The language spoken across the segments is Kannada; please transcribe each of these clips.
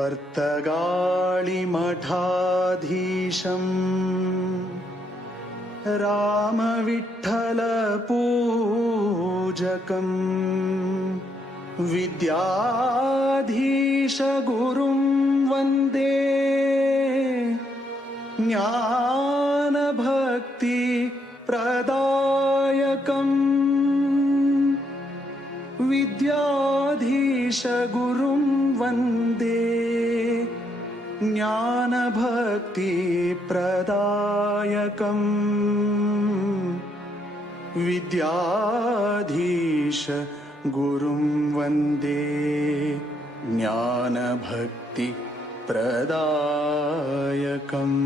पर्तगाळिमठाधीशम् रामविठ्ठलपूजकम् विद्याधीशगुरुं वन्दे ज्ञानभक्तिप्रदायकम् विद्याधीशगुरुं वन्दे ज्ञानभक्तिप्रदायकम् विद्याधीशगुरुं वन्दे ज्ञानभक्तिप्रदायकम्।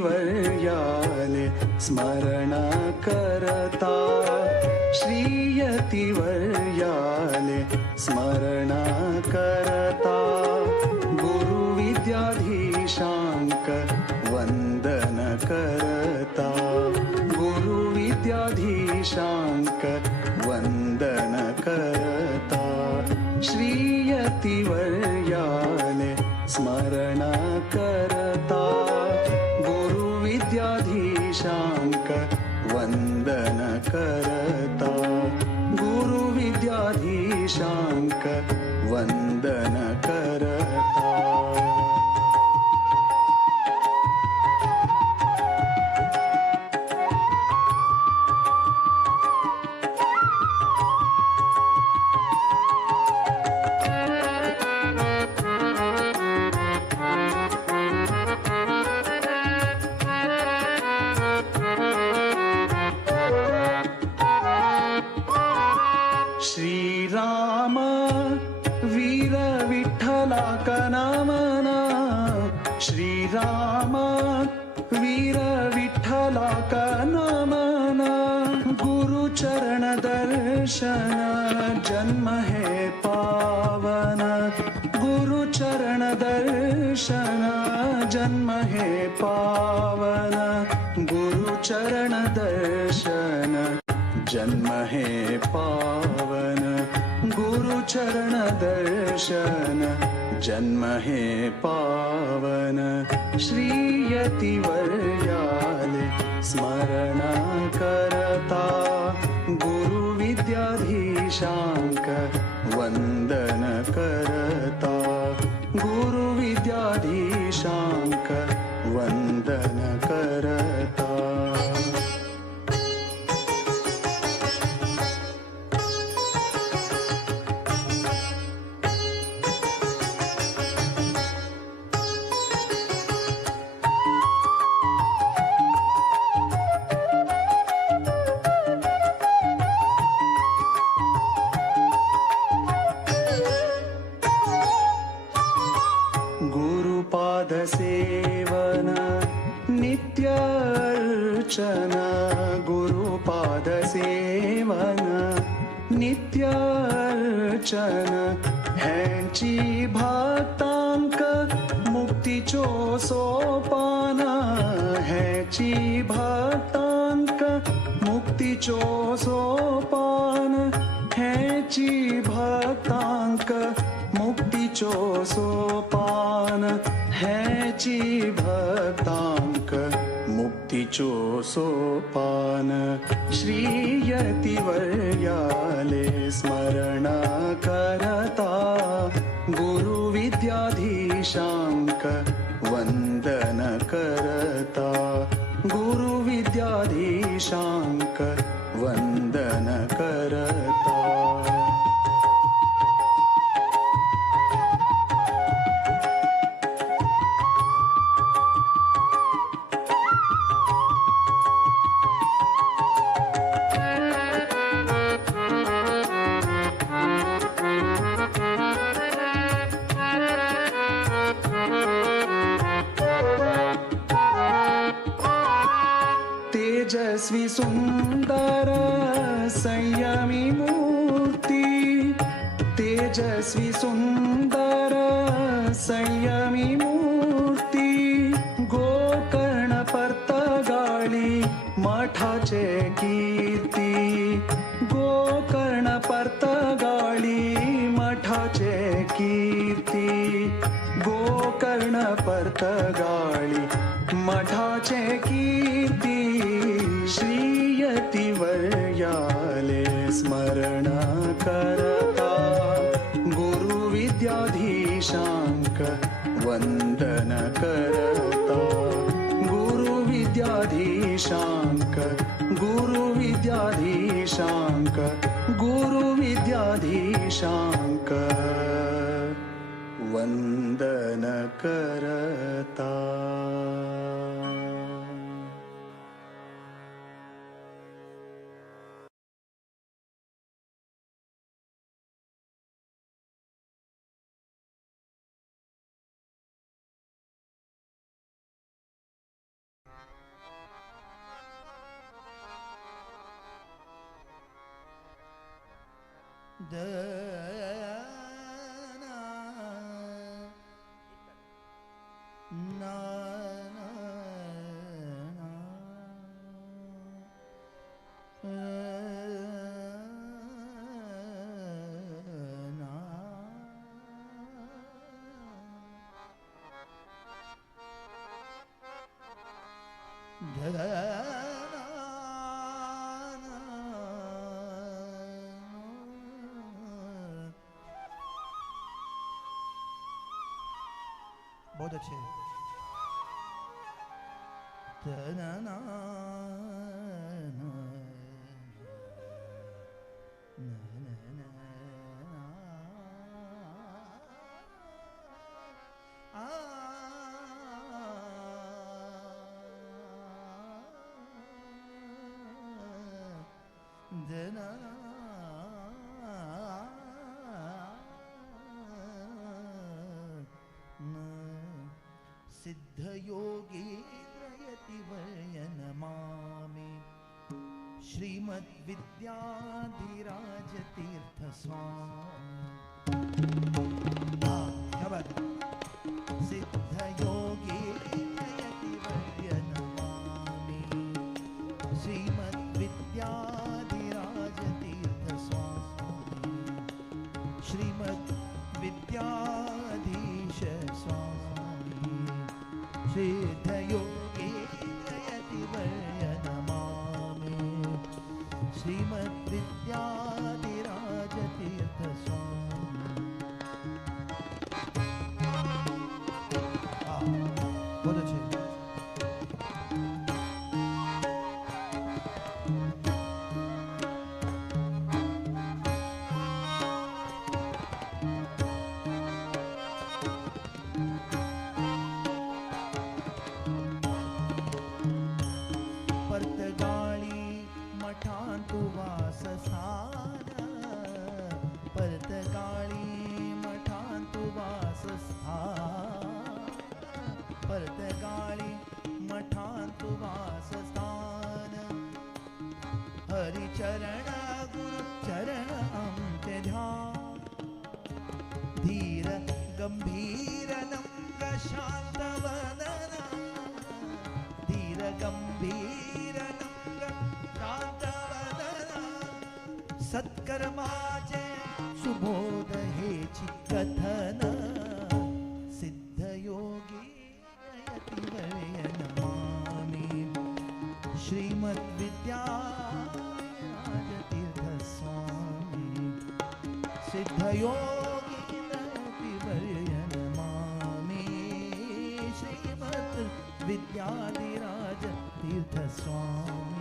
श्रीयतिवर्याले स्मरण करता श्रीयतिवर्याले स्मरण करता गुरुविद्याधीशांक वंदन करता गुरुविद्याधीशांक वंदन करता श्रीयतिवर्याले स्मरण करता गुरुविद्याधीशांक वंदन करता गुरुविद्याधीशांक वंदन करता। श्रीराम वीर विठ्ठला का नामना श्रीराम वीर विठ्ठला का नामना गुरु चरण दर्शन जन्म है पावन गुरु चरण दर्शन जन्म है पावन गुरु चरण दर्शन जन्म है पावन गुरु चरण दर्शन जन्म है पावन श्रीयतिवर्याले स्मरण करता गुरु विद्याधीशांक वंदन करता गुरु विद्याधीशांक वंदन करता। गुरुपाद सेवन नित्य अर्चन गुरुपाद सेवन नित्य अर्चन ह्यांची भक्तांक मुक्तीचो सोपान ह्यांची भक्तांक मुक्तीचो सोपान ह्यांची भक्तांक मुक्तीचो सोपान ह्याची भक्तांक मुक्तीचो सोपान श्रीयतिवर्याले स्मरण करता गुरु विद्या वंदन करता। तेजस्वी सुंदर संयमी मूर्ति, तेजस्वी सुंदर संयमी मूर्ति, गोकर्ण परतगाळी मठाचे कीर्ती, गोकर्ण परतगाळी मठाचे कीर्ती, गोकर्ण परतगाळी मठाचे कीर्ती, श्रीयतिवर्याले स्मरण करता, गुरु विद्याधीशांक वंदन करता, गुरु विद्याधीशांक, गुरु विद्याधीशांक, गुरु विद्याधीशांक वंदन करता। बहुत अच्छे। सिद्धयोगीन्द्रयतिवर्य नमामि श्रीमद्विद्याधिराज तीर्थ स्वामी। सिद्धयोगीन्द्रयतिवर्य नमामि श्रीमद्विद्याधिराज तीर्थ स्वामी, श्रीमद्विद्याधीश स्वामी, सिद्धयोगीन्द्रयतिवर्य नमामि श्रीमद्विद्याधिराज तीर्थ स्वामी। बहुत अच्छे। परतगाळी मठांतु वासस्थान, परतगाळी मठांतु वासस्थान, परतगाळी मठांतु वासस्थान, हरिचरण गुरु चरण आमचे ध्यान, धीर गंभीर नम्र शांत वदन, धीर गंभीर नम्र शांत वदन, सत्कर्माचे सुबोध हेची कथन, सिद्धयोगीन्द्रयतिवर्य नमामि श्रीमद्विद्याधिराज तीर्थ स्वामी, सिद्धयोगीन्द्रयतिवर्य नमामि श्रीमद्विद्याधिराज तीर्थ स्वामी।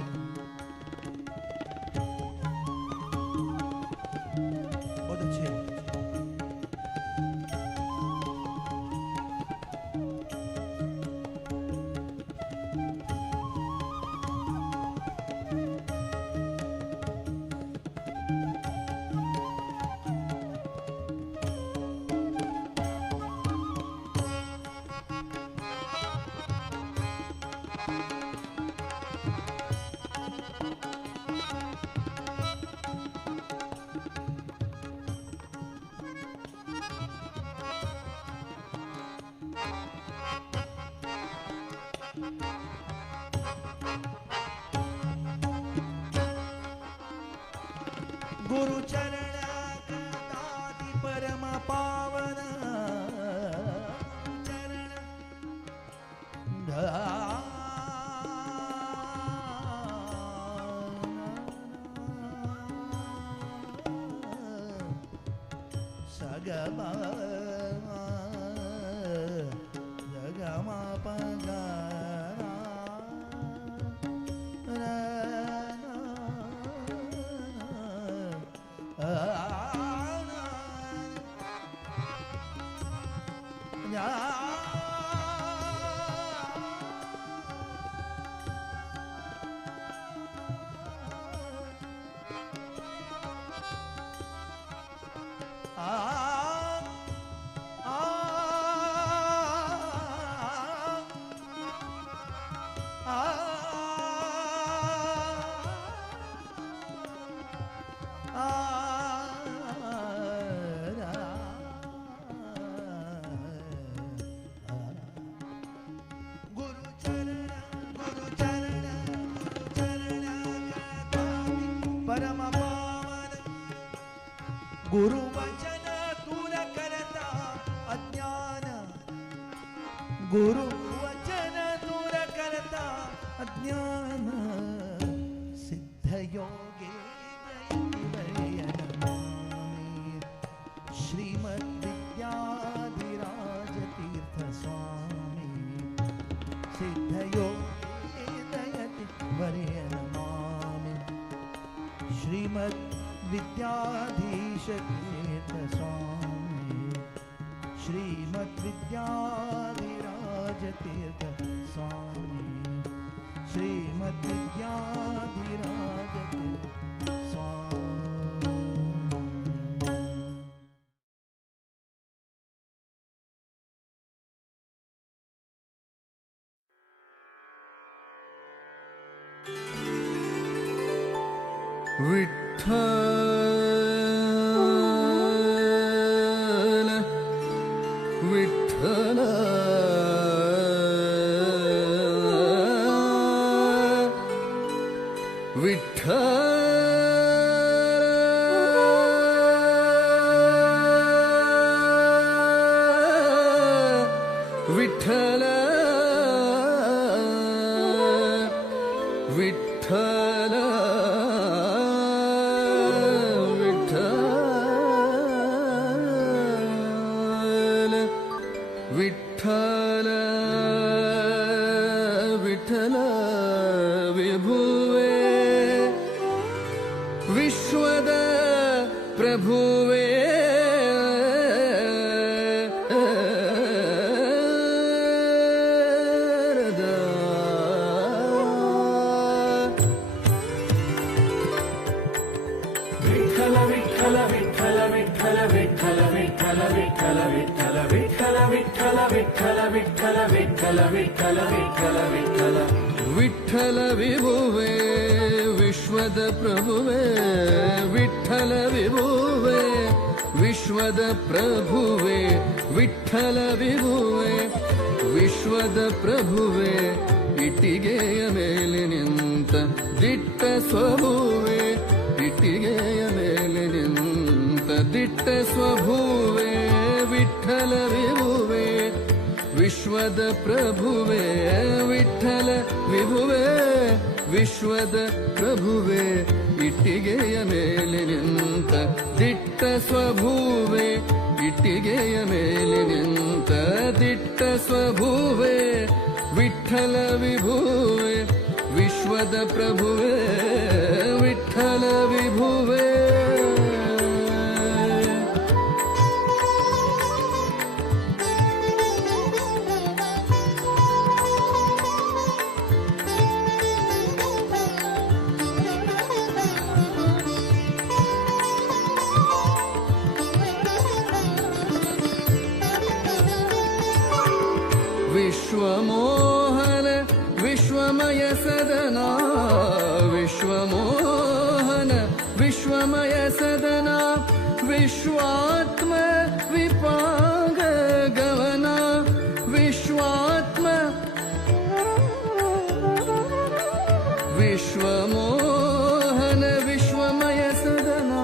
गुरुचरण दाति परम पावन चरण सगमा जगमा पगा परम पावन गुरु वचन दूर करता अज्ञान गुरु वचन दूर करता अज्ञान सिद्ध योगे श्रीमद विद्याधिराज तीर्थ स्वामी सिद्ध योगे दयति वर्य नमामि श्रीमद विद्याधीश तीर्थ स्वामी श्रीमद विद्याधिराज तीर्थ स्वामी श्रीमद विद्याधिराज तीर्थ स्वामी विठ्ठल विठ्ठल विठ्ठल विठ्ठल विठ्ठल विठ्ठल विभुवे विश्वद प्रभुवे विठ्ठल विठ्ठल विठ्ठल विठ्ठल विठ्ठल विठ्ठल विठ्ठल विठ्ठल विठ्ठल विठ्ठल विठ्ठल विठ्ठल विठ्ठल विठ्ठल विठ्ठल विठ्ठल विभुवे विश्वद प्रभुवे विठ्ठल विभुवे विश्वद प्रभुवे विठ्ठल विभुवे विश्वद प्रभुवे इटिಗೆಯ ಮೇಲೆ ನಿಂತ ದಿಟ್ಟ ಸ್ವಭುವೆ ಇಟ್ಟಿಗೆಯ ಮೇಲೆ ನಿಂತ ದಿಟ್ಟ ಸ್ವಭುವೆ ವಿಠ್ಠಲ ವಿಭುವೆ ವಿಶ್ವದ ಪ್ರಭುವೆ ವಿಠ್ಠಲ ವಿಭುವೆ ವಿಶ್ವದ ಪ್ರಭುವೆ ಇಟ್ಟಿಗೆಯ ಮೇಲೆ ನಿಂತ ದಿಟ್ಟ ಸ್ವಭುವೆ ಇಟ್ಟಿಗೆಯ ಮೇಲೆ ನಿಂತ ದಿಟ್ಟ ಸ್ವಭುವೆ ವಿಠ್ಠಲ ವಿಭುವೆ ವಿಶ್ವದ ಪ್ರಭುವೆ ವಿಠ್ಠಲ ವಿಭುವೆ विश्वमोहन विश्वमय सदना विश्वमोहन विश्वमय सदना विश्वात्म विपाग गवना विश्वात्म विश्वमोहन विश्वमय सदना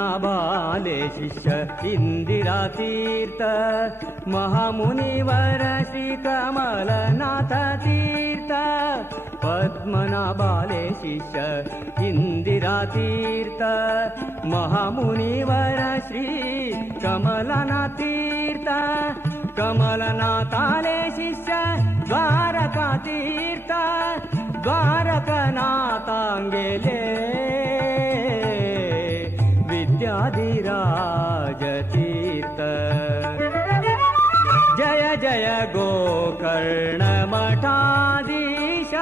पद्मनाभाले शिष्य इंदिरातीर्थ महामुनिवर श्री कमलनाथ तीर्थ पद्मनाभाले शिष्य इंदिरातीर्थ महामुनिवर श्री कमलनाथ तीर्थ कमलनाथाले शिष्य द्वारकातीर्थ द्वारकनाथांगेले विद्याधिराज तीर्थ जय जय गोकर्ण मठाधीश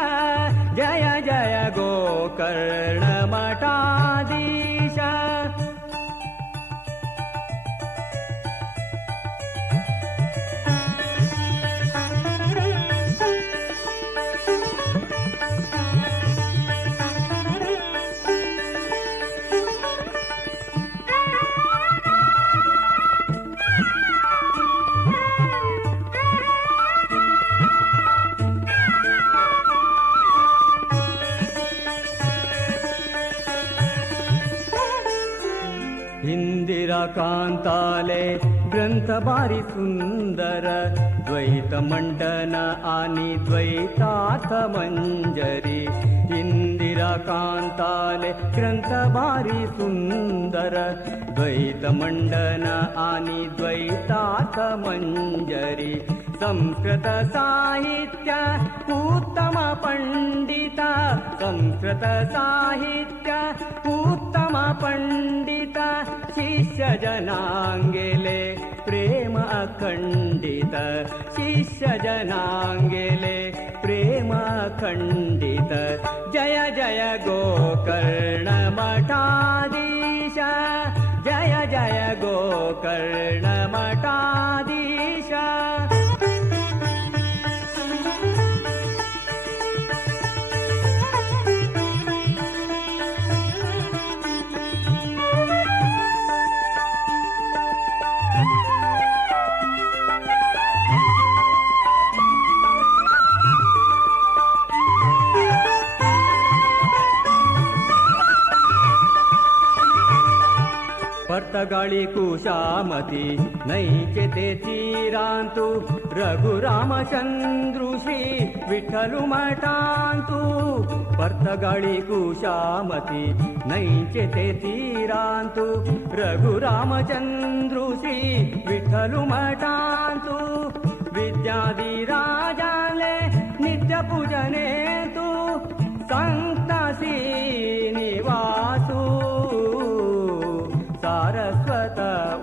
जय जय गोकर्ण मठाधीश कांताले ग्रंथ भारी सुंदर द्वैत मंडन आणि द्वैतार्थ मंजरी इंदिरा कांताले ग्रंथ भारी सुंदर द्वैत मंडन आणि द्वैतार्थ मंजरी संस्कृत साहित्य उत्तम पंडित संस्कृत साहित्य उत्तम पंडित शिष्य जनांगेले प्रेम अखंडित शिष्य जनांगेले प्रेम अखंडित जय जय गोकर्ण मठाधीश जय जय गोकर्ण मठाधीश पर्तगाळी कुशामती नैचे ते चिरांतु रघुरामचंद्रु श्री विठ्ठलु मठांतु पर्तगाळी कुशामती नैचे ते चिरांतु रघुरामचंद्रु श्री विठ्ठलु मठांतु विद्याधिराजाले नित्य पूजने तु संत श्रीनिवासु सारस्वत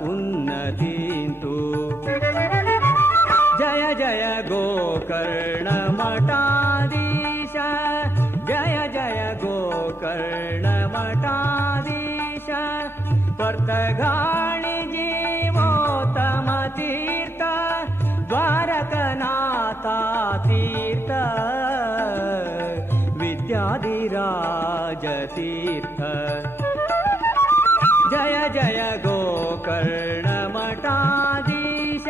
उन्नतीन्तु जय जय गोकर्ण मठाधीश जय जय गोकर्ण मठाधीश पर्तगाळी जीवोत्तम तीर्थ द्वारकनाथा तीर्थ विद्याधिराज तीर्थ जय जय गोकर्ण मठाधीश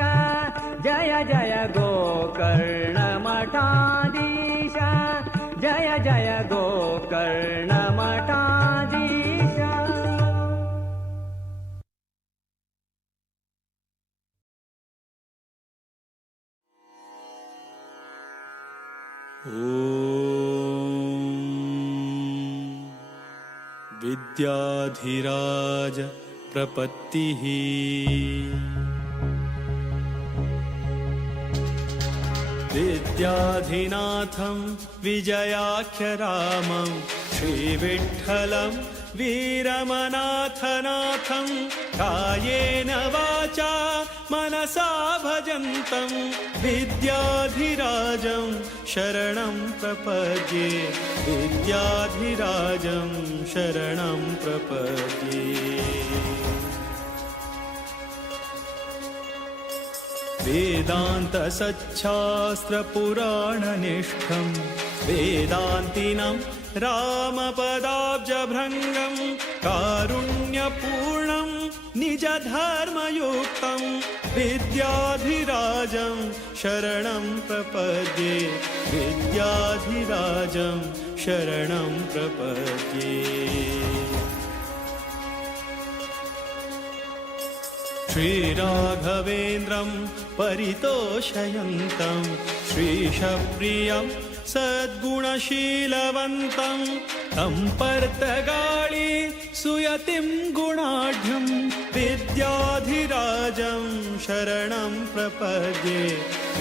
जय जय गोकर्ण मठाधीश जय जय गोकर्ण मठाधीश विद्याधिराज प्रपत्तिः विद्याधिनाथं विजयाख्यरामं श्रीविठ्ठलं वीरमनाथनाथं कायेन वाचा मनसा भजन्तं विद्याधिराजं शरणं प्रपद्ये विद्याधिराजं शरणं प्रपद्ये वेदान्तसच्छास्त्रपुराणनिष्ठं वेदान्तिनं रामपदाब्जभृङ्गं कारुण्यपूर्णं निजधर्मयुक्तं विद्याधिराजं शरणं प्रपद्ये विद्याधिराजं शरणं प्रपद्ये श्रीराघवेन्द्रं परितोषयन्तं श्रीशप्रियं सद्गुणशीलवन्तं तं पर्तगाळी सुयतिं गुणाढ्यं विद्याधिराजं शरणं प्रपद्ये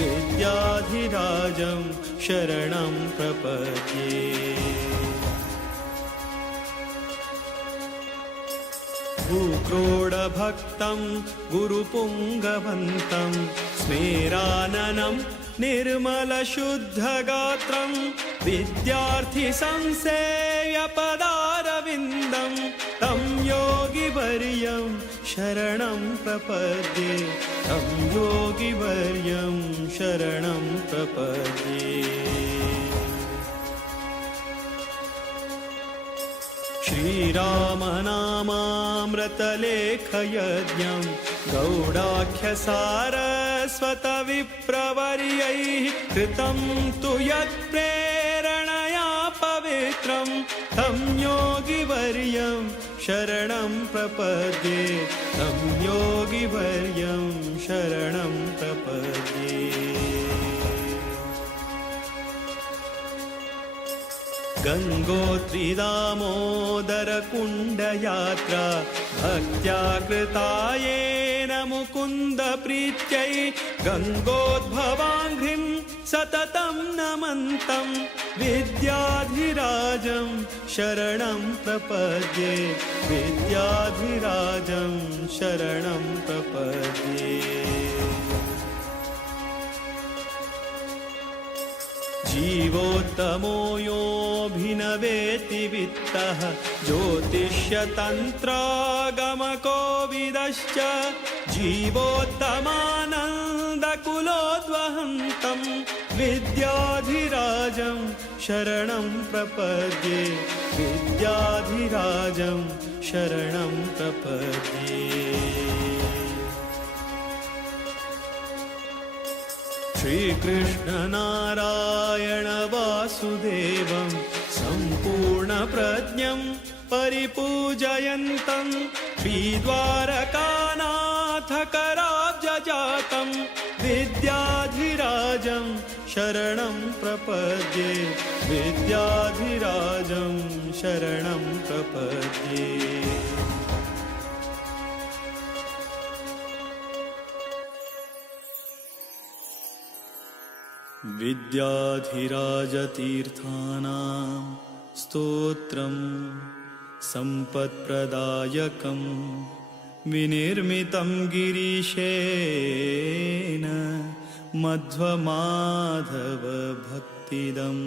विद्याधिराजं शरणं प्रपद्ये भूक्रोडभक्तं गुरुपुङ्गवन्तं स्मेराननं निर्मलशुद्धगात्रं विद्यार्थिसंसेव्यपदारविन्दं तं योगिवर्यं शरणं प्रपद्ये तं योगिवर्यं शरणं प्रपद्ये श्रीरामनामामृतलेखयज्ञं गौडाख्यसारस्वतविप्रवर्यैः कृतं तु यत्प्रेरणया पवित्रं तं योगिवर्यं शरणं प्रपद्ये तं योगिवर्यं शरणं प्रपद्ये गङ्गोत्रीदामोदरकुण्डयात्रा भक्त्या कृता येन मुकुन्दप्रीत्यै गङ्गोद्भवाङ्घ्रिं सततं नमन्तं विद्याधिराजं शरणं प्रपद्ये विद्याधिराजं शरणं प्रपद्ये जीवोत्तमो योऽभिनवेति वित्तः ज्योतिष्यतन्त्रागमकोविदश्च जीवोत्तमानन्दकुलोद्वहन्तं विद्याधिराजं शरणं प्रपद्ये विद्याधिराजं शरणं प्रपद्ये श्रीकृष्णनारायण वासुदेवं सम्पूर्णप्रज्ञं परिपूजयन्तं श्रीद्वारकानाथकराब्जजातं विद्याधिराजं शरणं प्रपद्ये विद्याधिराजं शरणं प्रपद्ये विद्याधिराजतीर्थानां स्तोत्रं सम्पत्प्रदायकं विनिर्मितं गिरीशेन मध्वमाधवभक्तिदम्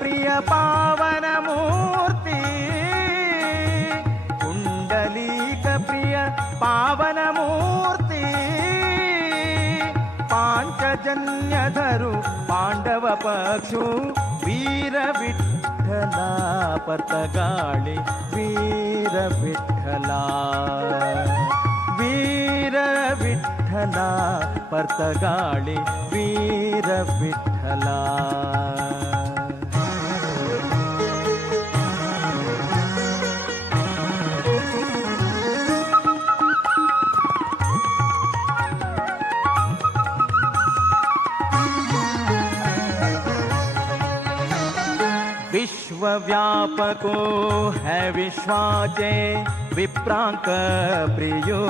प्रिय पावनमूर्ति कुण्डलीक प्रिय पावनमूर्ति पाञ्चजन्यधरु पाण्डव पक्षु वीर विठ्ठला पतगाळि वीर विठ्ठला वीर विठ्ठला पतगाळि वीर विठ्ठला विश्वव्यापको है विश्वाचे विप्रांक प्रियो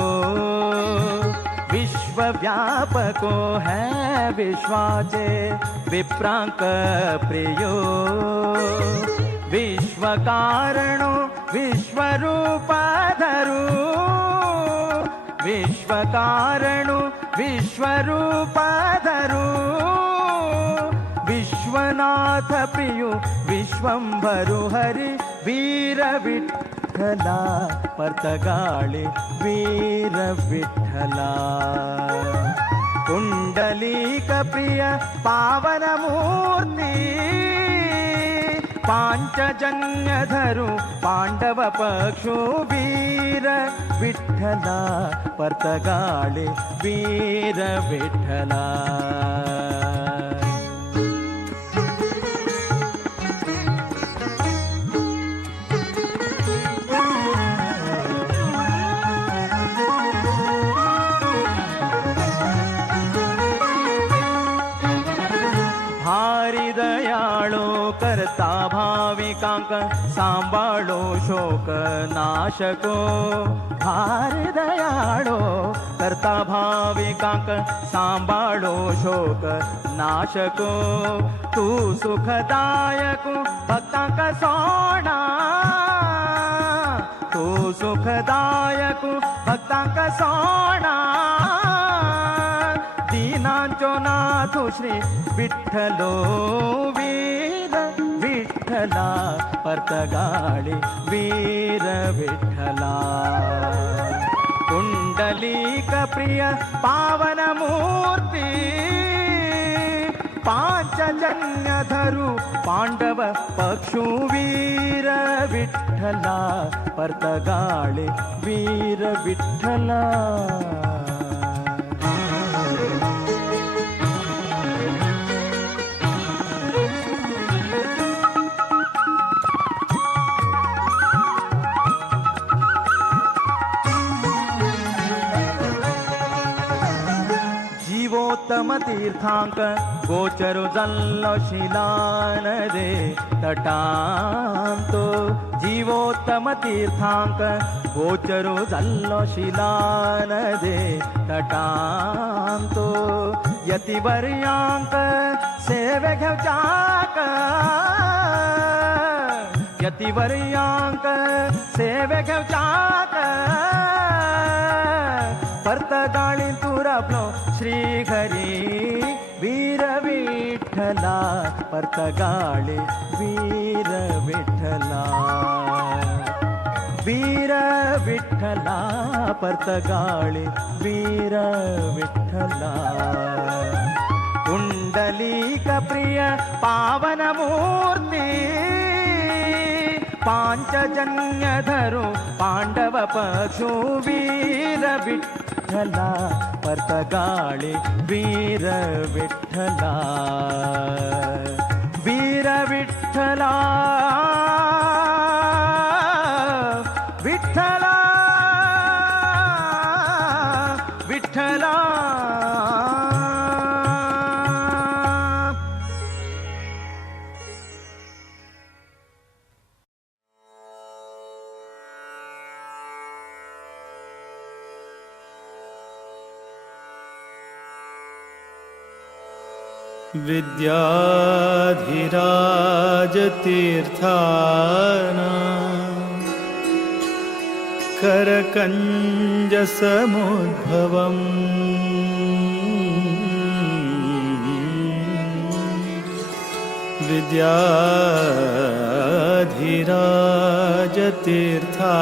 विश्वव्यापको है विश्वाचे विप्रांक प्रियो विश्वकारणो विश्वरूपधरो विश्वकारणो विश्वरूपधरो विश्वनाथ प्रियो विश्वंभरो हरि वीर विठ्ठला विठ्ठला परतगाळे वीर विठ्ठला कुंडलीक प्रिय पावन मूर्ती पांचजन्य धरू पांडव पक्षु वीर विठ्ठला परतगाळे वीर विठ्ठला भारी दयाळो करता भाविकांक सांभाळो शोक नाशको भारी दयाळो करता भाविकांक सांभाळो शोक नाशको तू सुखदायक भक्तांक सोडा तू सुखदायक भक्तांक सोडा दीनांचो नाथू श्री विठ्ठलो वीर विठ्ठला परतगाळे वीर विठ्ठला कुंडलीक प्रिय पावन मूर्ती पांचजन्य धरू पांडव पक्षु वीर विठ्ठला परतगाळे वीर विठ्ठला जीवोत्तम तीर्थांक गोचरो जल्लो शिलान रे तटांतो जीवोत्तम तीर्थांक गोचरो जल्लो शिलान रे तटांतो यतिवर्यांक सेवे घेवचाक यतिवर्यांक सेवे घेवचाक परतगाळी तुरपलो श्री हरी वीर विठ्ठला परतगाळे वीर विठ्ठला वीर विठ्ठला परतगाळे वीर विठ्ठला कुंडलीक प्रिय पावन मूर्ती पांचजन्य धरू पांडव पक्षु वीर विठ्ठला परतगाळे वीर विठ्ठला वीर विठ्ठला विठ्ठला विठ्ठला विद्याधिराजतीर्थानां करकञ्जसमुद्भवम्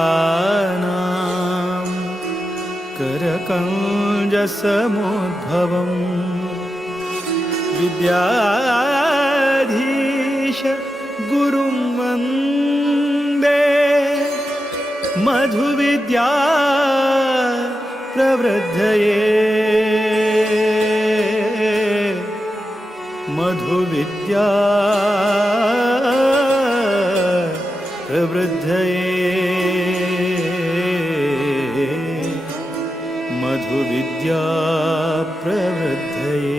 विद्याधिराजतीर्थानां करकञ्जसमुद्भवम् विद्याधीश गुरुं वन्दे मधुविद्या प्रवृद्धये मधुविद्या प्रवृद्धये मधुविद्या प्रवृद्धये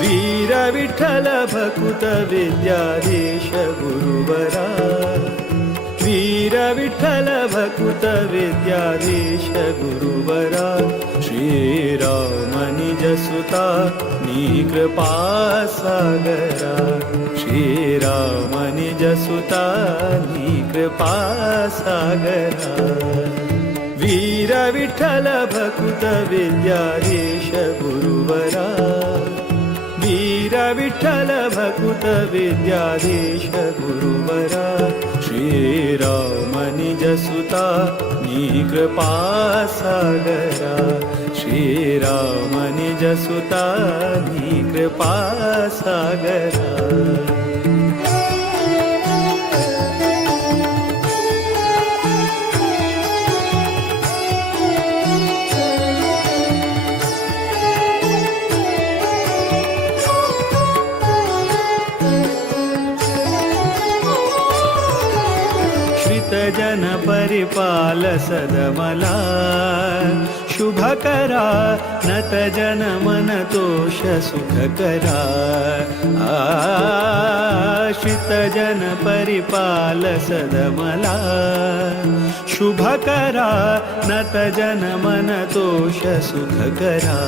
वीर विठ्ठल भकुत विद्याधीश गुरुवरा वीर विठ्ठल भकुत विद्याधीश गुरुवरा श्रीराम निज सुता नी कृपा सागरा श्रीराम निज सुता नी कृपा सागरा वीर विठ्ठल भकुत विद्याधीश गुरुवरा वीर विठ्ठल भकुत विद्याधीश गुरुवरा श्रीराम निज सुता नी कृपा सागरा श्रीराम निज सुता नी कृपा सागरा जन परिपाल सदमला शुभकरा नत जन मन तोष सुखकरा आश्रित जन परिपाल सदमला शुभकरा नत जन मन तोष सुखकरा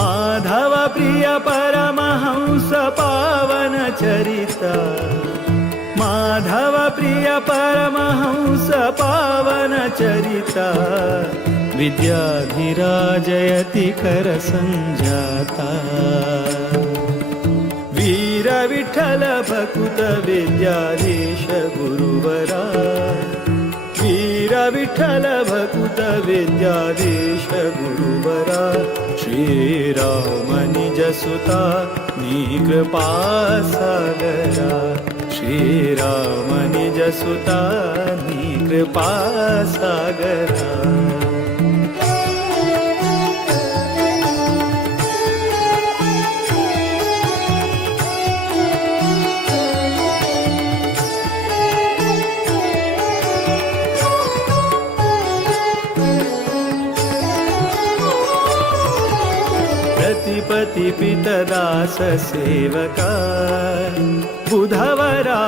माधव प्रिय परमहंस पावन चरिता माधव प्रिय परमहंस पावन चरिता विद्याधिराजयति कर संजाता वीर विठ्ठल भकुत विद्याधीश गुरुवरा वीर विठ्ठल भकुत विद्याधीश गुरुवरा श्रीराम निज सुता नी कृपा सागरा श्रीराम निज सुता नी कृपा सागरा प्रतिपति पितदास सेवका बुधवरा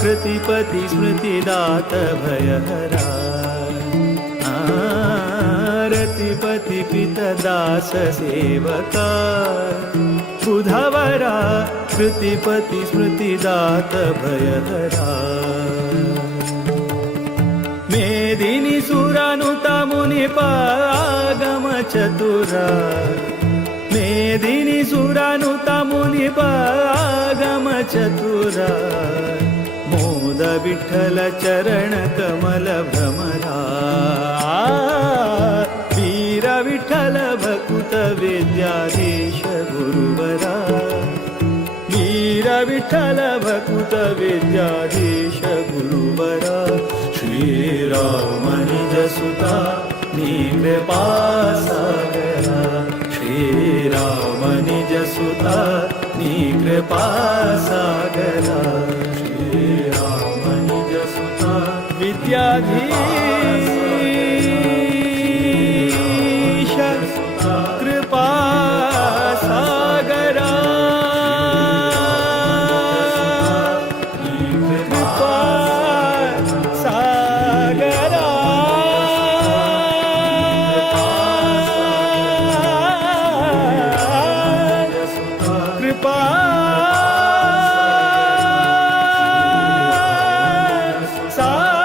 कृतिपति स्मृतिदात भयहरा रतिपति पितदास सेवका बुधवरा कृतिपति स्मृतिदात भयहरा मेदिनी सुरानुता मुनिपागम चतुरा मेदिनी सुरानुता मुनिपागम चतुरा मोद विठ्ठल चरण कमल भ्रमरा वीर विठ्ठल भकुत विद्याधीश गुरुवरा वीर विठ्ठल भकुत विद्याधीश गुरुवरा श्रीराम निज सुता नी कृपा सागरा श्रीराम निज सुता नी कृपा सागरा श्रीराम निज सुता विद्याधीश कृपा सागरा कृपा सागरा कृपा सागरा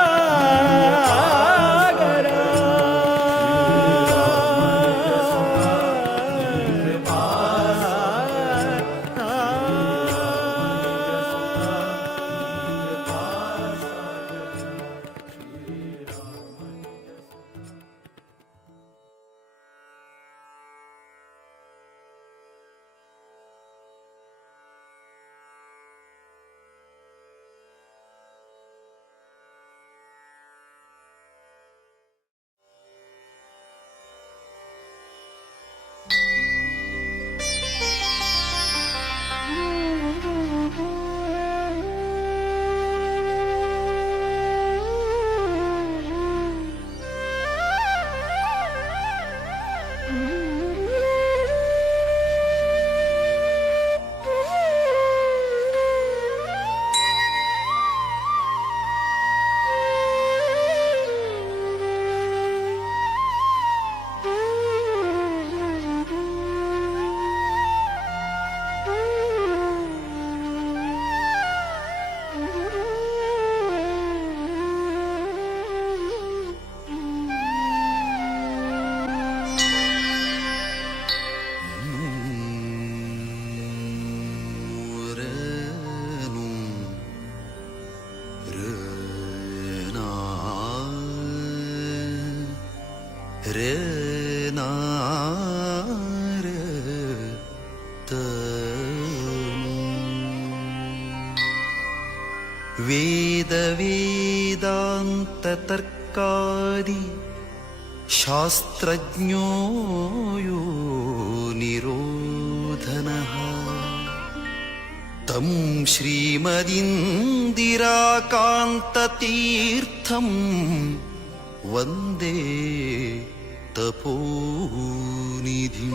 ವೇದ ವೇದಾಂತ ತರ್ಕಾದಿ ಶಾಸ್ತ್ರಜ್ಞೋ ಯೋ ನಿರೋಧನಃ ತಂ ಶ್ರೀಮದಿಂದಿರಾಕಾಂತತೀರ್ಥಂ ವಂದೇ ತಪೋನಿಧಿಂ.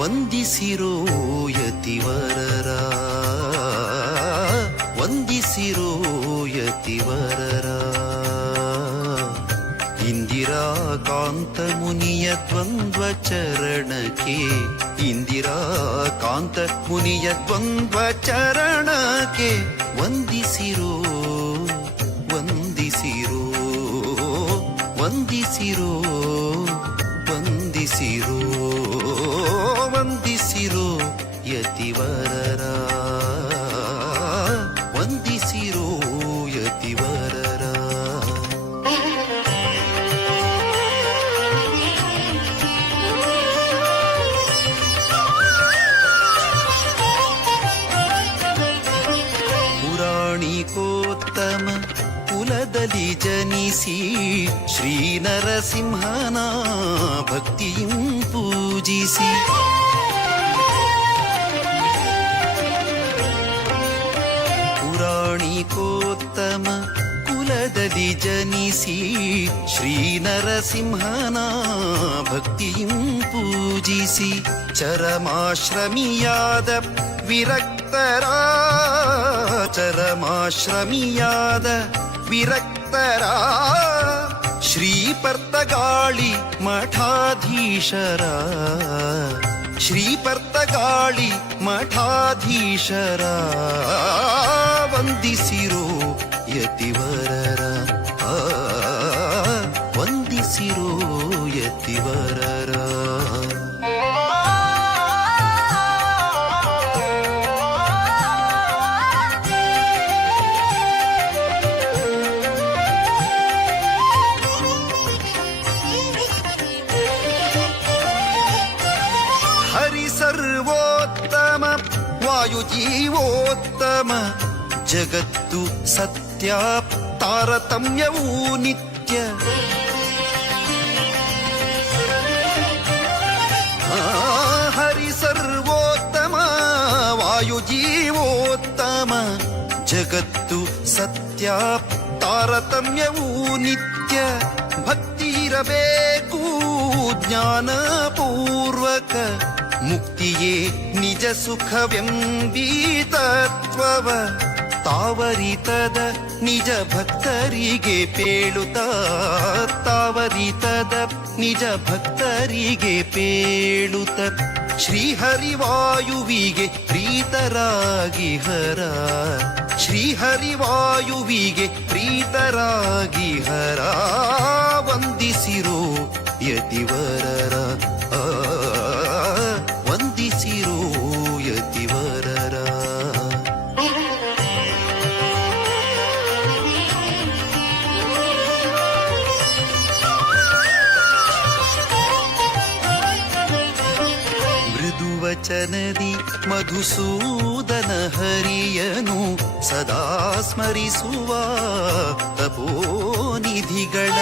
ವಂದಿಸಿರೋ ಯತಿವರರ, ವಂದಿಸಿರೋ ಯತಿವರರ, ಇಂದಿರಾಕಾಂತ ಮುನಿಯ ದ್ವಂದ್ವ ಚರಣಕ್ಕೆ, ಇಂದಿರಾಕಾಂತ ಮುನಿಯ ದ್ವಂದ್ವ ಚರಣಕ್ಕೆ ವಂದಿಸಿರೋ, ವಂದಿಸಿರೋ, ವಂದಿಸಿರೋ, ವಂದಿಸಿರೋ, ವಂದಿಸಿರೋ ಯತಿವರರ, ವಂದಿಸಿರೋ ಯತಿವರರ. ಪುರಾಣಿಕೋತ್ತಮ ಕುಲದಲ್ಲಿ ಜನಿಸಿ ಶ್ರೀ ನರಸಿಂಹನ ಭಕ್ತಿಯಂ ಪೂಜಿಸಿ, ಪುರಾಣಿಕೋತ್ತಮ ಕುಲದಲ್ಲಿ ಜನಿಸಿ ಶ್ರೀ ನರಸಿಂಹನ ಭಕ್ತಿಯಂ ಪೂಜಿಸಿ, ಚರಮಾಶ್ರಮಿಯಾದ ವಿರಕ್ತರ, ಚರಮಾಶ್ರಮಿಯಾದ ವಿರಕ್ತರ ಶ್ರೀಪರ್ತಗಾಳಿ ಮಠಾಧೀಶರ, ಶ್ರೀಪರ್ತಗಾಳಿ ಮಠಾಧೀಶರ ವಂದಿಸಿರೋ ಯತಿವರರ, ವಂದಿಸಿರೋ ಯತಿವರರ. ಸರ್ವೋತ್ತಮ ವಾಯುಜೀವೋತ್ತಮ ಜಗತ್ತು ಸತ್ಯ ತಾರತಮ್ಯವೂ ನಿತ್ಯ, ಹರಿ ಸರ್ವೋತ್ತಮ ವಾಯುಜೀವೋತ್ತಮ ಜಗತ್ತು ಸತ್ಯ ತಾರತಮ್ಯವೂ ನಿತ್ಯ. ಭಕ್ತಿ ಇರಬೇಕು ಜ್ಞಾನಪೂರ್ವಕ, ಮುಕ್ತಿಯೇ ನಿಜ ಸುಖವೆಂಬೀತತ್ವವ ತಾವರಿತದ ನಿಜ ಭಕ್ತರಿಗೆ ಪೇಳುತ್ತ, ತಾವರಿತದ ನಿಜ ಭಕ್ತರಿಗೆ ಪೇಳುತ್ತ, ಶ್ರೀಹರಿವಾಯುವಿಗೆ ಪ್ರೀತರಾಗಿ ಹರ, ಶ್ರೀಹರಿವಾಯುವಿಗೆ ಪ್ರೀತರಾಗಿ ಹರ ವಂದಿಸಿರೋ ಯತಿವರರ, ವಂದಿಸಿರೋ ಯತಿವರರ. ಮೃದುವಚನದಿ ಮಧುಸೂದನ ಹರಿಯನು ಸದಾ ಸ್ಮರಿಸುವ ತಪೋನಿಧಿಗಳ,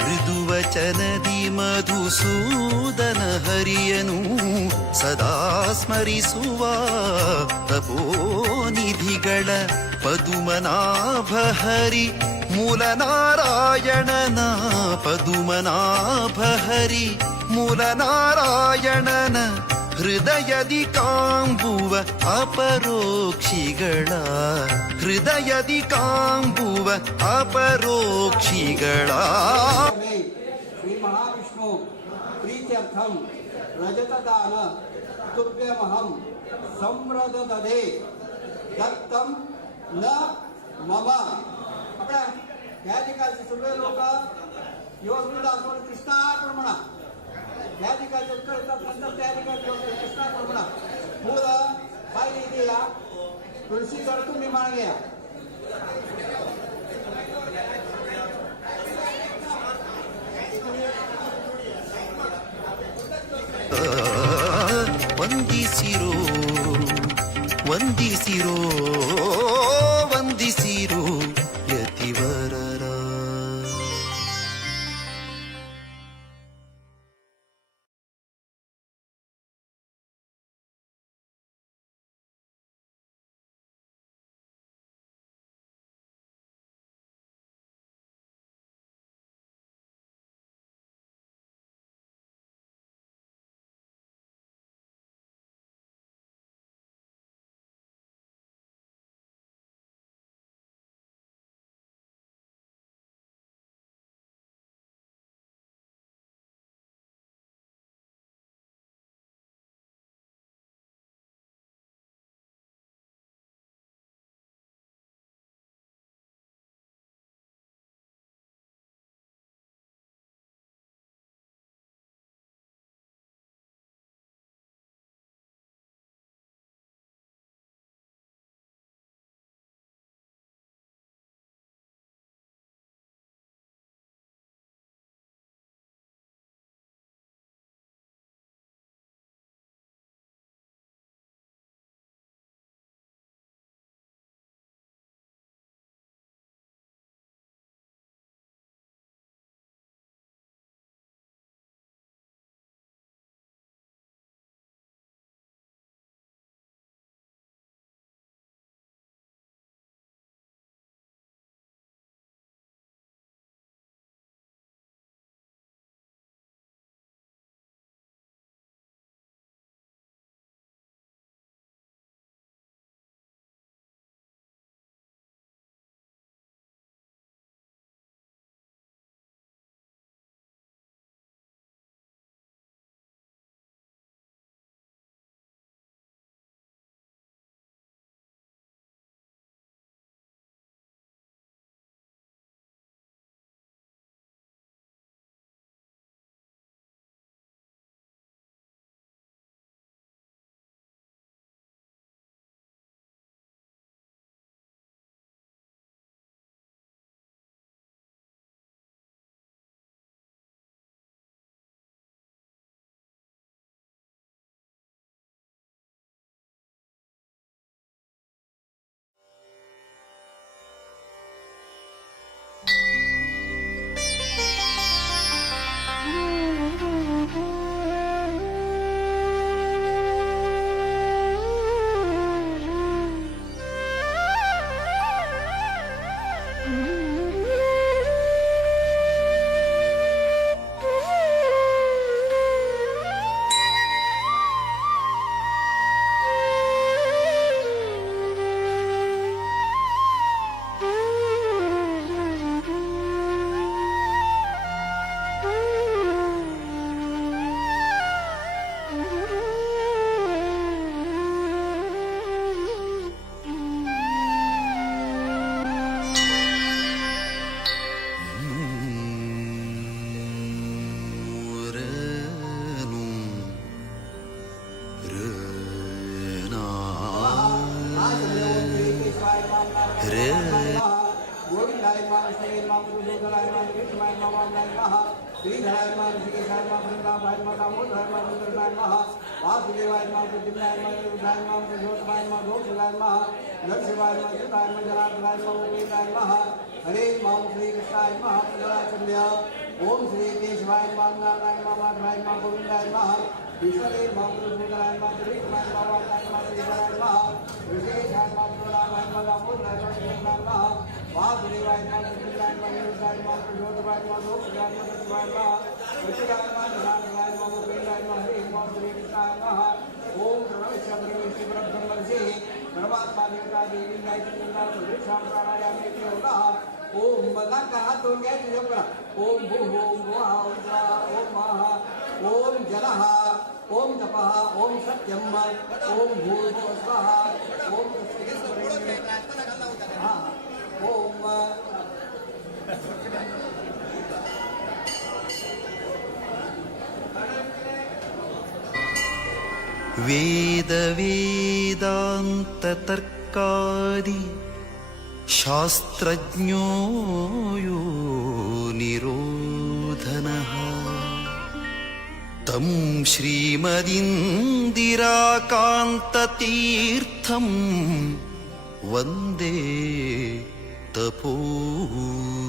ಮೃದುವಚನದಿ ಮಧುಸೂದನ ಹರಿಯನು ಸದಾ ಸ್ಮರಿಸುವ ತಪೋನಿಧಿಗಳ, ಪದುಮನಾಭ ಹರಿ ಮೂಲನಾರಾಯಣನ, ಪದುಮನಾಭ ಹರಿ ಮೂಲನಾರಾಯಣನ ಹೃದಯದಿ ಕಾಂಬುವ ಅಪರೋಕ್ಷಿಗಳ ಹೃದಯದಿ ಕಾಂಬುವ ಅಪರೋಕ್ಷಿಗಳ ಶ್ರೀ ಮಹಾವಿಷ್ಣು ಪ್ರೀತ್ಯರ್ಥಂ ರಜತದಾನ ತುಭ್ಯಮಹಂ ಸಂವ್ರದದೆ दत्तम न मम आपल्या या ठिकाणचे सगळे लोक योगदान कृष्णार्पण म्हणा या ठिकाणचे उत्तर येतात नंतर त्या ठिकाणी कृष्णार्पण म्हणा फुलं खाली द्या तुळशी जड तुम्ही माळ घ्या ವಂದಿಸಿರೋ ವಂದಿಸಿರೋ ವಂದಿಸಿರೋ ಯತಿವರರ हरे ओम श्री कृष्णाय नमः ओम श्री केशवाय नमः नारायण नमः माधवाय नमः गोविंदाय नमः विष्णुदेव नमः गुरुदेवाय नमः श्रीकृष्णाय नमः श्रीधराय नमः ऋषिकेशाय नमः रामाय नमः दामोदराय नमः वासुदेवाय नमः कृष्णाय नमः निरुद्धाय नमः प्रचोदनाय नमः लोकप्रियाय नमः शिवाय नमः वज्राय नमः धनाय नमः गोविंदाय नमः हरे नमः श्री कृष्णाय नमः ओम प्रणवस्य परमेश्वर परब्रह्मणसे परमात्मा देवता देवी गायत्री मंत्र प्रदक्षिणां प्राणायामे योगः ओम मला कहा तो क्या तुझे करा ओम भू ओम भुवः ओम स्वः ओम महः ओम जलः ओम तपः ओम सत्यम ओम भूर्भुवः स्वः ओम ओम वेदवेदान्ततर्कादि शास्त्रज्ञो यो निरोधनः तं श्रीमदिन्दिराकान्ततीर्थं वन्दे तपोनिधिम्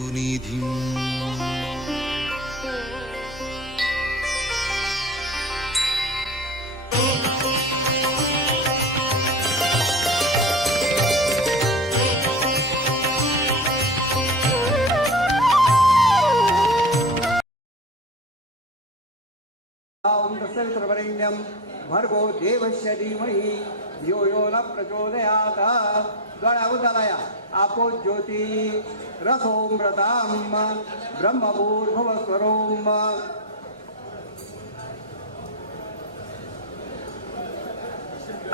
ओम तत्सवितुर्वरेण्यं भर्गो देवस्य धीमहि धियो यो न प्रचोदयात् गणउदलय आपो ज्योति रसोमृतां ब्रह्मभूर्भुवस्वरोम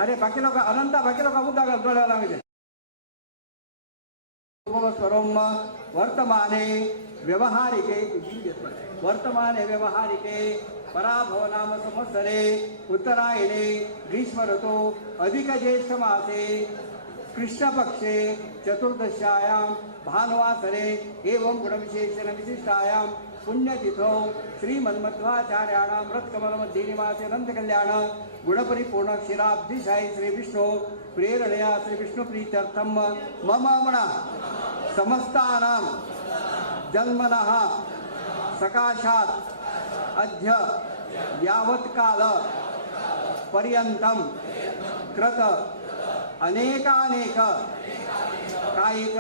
अरे बाकी लोक अनंत बाकी लोक मुद्दा गळायला लागले स्वरोम वर्तमाने व्यवहारिके पराभव नाम संवत्सरे उत्तरायणे ग्रीष्म ऋतु अधिक ज्येष्ठ मासे कृष्ण पक्षे चतुर्दश्यायां भानुवासरे एवं गुणविशेषण विशिष्टायां पुण्यतिथौ श्रीमन्मध्वाचार्याणां व्रतकमलमध्ये निवासे अनन्तकल्याण गुणपरिपूर्ण क्षीराब्धिशायी श्री विष्णु प्रेरणया श्री विष्णु प्रीत्यर्थम मम मणा समस्तानां जन्मनः सकाशात् अद्य यावत्काल पर्यन्तं कृत अनेकानेक कायिक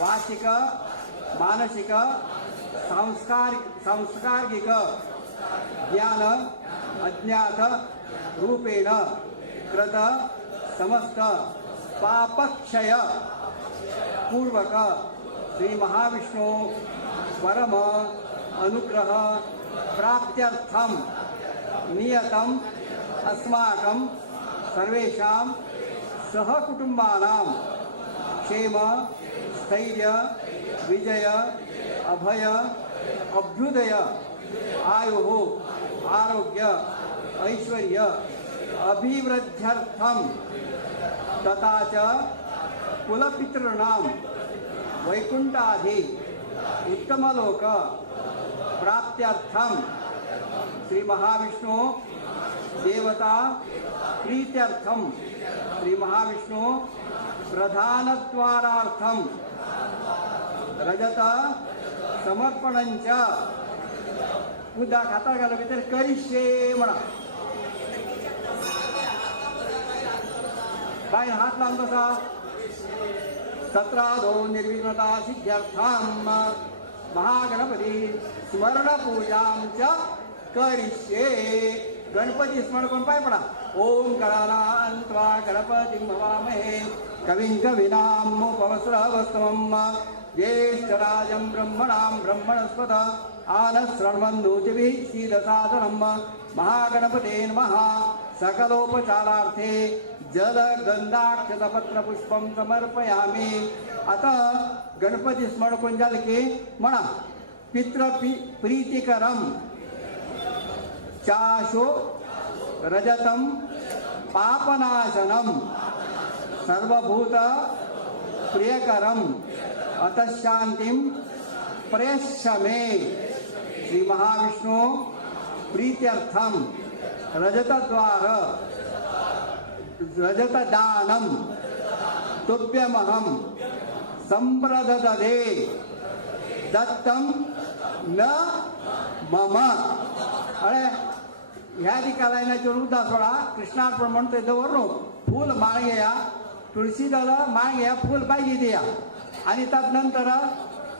वाचिक मानसिक सांस्कारिक ज्ञान अज्ञात रूपेण कृत समस्त पापक्षय पूर्वक श्री महाविष्णु परम अनुग्रह प्राप्त्यर्थम नियतम अस्माकं सर्वेषां सहकुटुम्बानां क्षेम स्थैर्य विजय अभय अभ्युदय आयुः आरोग्य ऐश्वर्य अभिवृद्ध्यर्थम तथा च कुलपितॄणां वैकुंठादि उत्तमलोक प्राप्त्यर्थम श्री महाविष्णु देवता प्रीत्यर्थम श्री महाविष्णु प्रधानद्वारार्थम रजत समर्पणंच मुद्दा खाता घालू तर करिष्ये म्हणा काय हात लावून बसा तत्रादो निर्विघ्नता सिद्ध्यर्थम महागणपती स्मरण पूजां च करिष्ये गणपती स्मरण कोण पाय पडा ओम गणानान्त्वा गणपतिं हवामहे कविं कवीनामुपमस्रवस्तमं ज्येष्ठराजं ब्रह्मणां ब्रह्मणस्पत आनश्रण्वन्नोतिभिः सीदसादनं महागणपते नमः सकलोपचारार्थे जलगंधाक्षतपत्रपुष्पं समर्पयामि आता गणपती स्मरण कोण झालं की म्हणा पितृप्रीतिकरं चाशो रजतं पापनाशनं सर्वभूत प्रियकरं अतः शांतिं प्रेष्य मे श्री महाविष्णु प्रीत्यर्थम रजतद्वार रजतदानं तुभ्यमहं संप्रददे दत्तं न मम अरे ह्या दिकालायनाच्या वृद्धा सोडा कृष्णार्पण म्हणतोय जवळ फूल माळ घ्या तुळशी दादा माळ घ्या फूल पाहिजे द्या आणि त्यानंतर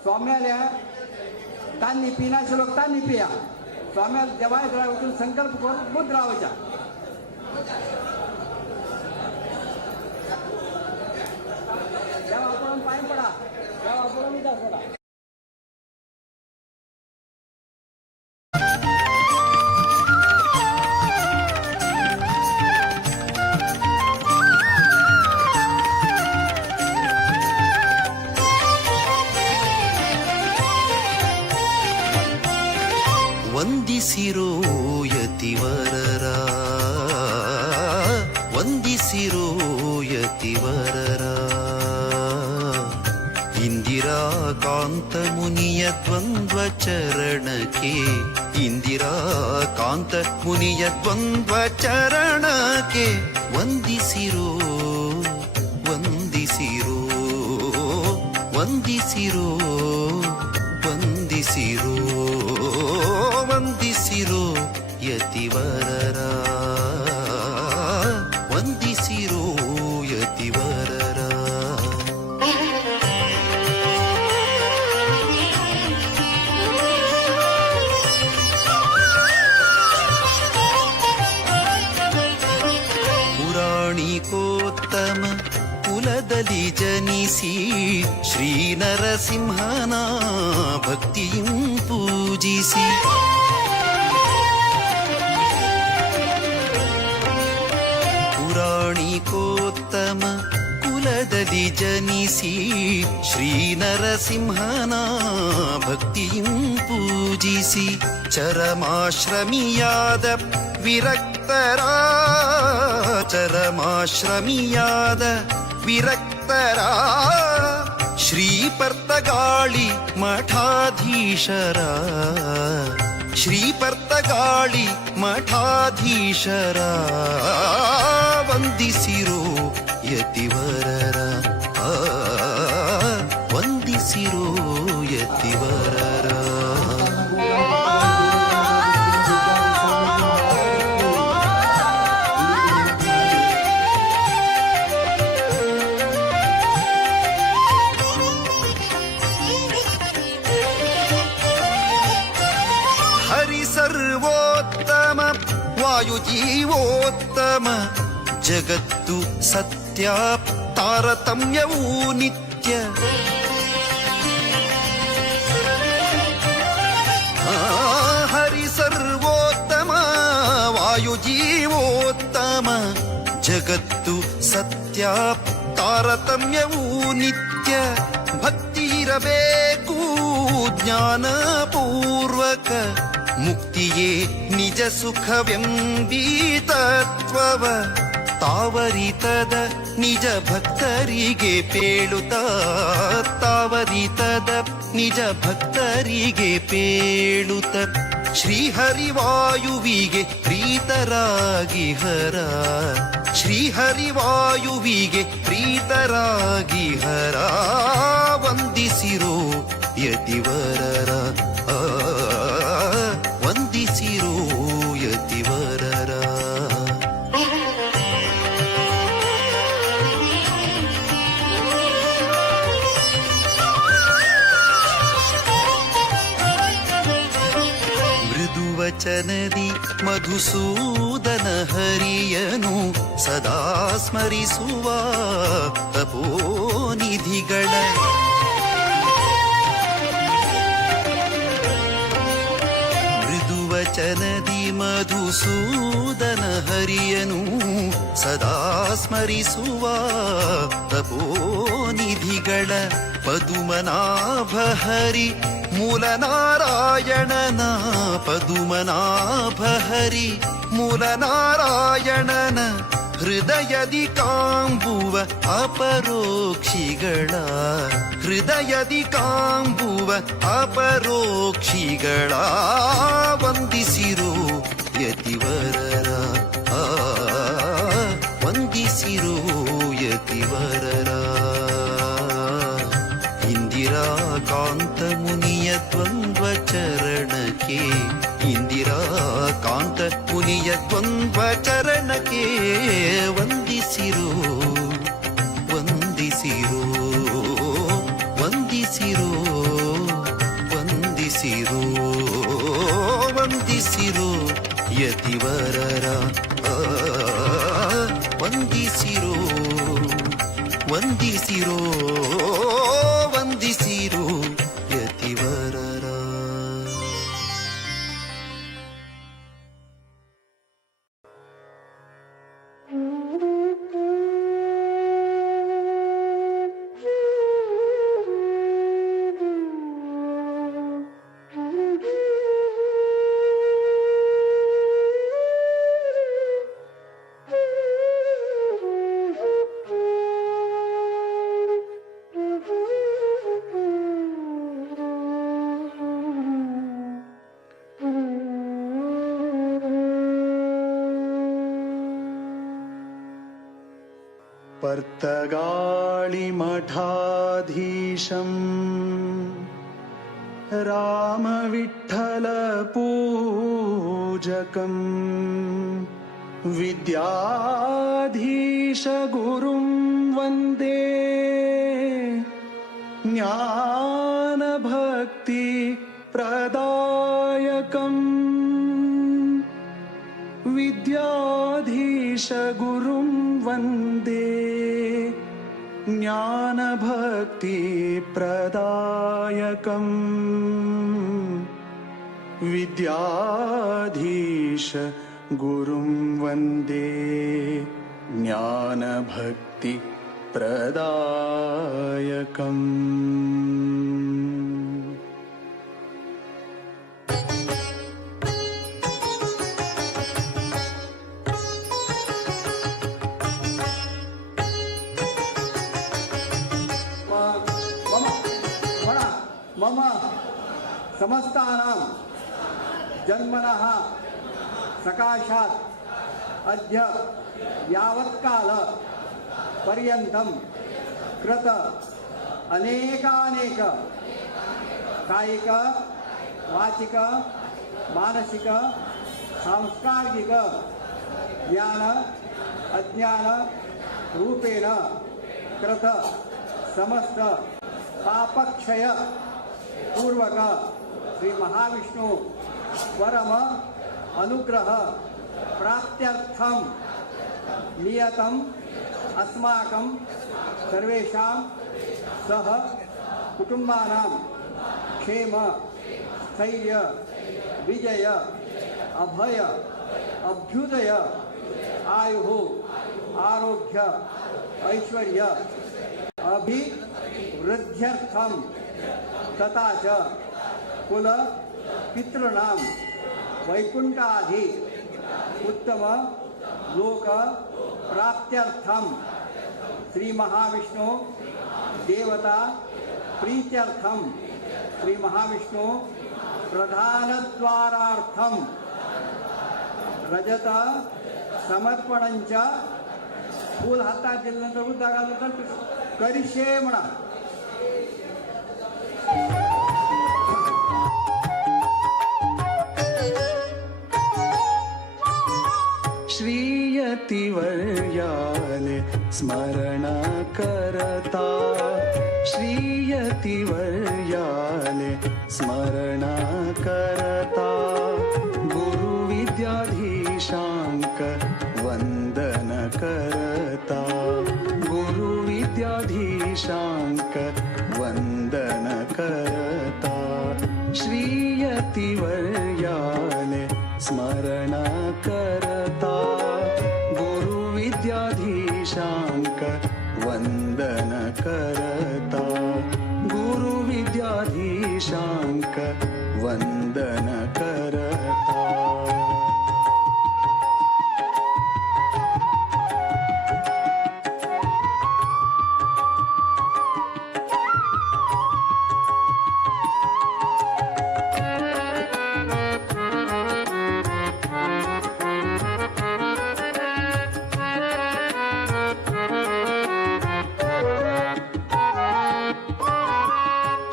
स्वाम्याला तान्ही पिण्याचे लोक तान्ही पिया स्वाम्या देवाय उठून संकल्प करून मुद्रा लावायचा देवा आपण पाय पडा देवा आपण उद्या पडा ವಂದಿಸಿರೋ ಯತಿವರರ ವಂದಿಸಿರೋ ಯತಿವರರ ಇಂದಿರಾ ಕಾಂತ ಮುನಿಯ ದ್ವಂದ್ವ ಚರಣಕ್ಕೆ ಇಂದಿರಾ ಕಾಂತ ಮುನಿಯ ದ್ವಂದ್ವ ಚರಣಕ್ಕೆ ವಂದಿಸಿರೋ ವಂದಿಸಿರೋ ವಂದಿಸಿರೋ ವಂದಿಸಿರೋ ವಂದಿಸಿರೋ ಯತಿವರರ ವಂದಿಸಿರೋ ಯತಿವರರ ಪುರಾಣಿಕೋತ್ತಮ ಕುಲದಲ್ಲಿ ಜನಿಸಿ ಶ್ರೀ ನರಸಿಂಹನ ಭಕ್ತಿಯಂ ಪೂಜಿಸಿ ಪುರಾಣಿಕೋತ್ತಮ ಕುಲದಲ್ಲಿ ಜನಿಸಿ ಶ್ರೀ ನರಸಿಂಹನ ಭಕ್ತಿಯಂ ಪೂಜಿಸಿ ಚರಮಾಶ್ರಮಿಯಾದ ವಿರಕ್ತರ ಚರಮಾಶ್ರಮಿಯಾದ ವಿರಕ್ತರ ಶ್ರೀಪರ್ತಗಾಳಿ ಮಠಾಧೀಶರ ಶ್ರೀಪರ್ತಗಾಳಿ ಮಠಾಧೀಶರ ವಂದಿಸಿರೋ ಯತಿವರರ ವಂದಿಸಿರೋ ಯತಿವರರ ಸರ್ವೋತ್ತಮ ವಾಯುಜೀವೋತ್ತಮ ಜಗತ್ತು ಸತ್ಯ ತಾರತಮ್ಯವೂ ನಿತ್ಯ ಹರಿ ಸರ್ವೋತ್ತಮ ವಾಯುಜೀವೋತ್ತಮ ಜಗತ್ತು ಸತ್ಯ ತಾರತಮ್ಯವೂ ನಿತ್ಯ ಭಕ್ತಿ ಇರಬೇಕು ಜ್ಞಾನಪೂರ್ವಕ ಮುಕ್ತಿಯೇ ನಿಜ ಸುಖವೆಂಬೀತತ್ವವ ತಾವರಿತದ ನಿಜ ಭಕ್ತರಿಗೆ ಪೇಳುತ್ತ ತಾವರಿತದ ನಿಜ ಭಕ್ತರಿಗೆ ಪೇಳುತ್ತ ಶ್ರೀಹರಿವಾಯುವಿಗೆ ಪ್ರೀತರಾಗಿ ಹರ ಶ್ರೀಹರಿವಾಯುವಿಗೆ ಪ್ರೀತರಾಗಿ ಹರ ವಂದಿಸಿರೋ ಯತಿವರರ ವಂದಿಸಿರೋ ಯತಿವರರ ಮೃದುವಚನದಿ ಮಧುಸೂದನ ಹರಿಯನು ಸದಾ ಸ್ಮರಿಸುವ ತಪೋನಿಧಿಗಳ ವಚನದಿ ಮಧುಸೂದನ ಹರಿಯನು ಸದಾ ಸ್ಮರಿಸುವ ತಪೋನಿಧಿಗಳ ಪದುಮನಾಭ ಹರಿ ಮೂಲನಾರಾಯಣನ ಪದುಮನಾಭ ಹರಿ ಮೂಲನಾರಾಯಣನ ಹೃದಯದಿ ಕಾಂಬುವ ಅಪರೋಕ್ಷಿಗಳ ಹೃದಯದಿ ಕಾಂಬುವ ಅಪರೋಕ್ಷಿಗಳ ವಂದಿಸಿರೋ ಯತಿವರರ ವಂದಿಸಿರೋ ಯತಿವರರ ಇಂದಿರಾ ಕಾಂತ ಮುನಿಯ ದ್ವಂದ್ವ ಚರಣಕ್ಕೆ ಇಂದಿರಾ ಕಾಂತ ಮುನಿಯ ದ್ವಂದ್ವ ಚರಣಕ್ಕೆ ವಂದಿಸಿರೋ ವಂದಿಸಿರೋ पर्तगाळिमठाधीशम् रामविठ्ठलपूजकम् विद्याधीशगुरुं वन्दे ज्ञानभक्तिप्रदायकम् विद्याधीशगुरुं वन्दे ज्ञानभक्तिप्रदायकम् विद्याधीशगुरुं वन्दे ज्ञानभक्तिप्रदायकम् मम समस्तानां जन्मनः सकाशात् अद्य यावत्काल पर्यन्तं कृत अनेकानेक कायिक वाचिक मानसिक सांस्कारिक ज्ञान अज्ञान रूपेण कृत समस्त पापक्षय पूर्वक श्री महाविष्णु परम अनुग्रह प्राप्त्यर्थम नियतम अस्माकं सर्वेषां सह कुटुंबानां क्षेम स्थैर्य विजय अभय अभ्युदय आयु आरोग्य ऐश्वर्य अभिवृद्ध्यर्थम तथा च कुल पितॄणां वैकुंठादि उत्तम लोक प्राप्त्यर्थम श्री महाविष्णु देवता प्रीत्यर्थम श्री महाविष्णु प्रधानद्वारार्थम रजत समर्पणंच फूल हातात दिल्यानंतर उद्दागानंतर करिष्ये म्हणा. श्रीयतिवर्याले स्मरण करता श्रीयतिवर्याले स्मरण करता गुरुविद्याधीशांक वंदन करता गुरुविद्याधीशांक वंदन करता श्रीयतिवर्याले स्मरण करता गुरुविद्याधीशांक वंदन करता गुरुविद्याधीशांक वंदन करता.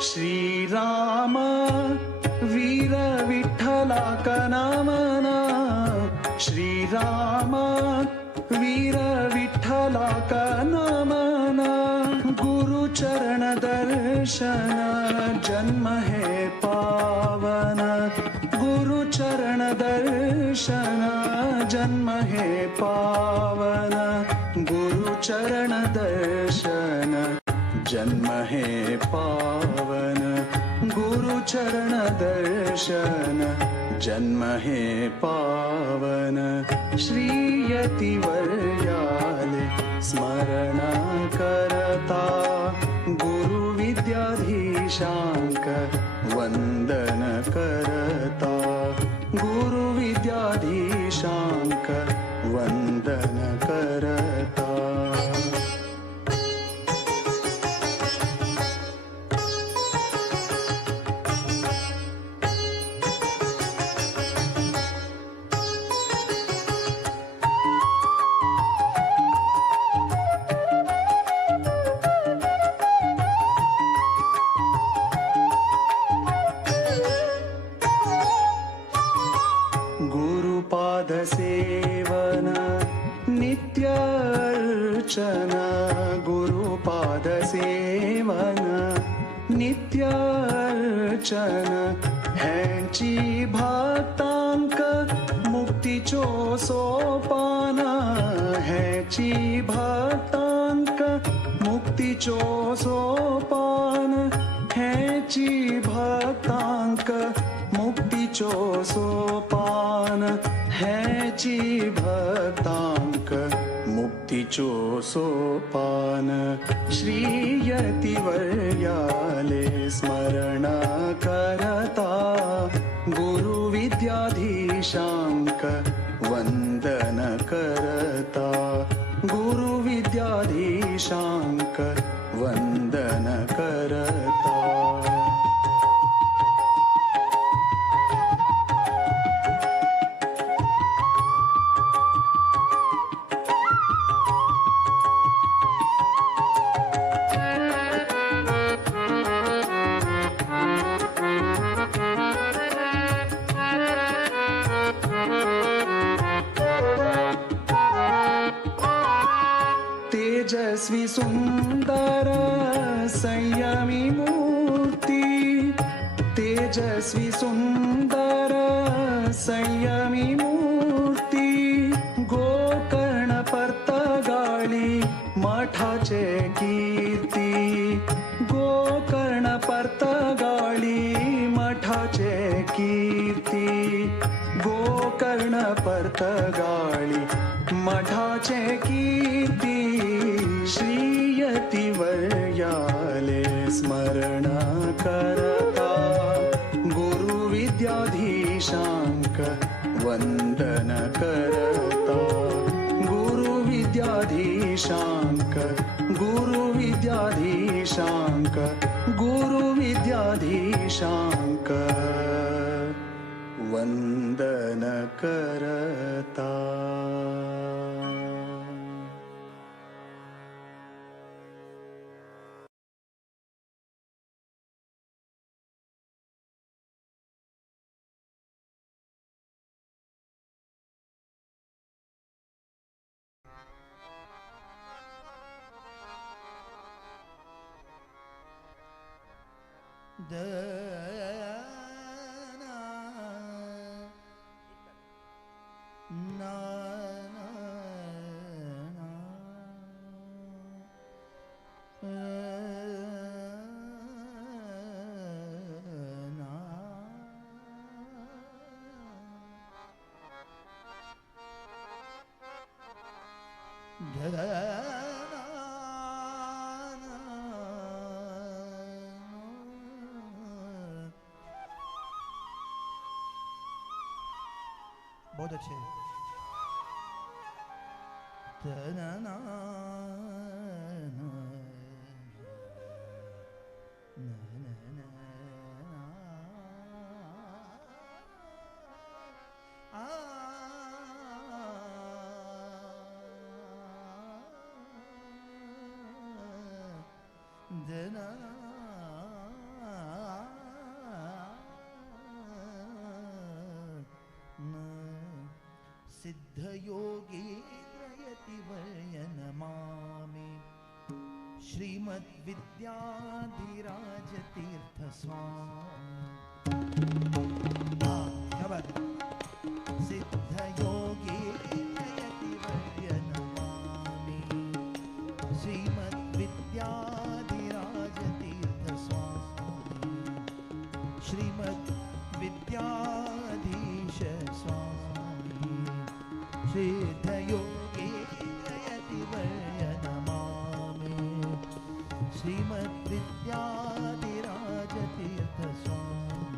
श्रीराम वीर विठ्ठला का नामना श्रीराम वीर विठ्ठला का नामना गुरुचरण दर्शन जन्म है पावन गुरुचरण दर्शन जन्म है पावन गुरुचरण दर्शन जन्म है पावन गुरुचरण दर्शन जन्म है पावन श्रीयतिवर्याले स्मरण करता गुरुविद्याधीशांक वंदन करता गुरुविद्याधीशांक वंदन करता. अर्चन गुरुपाद सेवन नित्य अर्चन हेंची भक्तांक मुक्तीचो सोपान हेंची भक्तांक मुक्तीचो सोपान हेंची भक्तांक मुक्तीचो सोपान हेंची भक्तांक मुक्तीचो सोपान श्रीयतिवर्याले स्मरण करता गुरुविद्याधीशांक वंदन करता गुरुविद्याधीशांक वंदन करता तेजस्वी सुंदर संयमी मूर्ति तेजस्वी सुंदर संयमी मूर्ति गोकर्ण परतगाळी मठाचे कीर्ती गोकर्ण परतगाळी मठाचे कीर्ती गोकर्ण परतगाळी मठाचे कीर्ती श्रीयतिवर्याले स्मरण करता गुरुविद्याधीशांक वंदन करता गुरुविद्याधीशांक गुरुविद्याधीशांक गुरुविद्याधीशांक वंदन करता बहुत अच्छे सिद्धयोगीन्द्रयतिवर्य नमामि श्रीमद्विद्याधिराज तीर्थ स्वामी सिद्धयोगीन्द्रयतिवर्य नमामि श्रीमद्विद्याधिराज तीर्थ स्वामी श्रीमद्विद्याधीश स्वामी सिद्धयोगीन्द्रयतिवर्य नमामि श्रीमद्विद्याधिराज तीर्थ स्वामी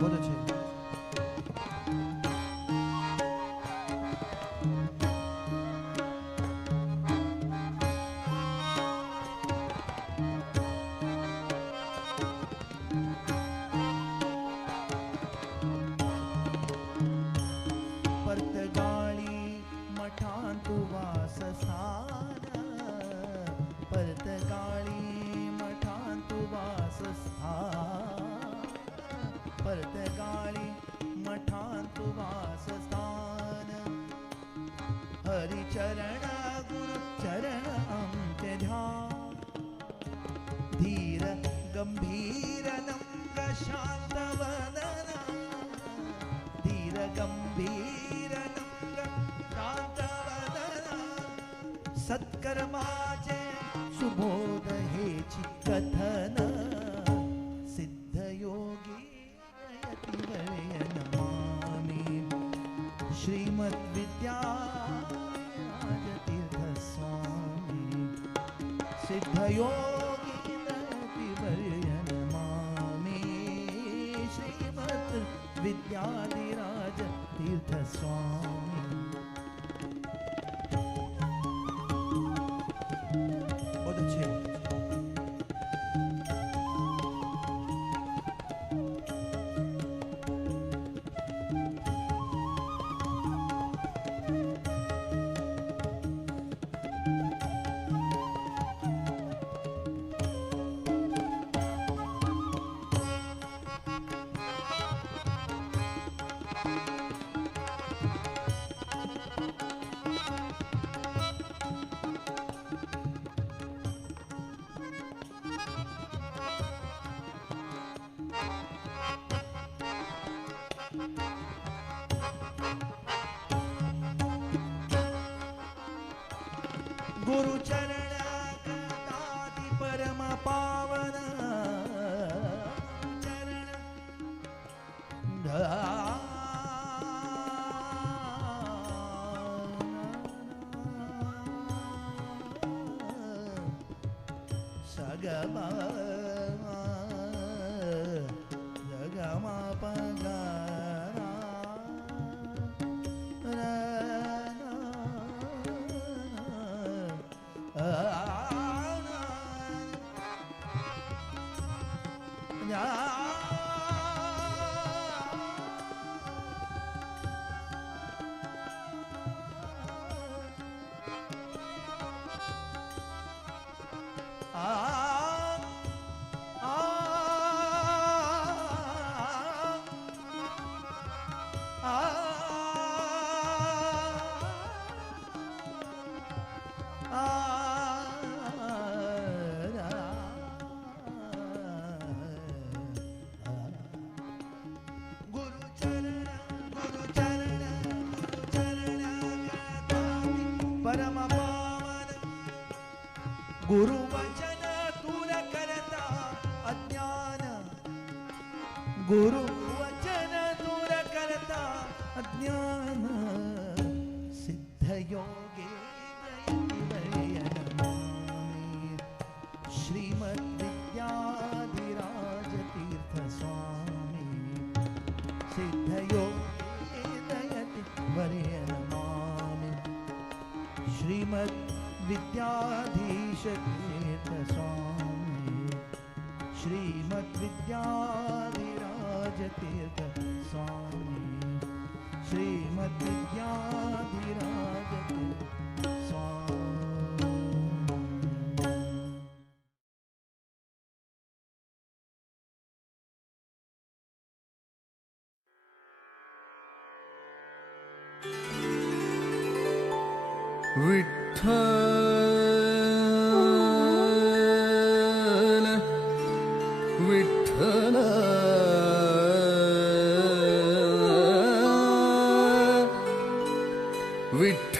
बहुत अच्छे परतगाळी मठांतु वास हरिचरण गुरु चरण अंत्य ध्यान धीर गंभीर नम्र शांत वदन धीर गंभीर नम्र शांत वदन सत्कर्माचे सुबोध हेची कथन सिद्ध योगी यतिवर्य नमामि श्रीमद्विद्याराजतीर्थ स्वामी सिद्ध योगी यतिवर्य नमामि श्रीमद्विद्याधिराज तीर्थ स्वामी बहुत अच्छे गुरु चरण कदाति परम पावन चरण सगमा सगमा पगा परम पावन गुरु वचन दूर करता अज्ञान गुरु वचन दूर करता अज्ञान सिद्ध योगे श्रीमद्विद्याधिराज तीर्थ स्वामी सिद्ध योगे दयति वर्य नमामि श्रीमद्विद्याधीश तीर्थ स्वामी श्रीमद्विद्याधिराज तीर्थ स्वामी श्रीमद्विद्याधिराज तीर्थ स्वामी विठ्ठल विठ्ठल विठ्ठल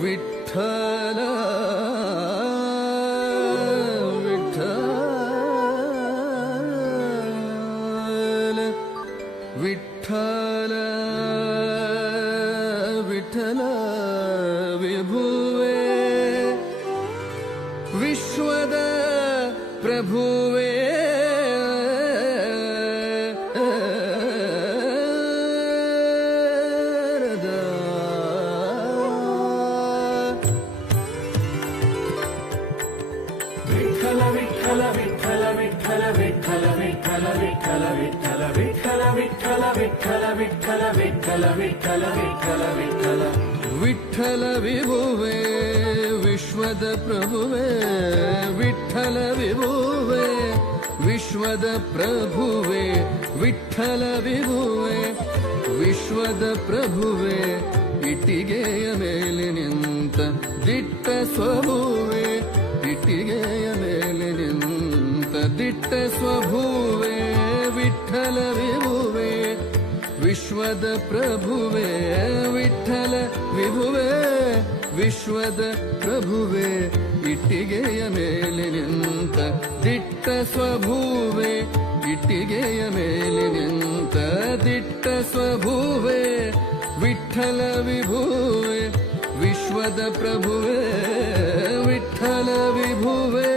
विठ्ठल विठ्ठल विठ्ठल विभुवे विश्वद प्रभुवे विठ्ठल विठ्ठल विठ्ठल विठ्ठल विठ्ठल विठ्ठल विठ्ठल विठ्ठल विठ्ठल विठ्ठल विठ्ठल विठ्ठल विठ्ठल विठ्ठल विठ्ठल विठ्ठल विठ्ठल विभुवे विश्व ವಿಶ್ವದ ಪ್ರಭುವೇ ವಿಠಲ ವಿಭುವೇ ವಿಶ್ವದ ಪ್ರಭುವೇ ವಿಠಲ ವಿಭುವೇ ವಿಶ್ವದ ಪ್ರಭುವೇ ಇಟ್ಟಿಗೆಯ ಮೇಲೆ ನಿಂತ ದಿಟ್ಟ ಸ್ವಭುವೇ ಇಟ್ಟಿಗೆಯ ಮೇಲೆ ನಿಂತ ದಿಟ್ಟ ಸ್ವಭುವೇ ವಿಠಲ ವಿಭುವೇ ವಿಶ್ವದ ಪ್ರಭುವೇ ವಿಠಲ ವಿಭುವೇ ವಿಶ್ವದ ಪ್ರಭುವೇ ಇಟ್ಟಿಗೆಯ ಮೇಲೆ ನಿಂತ ದಿಟ್ಟ ಸ್ವಭುವೇ ಇಟ್ಟಿಗೆಯ ಮೇಲೆ ನಿಂತ ದಿಟ್ಟ ಸ್ವಭುವೇ ವಿಠಲ ವಿಭುವೇ ವಿಶ್ವದ ಪ್ರಭುವೇ ವಿಠಲ ವಿಭುವೇ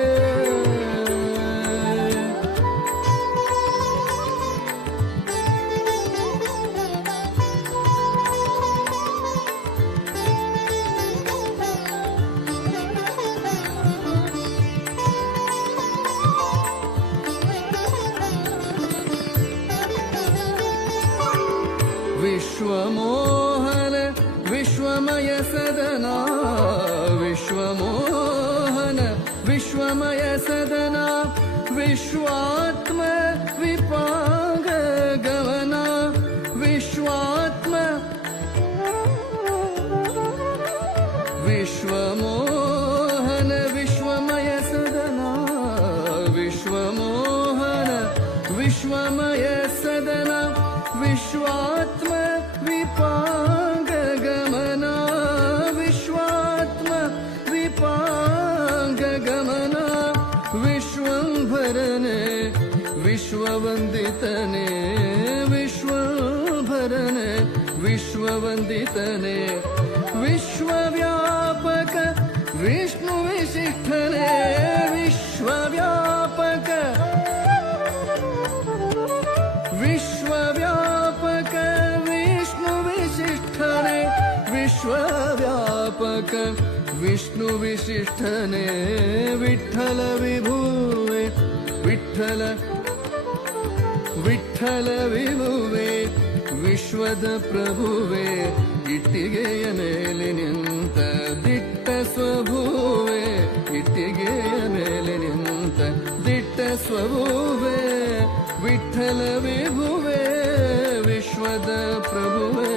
ವಿಶ್ವಮೋಹನ ವಿಶ್ವಮಯ ಸದನಾ ವಿಶ್ವಮೋಹನ ವಿಶ್ವಮಯ ಸದನಾ ವಿಶ್ವಾತ್ಮ ವಿಪಾಗ ಗಮನ ವಿಶ್ವಾತ್ಮ ವಿಶ್ವಮೋಹನ ವಿಶ್ವಮಯ ಸದನಾ ವಿಶ್ವಮೋಹನ ವಿಶ್ವಮಯ ಸದನಾ ವಿಶ್ವಾತ್ಮ ವಿಪಾಂಗ ಗಮನ ವಿಶ್ವಾತ್ಮ ವಿಪಾಂಗ ಗಮನ ವಿಶ್ವಂಭರನೆ ವಿಶ್ವವಂದಿತನೆ ವಿಶ್ವಂಭರನೆ ವಿಶ್ವವಂದಿತನೆ ವಿಶ್ವವ್ಯಾಪಕ ವಿಷ್ಣು ವಿಶಿಷ್ಟನೆ ವಿಶ್ವವ್ಯಾಪಕ ವಿಶ್ವವ್ಯಾಪಕ ವಿಷ್ಣು ವಿಶಿಷ್ಟನೆ ವಿಶ್ವವ್ಯಾಪಕ ವಿಷ್ಣು ವಿಶಿಷ್ಟನೆ ವಿಠಲ ವಿಭುವೆ ವಿಠಲ ವಿಠಲ ವಿಭುವೆ ವಿಶ್ವದ ಪ್ರಭುವೆ ಇಟ್ಟಿಗೆಯ ಮೇಲೆ ನಿಂತ ದಿಟ್ಟ ಸ್ವಭುವೆ ಇಟ್ಟಿಗೆಯ ಮೇಲೆ ನಿಂತ ದಿಟ್ಟ ಸ್ವಭುವೆ ವಿಠಲ ವಿಭುವೆ ವಿಶ್ವದ ಪ್ರಭುವೆ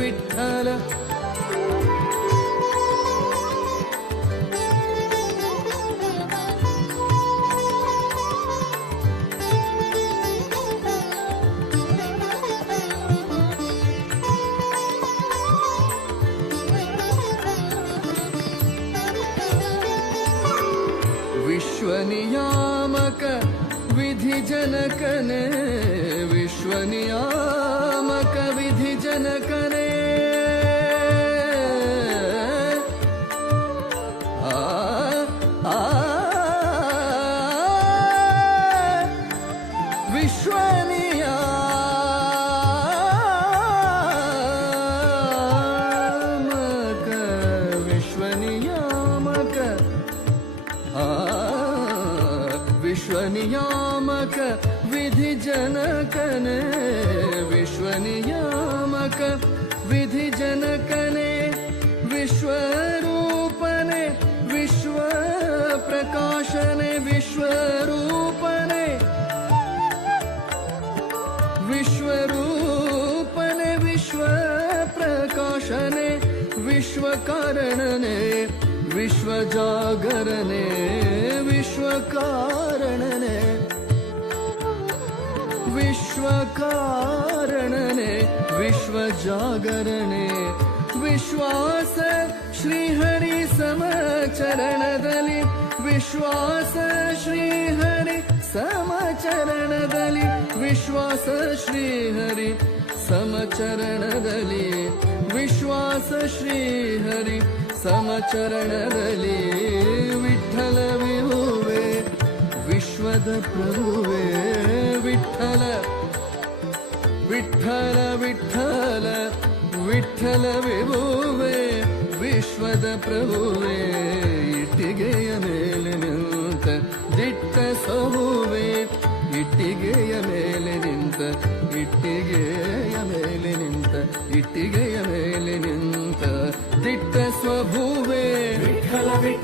ವಿಠಲ ವಿಶ್ವನಿಯಾಮಕ ವಿಧಿ ಜನಕನೆ ವಿಶ್ವನಿಯಾಮಕ ವಿಧಿ ಜನಕನೆ ವಿಶ್ವನಿಯಾಮಕ ವಿಶ್ವನಿಯಾಮಕ ವಿಶ್ವನಿಯಾಮಕ ವಿಧಿ ಜನಕನೆ ವಿಶ್ವನಿಯಾಮಕ ವಿಧಿ ಜನಕನೆ ವಿಶ್ವರೂಪನೆ ವಿಶ್ವ ಪ್ರಕಾಶನೆ ವಿಶ್ವರೂಪನೆ ವಿಶ್ವರೂಪನೆ ವಿಶ್ವ ಪ್ರಕಾಶನೆ ವಿಶ್ವಕಾರಣನೆ ವಿಶ್ವಜಾಗರನೆ ವಿಶ್ವಕಾರಣನೆ ವಿಶ್ವಕಾರಣನೆ ವಿಶ್ವಜಾಗರನೆ ವಿಶ್ವಾಸ ಶ್ರೀಹರಿ ಸಮಚರಣದಲ್ಲಿ ವಿಶ್ವಾಸ ಶ್ರೀಹರಿ ಸಮಚರಣದಲ್ಲಿ ವಿಶ್ವಾಸ ಶ್ರೀಹರಿ ಸಮಚರಣದಲ್ಲಿ ವಿಶ್ವಾಸ ಶ್ರೀಹರಿ ಸಮಚರಣದಲ್ಲಿ ವಿಠಲ ವಿಭುವೆ ವಿಶ್ವದ ಪ್ರಭುವೆ ವಿಠಲ ವಿಠಲ ವಿಠಲ ವಿಠಲ ವಿಭುವೆ ವಿಶ್ವದ ಪ್ರಭುವೆ ಇಟ್ಟಿಗೆಯ ಮೇಲೆ ನಿಂತ ದಿಟ್ಟ ಸ್ವಭುವೆ ಇಟ್ಟಿಗೆಯ ಮೇಲೆ ನಿಂತ ಇಟ್ಟಿಗೆಯ ಮೇಲೆ ನಿಂತ ಇಟ್ಟಿಗೆಯ ಮೇಲೆ ನಿಂತ ದಿಟ್ಟ ಸ್ವಭುವೆ ವಿಠಲ ವಿಠಲ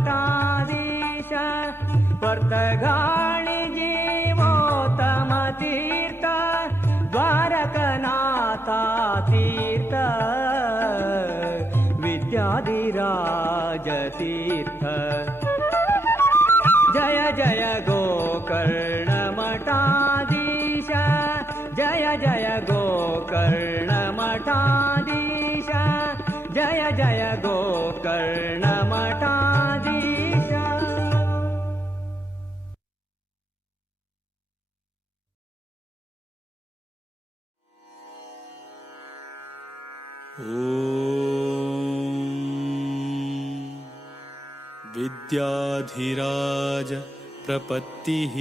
गोकर्णमठाधीश वर्तगाळि जीवोत्तमतीर्थ द्वारकनाथा तीर्थ विद्याधिराज तीर्थ जय जय गोकर्णमठाधीश जय जय गोकर्णमठाधीश जय जय गोकर्णमठाधीश ॐ विद्याधिराज प्रपत्तिः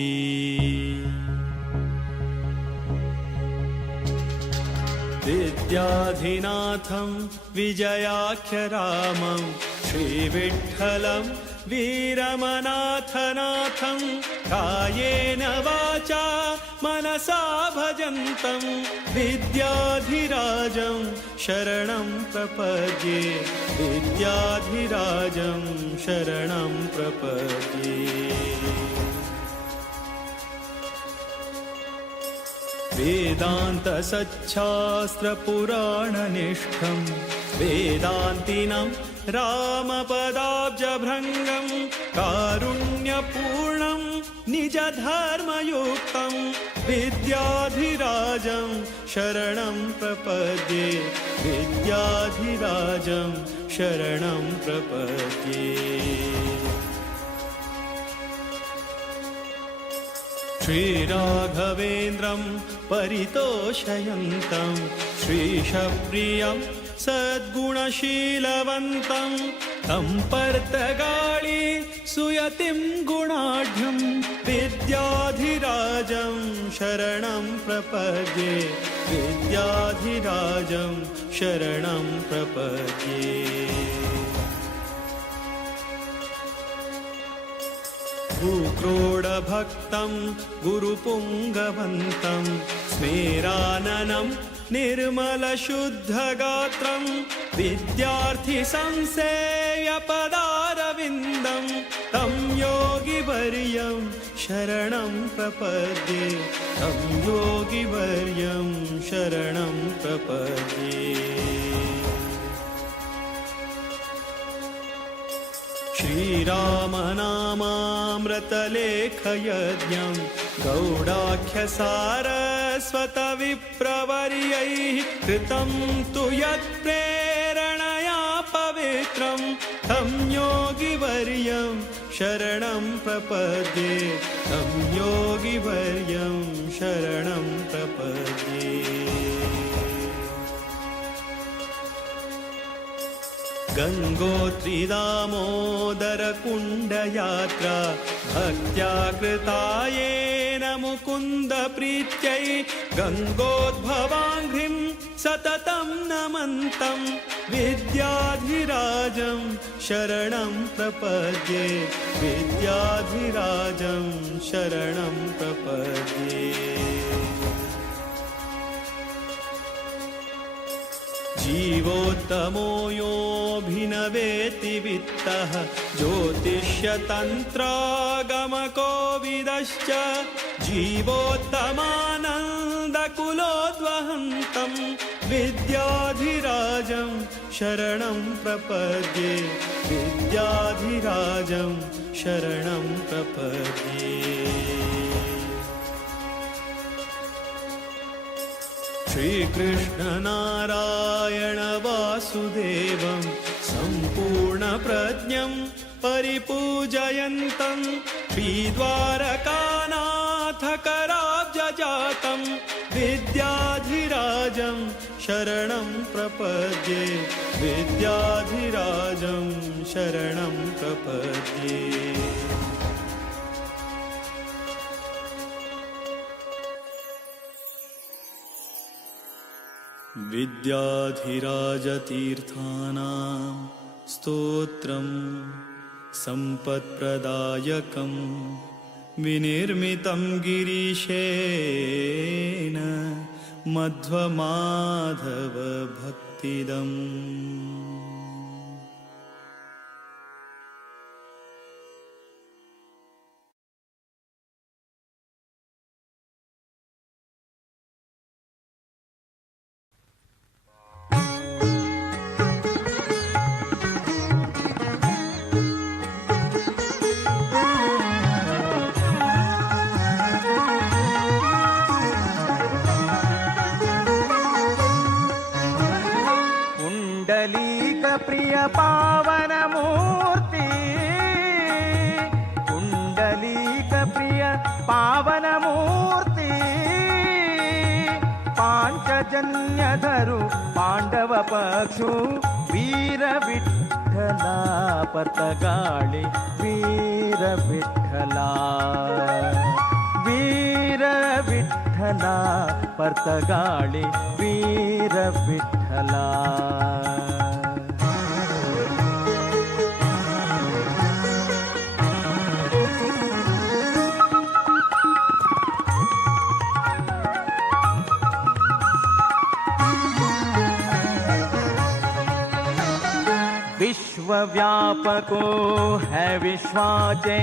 विद्याधिनाथं विजयाख्यरामं श्रीविठ्ठलं वीरमनाथनाथं कायेन वाचा मनसा भजन्तं विद्याधिराजं शरणं प्रपद्ये विद्याधिराजं शरणं प्रपद्ये वेदान्तसच्छास्त्रपुराणनिष्ठं वेदान्तिनं रामपदाब्जभृङ्गं कारुण्यपूर्णं निजधर्मयुक्तं विद्याधिराजं शरणं प्रपद्ये विद्याधिराजं शरणं प्रपद्ये श्रीराघवेन्द्रं परितोषयन्तं श्रीशप्रियं सद्गुणशीलवन्तं तं पर्तगाळि सुयतिं गुणाढ्यं विद्याधिराजं शरणं प्रपद्ये विद्याधिराजं शरणं प्रपद्ये भूक्रोडभक्तं गुरुपुङ्गवन्तं स्मेराननं निर्मलशुद्धगात्रं विद्यार्थिसंसेव्यपदारविन्दं तं योगिवर्यं शरणं प्रपद्ये तं योगिवर्यं शरणं प्रपद्ये श्रीरामनामामृतलेखयज्ञं गौडाख्यसारस्वतविप्रवर्यैः कृतं तु यत्प्रेरणया पवित्रं तं योगिवर्यं शरणं प्रपद्ये तं योगिवर्यं शरणं प्रपद्ये गङ्गोत्रीदामोदरकुण्डयात्रा भक्त्या कृतायेन मुकुन्दप्रीत्यै गङ्गोद्भवाङ्घ्रिं सततं नमन्तं विद्याधिराजं शरणं प्रपद्ये विद्याधिराजं शरणं प्रपद्ये जीवोत्तमो योऽभिनवेति वित्तः ज्योतिष्यतन्त्रागमकोविदश्च जीवोत्तमानन्दकुलोद्वहन्तं विद्याधिराजं शरणं प्रपद्ये विद्याधिराजं शरणं प्रपद्ये श्रीकृष्णनारायण वासुदेवं सम्पूर्णप्रज्ञं परिपूजयन्तं श्रीद्वारकानाथकराब्जजातं विद्याधिराजं शरणं प्रपद्ये विद्याधिराजं शरणं प्रपद्ये विद्याधिराजतीर्थानां स्तोत्रं सम्पत्प्रदायकं विनिर्मितं गिरीशेन मध्वमाधवभक्तिदम् पावन मूर्ति कुंडलीक प्रिय पावन मूर्ति पांचजन्यधरु पांडव पक्षु वीर विठ्ठला पतगाळी वीर विठ्ठला वीर विठ्ठला पतगाळी वीर विठ्ठला विश्वव्यापको है विश्वाचे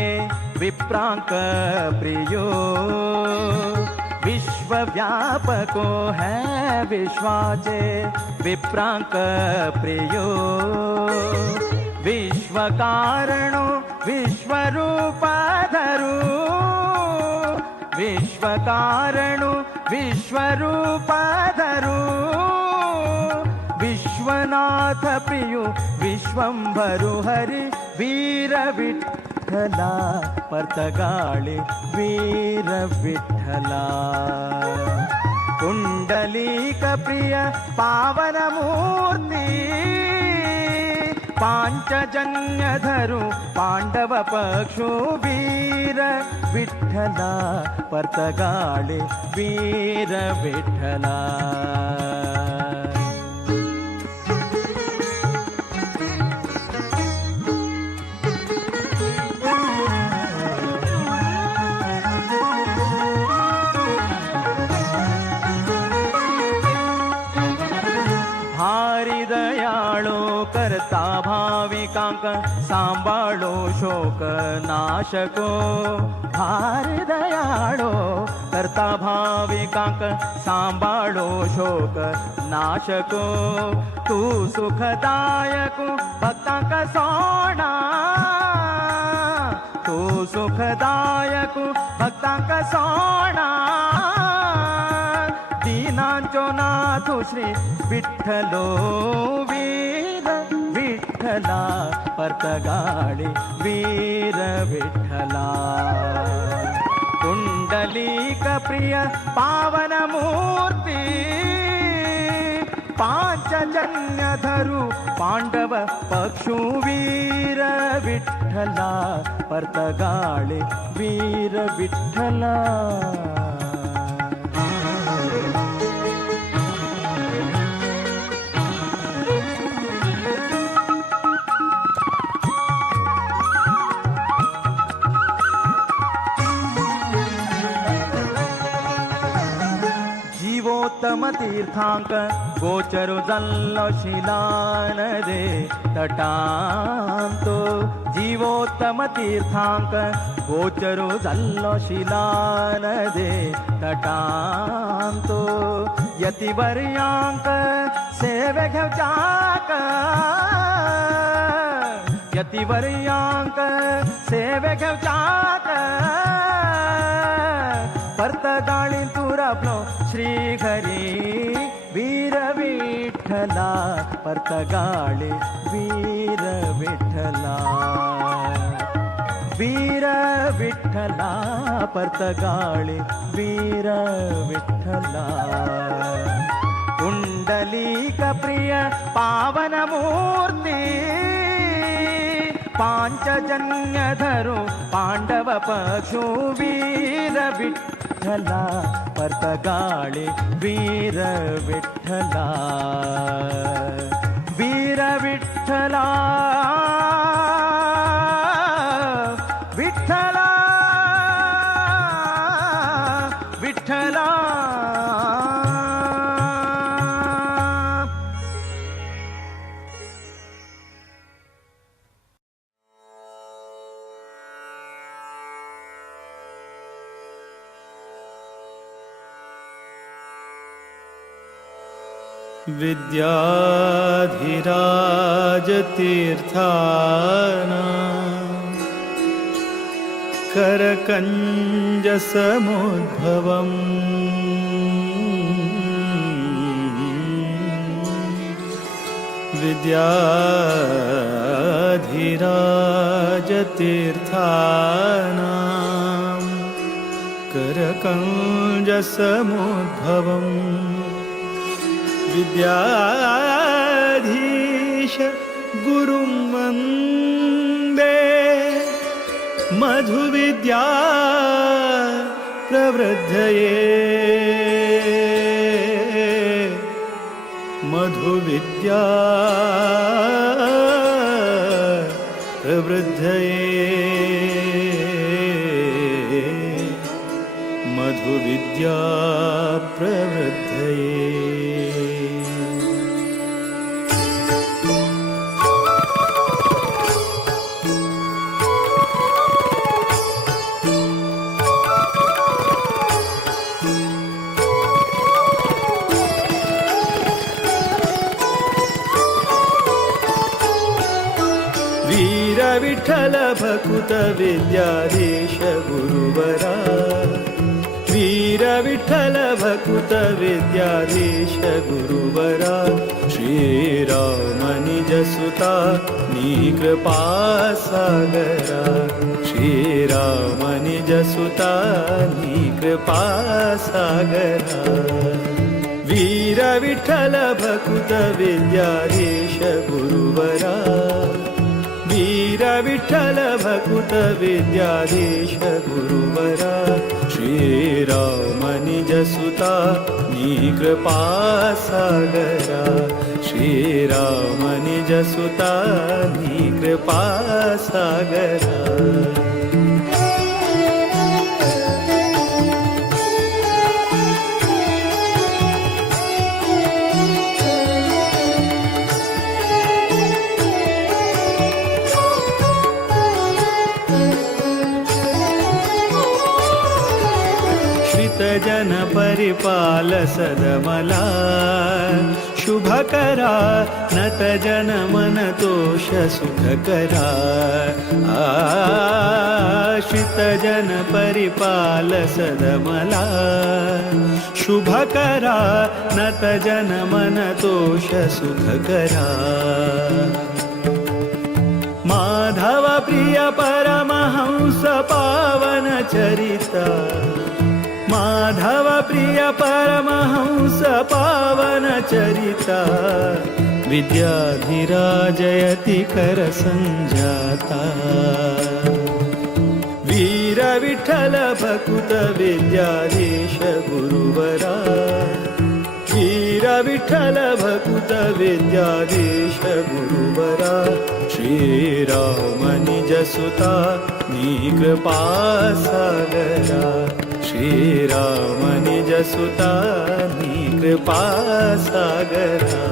विप्रांक प्रियो विश्वव्यापको है विश्वाचे विप्रांक प्रियो विश्वकारणो विश्वरूपधरो विश्वकारणो विश्वरूपधरो विश्वनाथ प्रियो विश्वंभरो हरि वीर विठ्ठला पतगाळी वीर विठ्ठला कुंडलीक प्रिय पावन मूर्ति पांचजन्यधरु पांडव पक्षु वीर विठ्ठला पतगाळी वीर विठ्ठला करता भाविकांक सांभाळो शोक नाशको भारी दयाळो करता भाविकांक सांभाळो शोक नाशको तू सुखदायक भक्तांक सोडा तू सुखदायक भक्तांक सोडा दीनांचो नाथो श्री विठ्ठलो वीर विठ्ठला पतगाळी वीर विठ्ठला कुंडलीक प्रिय पावन मूर्ति पांचजन्यधरु पांडव पक्षु वीर विठ्ठला पतगाळी वीर विठ्ठला जीवोत्तम तीर्थांक गोचरो जल्लो शिलानदे तटांतो जीवोत्तम तीर्थांक गोचरो जल्लो शिलानदे तटांतो यतिवर्यांक सेवे घेवच्याक यतिवर्यांक सेवे घेवच्याक पतगाळी तुरपलो श्री हरी वीर विठ्ठला पतगाळी वीर विठ्ठला वीर विठ्ठला पतगाळी वीर विठ्ठला कुंडलीक प्रिय पावन मूर्ति पांचजन्यधरो पांडव पक्षु वीर विठ्ठला पतगाळी वीर विठ्ठला वीर विठ्ठला विठ्ठला विठ्ठला विद्याधिराजतीर्थाना करकञ्जसमुद्भवम् विद्याधिराजतीर्थानां करकञ्जसमुद्भवम् विद्याधीश गुरुं वन्दे मधुविद्या प्रवृद्धये मधुविद्या प्रवृद्धये मधुविद्या प्रवृद्धये। वीर विठ्ठल भकुत विद्याधीश गुरुवरा वीर विठ्ठल भकुत विद्याधीश गुरुवरा श्रीराम निज सुता नी कृपा सागरा श्रीराम निज सुता नी कृपा सागरा वीर विठ्ठल भकुत विद्याधीश गुरुवरा वीर विठ्ठल भकुत विद्याधीश गुरुवरा श्रीराम निज सुता नी कृपा सागरा श्रीराम निज सुता नी कृपा सागरा। जन परिपाल सदमला शुभकरा नत जन मन तोष सुखकरा आश्रित जन परिपाल सदमला शुभकरा नत जन मन तोष सुखकरा माधव प्रिय परमहंस पावन चरिता माधव प्रिय परमहंस पावन चरिता विद्याधिराजयति कर संजाता वीर विठ्ठल भकुत विद्याधीश गुरुवरा वीर विठ्ठल भकुत विद्याधीश गुरुवरा श्रीराम निज सुता नी कृपा सागरा श्रीराम निज सुता नी कृपा सागरा।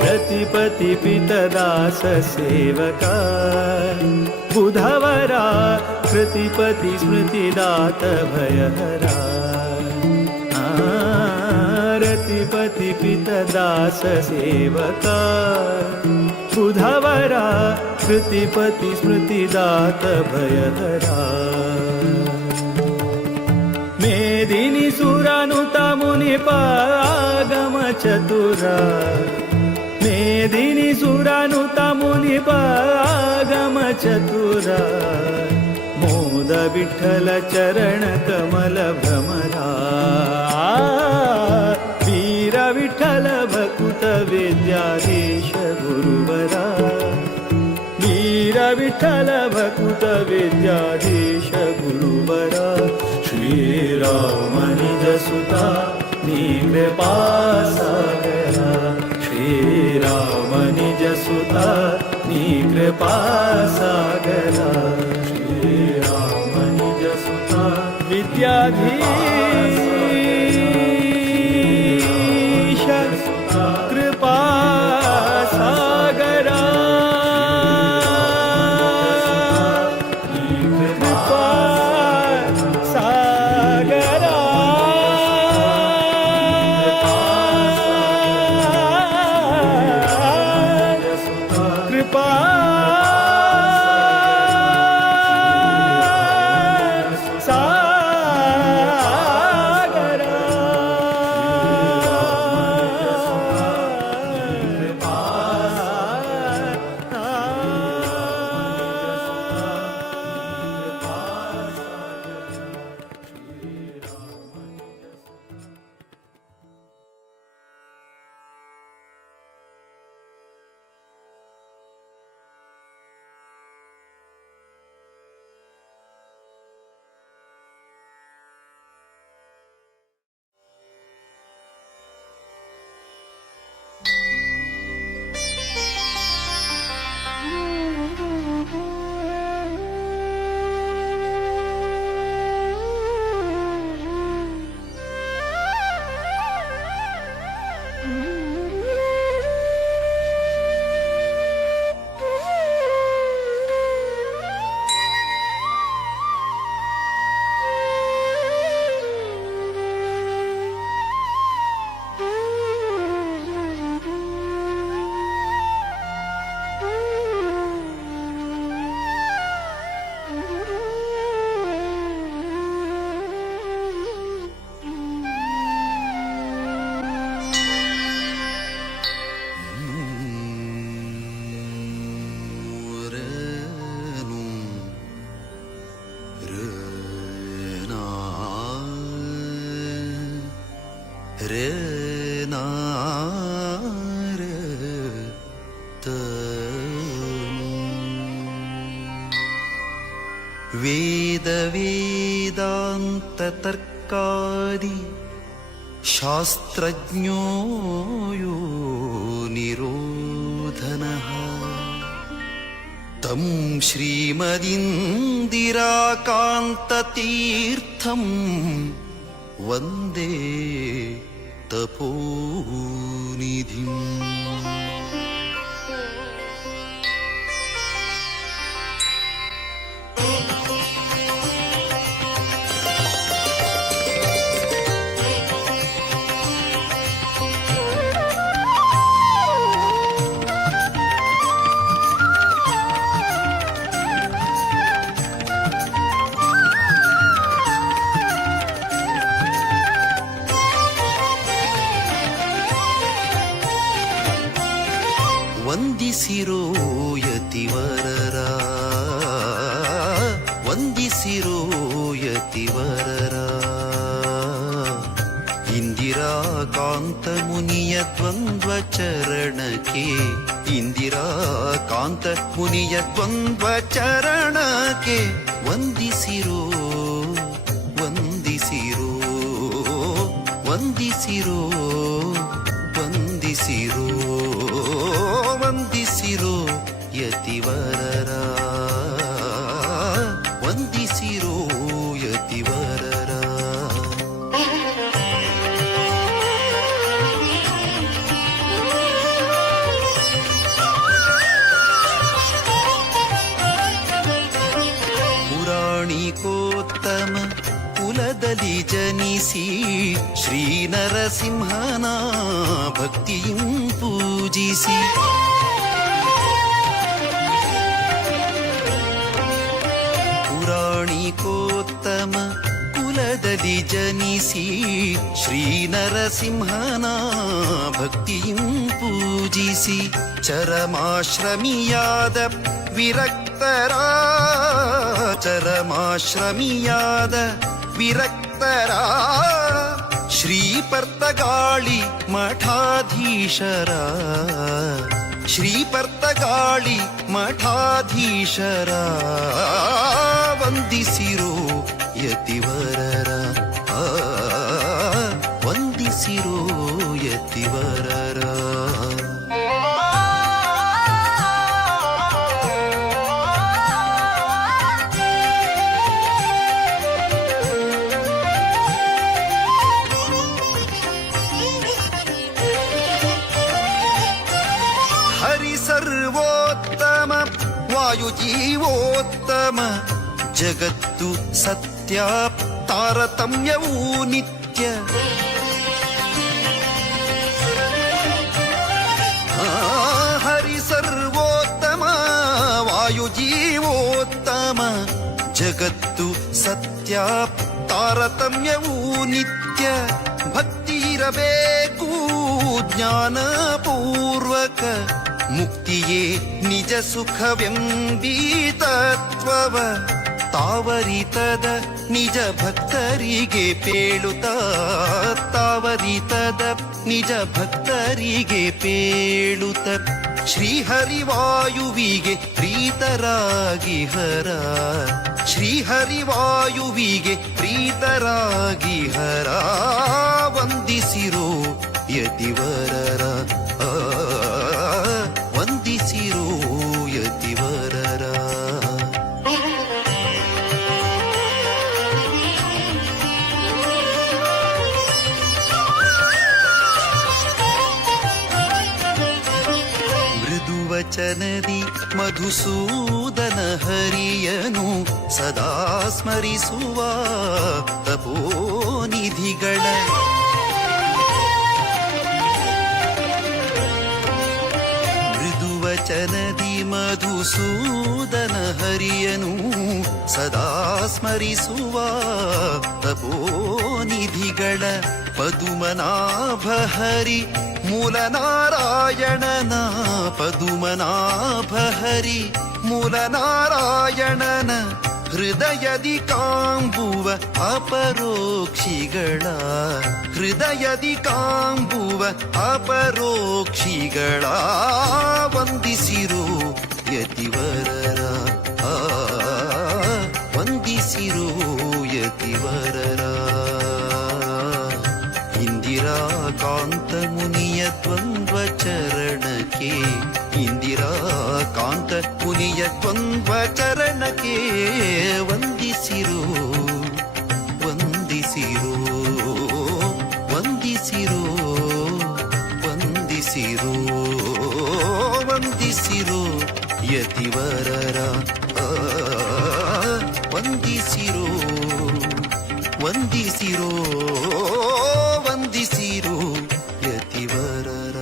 प्रतिपति पितदास सेवका बुधवरा प्रतिपति स्मृतिदात भयहरा रतिपति पितदास सेवका बुधवरा प्रतिपति स्मृतिदात भयहरा मेदिनी सुरानुता मुनिपागम चतुरा मेदिनी सुरानुता मुनिपागम चतुरा मोद विठ्ठल चरण कमल भ्रमरा वीर विठ्ठल भकुत विद्याधीश गुरुवरा वीर विठ्ठल भकुत विद्याधीश गुरुवरा श्रीराम निज सुता नी कृपा सागरा श्रीराम निज सुता नी कृपा सागरा श्रीराम निज सुता विद्याधीश कृपा सागरा कृपा सागरा ವೇದ ವೇದಾಂತ ತರ್ಕಾದಿ ಶಾಸ್ತ್ರಜ್ಞೋ ಯೋ ನಿರೋಧನಃ ತಂ ಶ್ರೀಮದಿಂದಿರಾಕಾಂತತೀರ್ಥಂ ವಂದೇ ತಪೋನಿಧಿಂ. ವಂದಿಸಿರೋ ಯತಿವರರ, ವಂದಿಸಿರೋ ಯತಿವರರ. ಇಂದಿರಾಕಾಂತ ಮುನಿಯ ದ್ವಂದ್ವ ಚರಣಕ್ಕೆ, ಇಂದಿರಾಕಾಂತ ಮುನಿಯ ದ್ವಂದ್ವ ಚರಣಕ್ಕೆ ವಂದಿಸಿರೋ, ವಂದಿಸಿರೋ, ವಂದಿಸಿರೋ, ವಂದಿಸಿರೋ, ವಂದಿಸಿರೋ ಯತಿವರರ, ವಂದಿಸಿರೋ ಯತಿವರರ. ಪುರಾಣಿಕೋತ್ತಮ ಕುಲದಲ್ಲಿ ಜನಿಸಿ ಶ್ರೀ ನರಸಿಂಹನ ಭಕ್ತಿಯಂ ಪೂಜಿಸಿ, ಪುರಾಣಿಕೋತ್ತಮ ಕುಲದಲ್ಲಿ ಜನಿಸಿ ಶ್ರೀ ನರಸಿಂಹನ ಭಕ್ತಿಯಂ ಪೂಜಿಸಿ, ಚರಮಾಶ್ರಮಿಯಾದ ವಿರಕ್ತರ, ಚರಮಾಶ್ರಮಿಯಾದ ವಿರಕ್ತರ ಶ್ರೀಪರ್ತಗಾಳಿ ಮಠಾಧೀಶರ, ಶ್ರೀಪರ್ತಗಾಳಿ ಮಠಾಧೀಶರ ವಂದಿಸಿರೋ ಯತಿವರರ, ವಂದಿಸಿರೋ ಯತಿವರರ. ಸರ್ವೋತ್ತಮ ವಾಯುಜೀವೋತ್ತಮ, ಜಗತ್ತು ಸತ್ಯ ತಾರತಮ್ಯವೂ ನಿತ್ಯ. ಹರಿ ಸರ್ವೋತ್ತಮ ವಾಯುಜೀವೋತ್ತಮ, ಜಗತ್ತು ಸತ್ಯ ತಾರತಮ್ಯವೂ ನಿತ್ಯ. ಭಕ್ತಿ ಇರಬೇಕು ಜ್ಞಾನಪೂರ್ವಕ, ಮುಕ್ತಿಯೇ ನಿಜ ಸುಖವೆಂಬೀ ತತ್ವವ ತಾವರಿತದ ನಿಜ ಭಕ್ತರಿಗೆ ಪೇಳುತ್ತ, ತಾವರಿತದ ನಿಜ ಭಕ್ತರಿಗೆ ಪೇಳುತ್ತ. ಶ್ರೀಹರಿವಾಯುವಿಗೆ ಪ್ರೀತರಾಗಿ ಹರ, ಶ್ರೀಹರಿವಾಯುವಿಗೆ ಪ್ರೀತರಾಗಿ ಹರ ವಂದಿಸಿರೋ ಯತಿವರರ, ವಂದಿಸಿರೋ ಯತಿವರರ. ಮೃದುವಚನದಿ ಮಧುಸೂದನ ಹರಿಯನು ಸದಾ ಸ್ಮರಿಸುವ ತಪೋನಿಧಿಗಳ, ವಚನದಿ ಮಧುಸೂದನ ಹರಿಯನು ಸದಾ ಸ್ಮರಿಸುವ ತಪೋನಿಧಿಗಳ, ಪದುಮನಾಭ ಹರಿ ಮೂಲನಾರಾಯಣನ, ಪದುಮನಾಭ ಹರಿ ಮೂಲನಾರಾಯಣನ ಹೃದಯದಿ ಕಾಂಬುವ ಅಪರೋಕ್ಷಿಗಳ, ಹೃದಯದಿ ಕಾಂಬುವ ಅಪರೋಕ್ಷಿಗಳ ವಂದಿಸಿರೋ ಯತಿವರರ, ಚರಣಕ್ಕೆ ಇಂದಿರಾ ಕಾಂತ ಮುನಿಯ ದ್ವಂದ್ವ ಚರಣಕ್ಕೆ ವಂದಿಸಿರೋ ವಂದಿಸಿರೋ ವಂದಿಸಿರೋ ವಂದಿಸಿರೋ ವಂದಿಸಿರೋ ಯತಿವರರ ವಂದಿಸಿರೋ ವಂದಿಸಿರೋ ವಂದಿಸಿರೋ ಯತಿವರರ.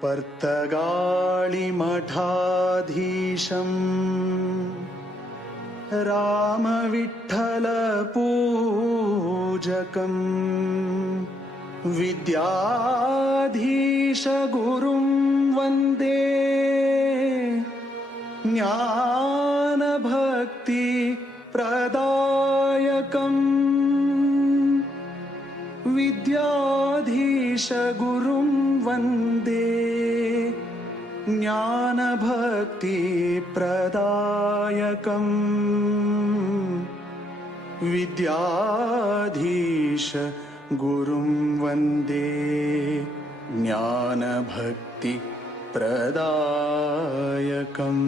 पर्तगाळिमठाधीशम् रामविठ्ठलपूजकम् विद्याधीशगुरुं वन्दे ज्ञानभक्तिप्रदायकम् विद्याधीशगुरुं वन्दे ज्ञानभक्तिप्रदायकम् विद्याधीशगुरुं वन्दे ज्ञानभक्तिप्रदायकम्.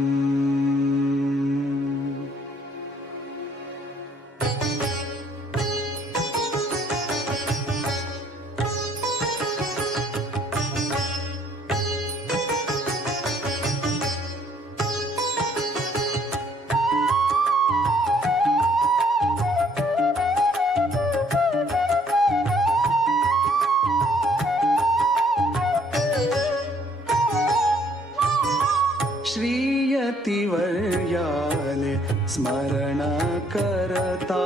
श्रीयतिवर्याले स्मरण करता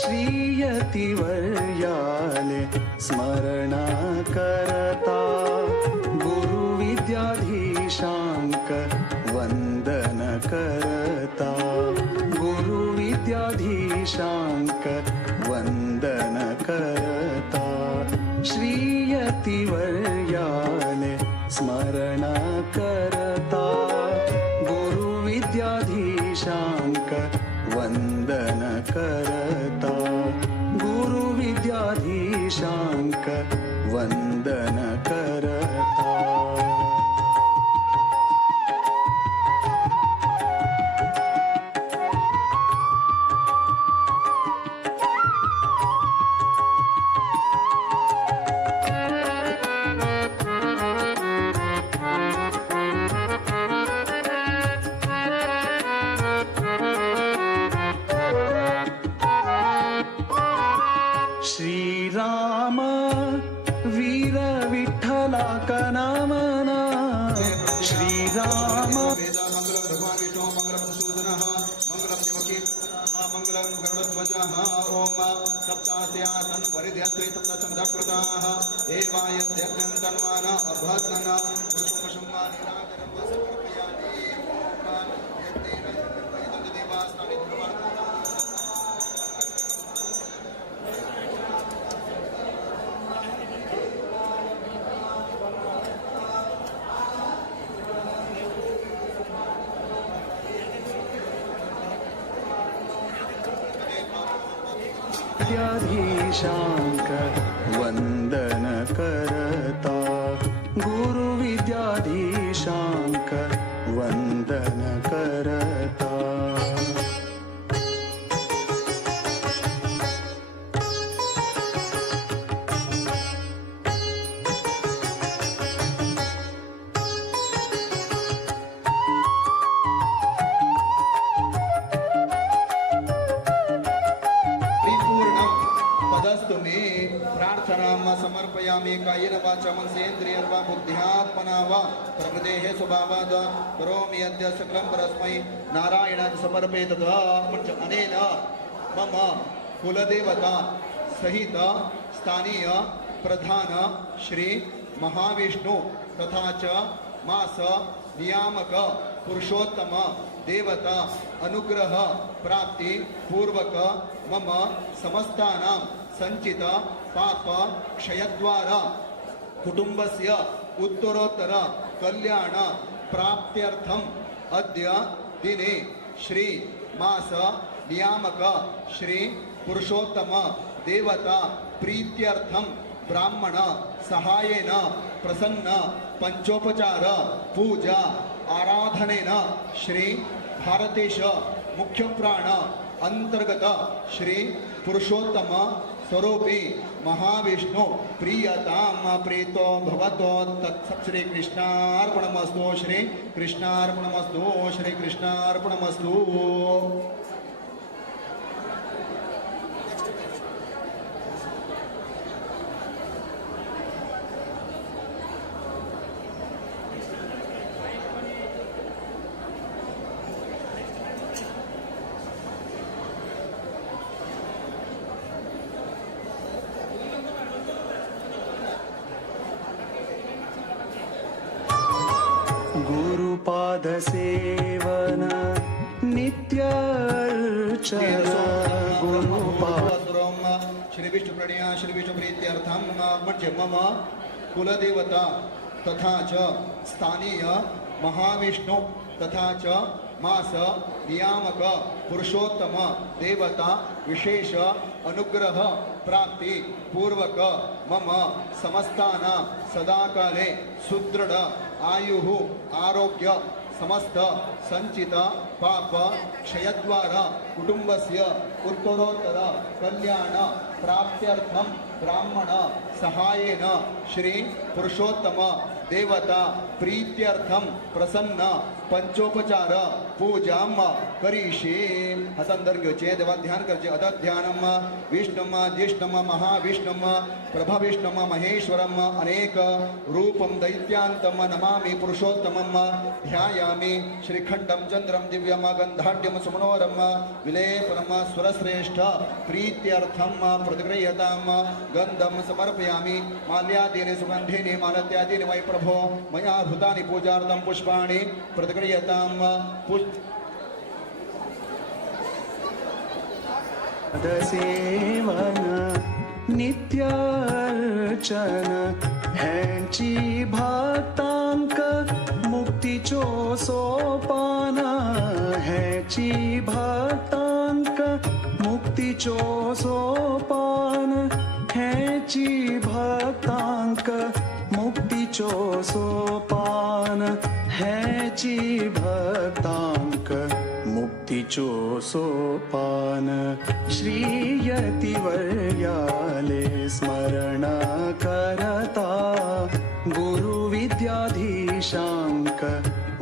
श्रीयतिवर्याले स्मरण करता गुरुविद्याधीशांक वंदन करता गुरुविद्याधीशांक वंदन करता श्रीयतिवर्याले स्मरण करता गुरुविद्याधीशांक वंदन करता गुरुविद्याधीशांक वंदन करता. श्रीराम वीर विठ्ठला का नामना श्रीराम मंगलम भगवान विष्णु मंगलम सूदनः मंगलम देवकी मंगलम गरुडध्वजः ओम सप्तास्यासन् वरिद्यत्वे सप्तसंधकृताः देवाय यज्ञं तन्वाना अभद्रना विद्याधीशांक वंदन करता गुरुविद्याधीशांक वंदन करता. समर्पयामि कायेन वाचा मनसेन्द्रियर्वा बुद्ध्यात्मना वा प्रकृतेः स्वभावात् करोमि यद्य सकलं परस्मै नारायणाय समर्पये तथा अनेन मम कुलदेवता सहित स्थानीय प्रधान श्री महाविष्णु तथा च मास नियामक पुरुषोत्तम देवता अनुग्रह प्राप्ति पूर्वक मम समस्तानां संचित पाप क्षयद्वारा कुटुंबस्य उत्तरोत्तर कल्याण प्राप्त्यर्थम अद्य दिने श्री मास नियामक श्री पुरुषोत्तम देवता प्रीत्यर्थम ब्राह्मण सहायेन प्रसन्न पंचोपचार पूजा आराधनेन श्री भारतेश मुख्य प्राण अंतर्गत श्री पुरुषोत्तम स्वरूपी महाविष्णु प्रियताम प्रीतो भवतो तत्सत् श्री कृष्णार्पणमस्तु श्री कृष्णार्पणमस्तु श्री कृष्णार्पणमस्तु। गुरुपाद सेवन नित्य अर्चना गुरुपाद श्री विष्णु प्रणया श्री विष्णु प्रीत्यर्थम म्हणजे मम कुलदेवता तथा च स्थानीय महाविष्णु तथा च मास नियामक पुरुषोत्तम देवता विशेष अनुग्रह प्राप्ति पूर्वक मम समस्ताना सदाकाले सुदृढ आयुः आरोग्य समस्त संचित पाप क्षयद्वारा कुटुंबस्य उत्तरोत्तर कल्याण प्राप्त्यर्थम ब्राह्मण सहायेन श्री पुरुषोत्तम देवता प्रीत्यर्थम प्रसन्न पंचोपचार पूजाम करिष्ये। हातांतर घेवचे देवा ध्यान करचे अथ ध्यानम विष्णुम जिष्णुम महाविष्णुम प्रभविष्णुम महेश्वरम अनेक रूपम दैत्यांतम नमामि पुरुषोत्तमम ध्यायामि श्रीखंडम चंद्रम दिव्यम गंधाढ्यम सुमनोरम विलेपनम स्वरश्रेष्ठ प्रीत्यर्थम प्रतिगृह्यताम गंधम समर्पयामि माल्यादीनि सुगंधीनि मालत्यादीनि मयि प्रभो मया हृतानि पूजार्थं पुष्पाणि प्रतिगृह्यतां सेवन नित्य अर्चन ह्यांची भक्तांक मुक्तीचो सोपान ह्याची भक्तांक मुक्तीचो सोपान ह्याची भक्तांक मुक्तीचो सोपान ह्याची भक्तांक मुक्तीचो सोपान श्रीयतिवर्याले स्मरण करता गुरुविद्याधीशांक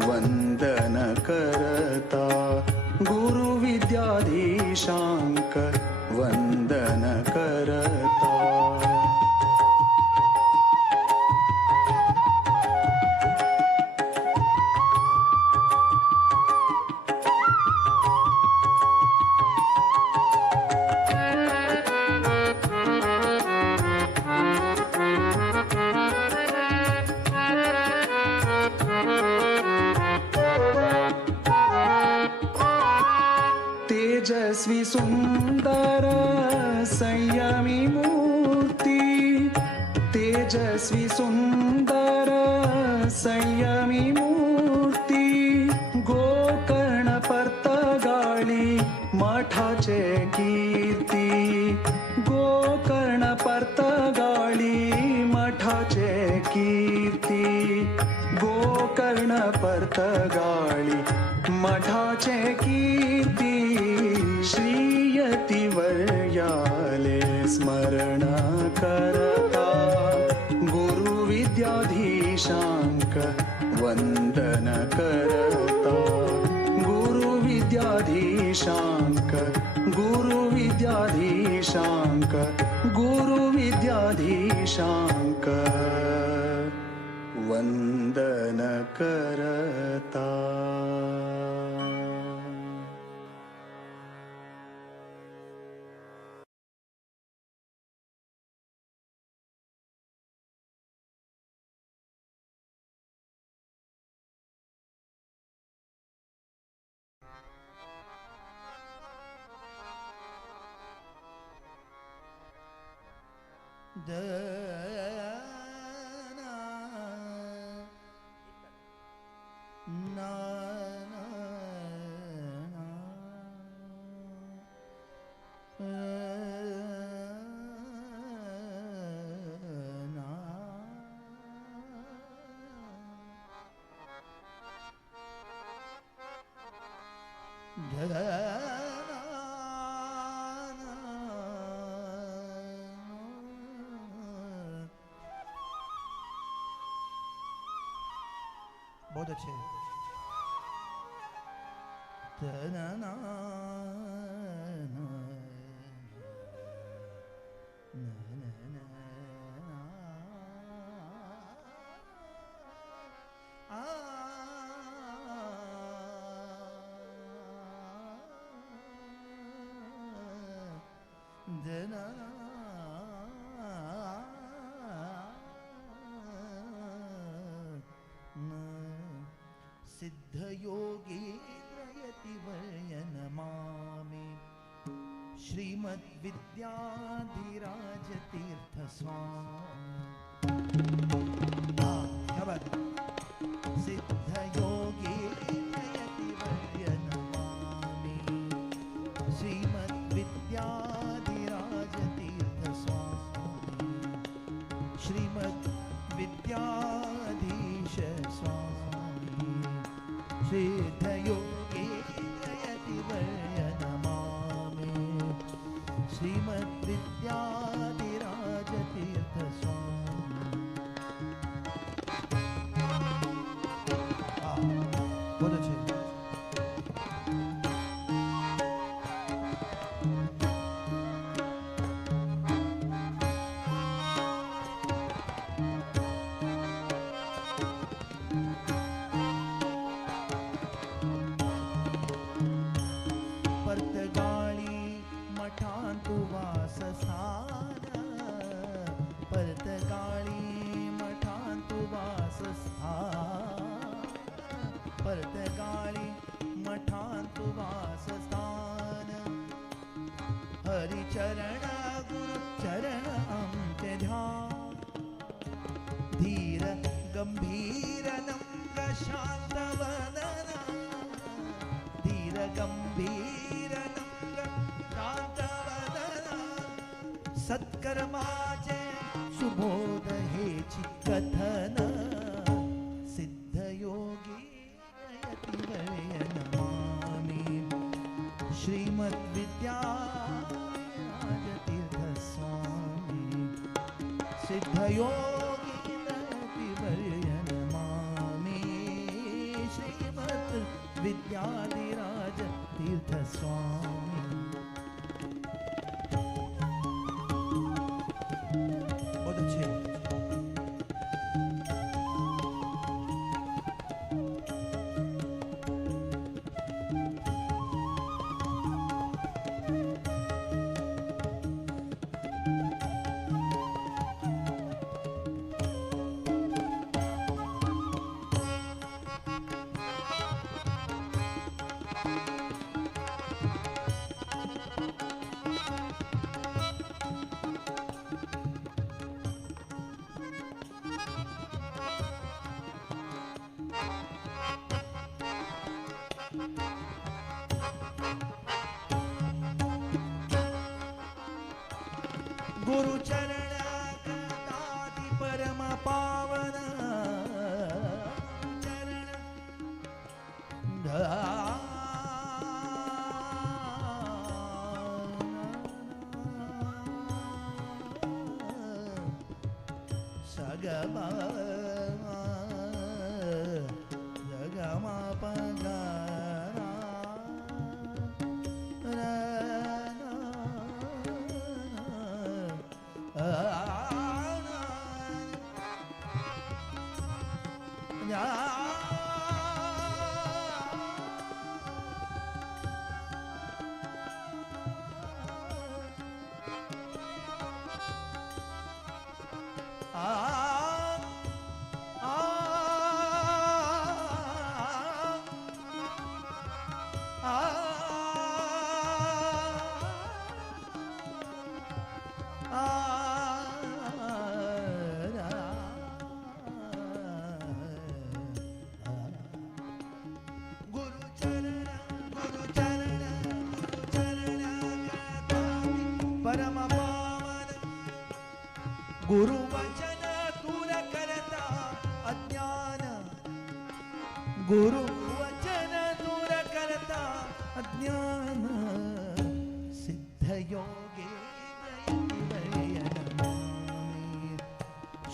वंदन करता गुरुविद्याधीशांक वंदन करता। तेजस्वी सुंदर संयमी मूर्ती तेजस्वी सुंदर संयमी मूर्ती गोकर्ण परतगाळी मठाचे कीर्ती गोकर्ण परतगाळी मठाचे कीर्ती गोकर्ण परतगाळी मठाचे कीर्ती श्रीयतिवर्याले स्मरण करता गुरुविद्याधीशांक वंदन करता गुरुविद्याधीशांक गुरुविद्याधीशांक गुरुविद्याधीशांक वंदन करता। बहुत अच्छे सिद्धयोगी नमामि श्रीमद्विद्याधिराज तीर्थ स्वामी सिद्धयोगी नमामि श्रीमद्विद्याधिराज तीर्थ स्वामी श्रीमद्विद्याधीश स्वामी सिद्धयोगी नमामि श्रीमद्विद्याधिराज तीर्थ स्वामी बहुत अच्छे परतगाळी मठांतु वासस्थान हरिचरण गुरुचरण अंत्य ध्यान धीर गंभीर नम्र शांत वदन धीर गंभीर नम्र शांत वदन सत्कर्माचे सुबोध हेची कथन सिद्धयोगी नमामि श्रीमद्विद्याधिराज तीर्थ स्वामी सिद्धयोगी नमामि श्रीमद्विद्याधिराज तीर्थ स्वामी बहुत अच्छे गुरुचरण कदादि परम पावन चरण सगमा सगमा पगा गुरुवचन दूर करता अज्ञान, गुरुवचन दूर करता अज्ञान, सिद्धयोगे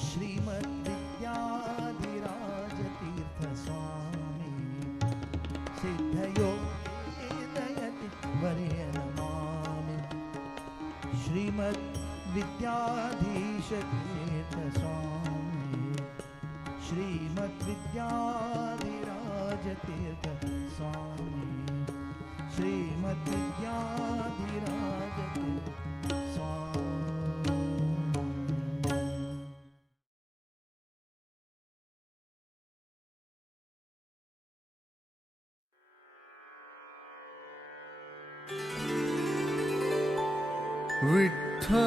श्रीमद्विद्याधिराज तीर्थ स्वामी, सिद्धयोगे दयति वर्य नमामि, श्रीमद्विद्याधीश तीर्थ स्वामी, श्रीमद्विद्याधिराज तीर्थ स्वामी, श्रीमद्विद्याधिराज तीर्थ स्वामी। विठ्ठल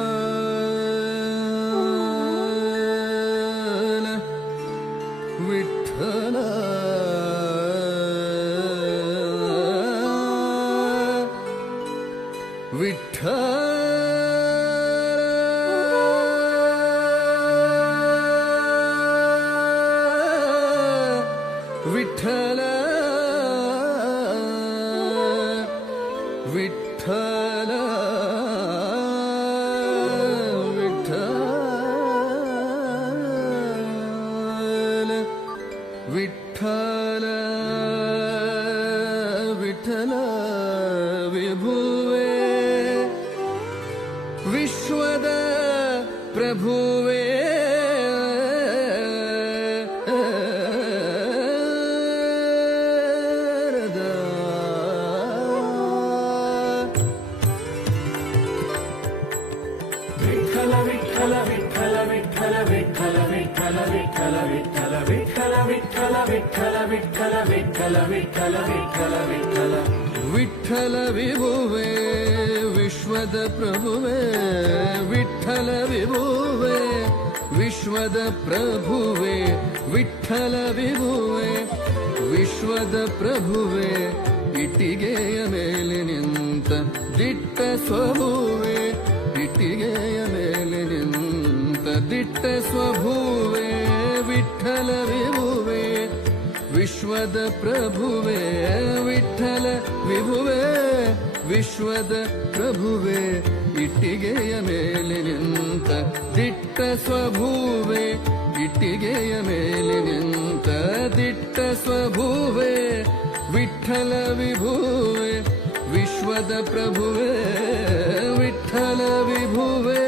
विठ्ठल विठ्ठल विठ्ठल विठ्ठल विठ्ठल विभुवे विश्वद प्रभुवे विठ्ठल विठ्ठल विठ्ठल विठ्ठल विठ्ठल विठ्ठल विठ्ठल विठ्ठल विठ्ठल विठ्ठल विठ्ठल विठ्ठल विठ्ठल विठ्ठल विठ्ठल विठ्ठल विठ्ठल विभुवे विश्वद प्रभुवे विठ्ठल विभुवे विश्वद प्रभुवे विठ्ठल विभुवे विश्वद प्रभुवे इटिಗೆಯ ಮೇಲೆ ನಿಂತ ದಿಟ್ಟ ಸ್ವಭುವೆ ಇಟ್ಟಿಗೆಯ ಮೇಲೆ ನಿಂತ ದಿಟ್ಟ ಸ್ವಭುವೆ ವಿಠ್ಠಲ ವಿಭುವೆ ವಿಶ್ವದ ಪ್ರಭುವೆ ವಿಠ್ಠಲ ವಿಭುವೆ ವಿಶ್ವದ ಪ್ರಭುವೆ ಇಟ್ಟಿಗೆಯ ಮೇಲೆ ನಿಂತ ದಿಟ್ಟ ಸ್ವಭುವೆ ಇಟ್ಟಿಗೆಯ ಮೇಲೆ ನಿಂತ ದಿಟ್ಟ ಸ್ವಭುವೆ ವಿಠ್ಠಲ ವಿಭುವೆ ವಿಶ್ವದ ಪ್ರಭುವೆ ವಿಠ್ಠಲ ವಿಭುವೆ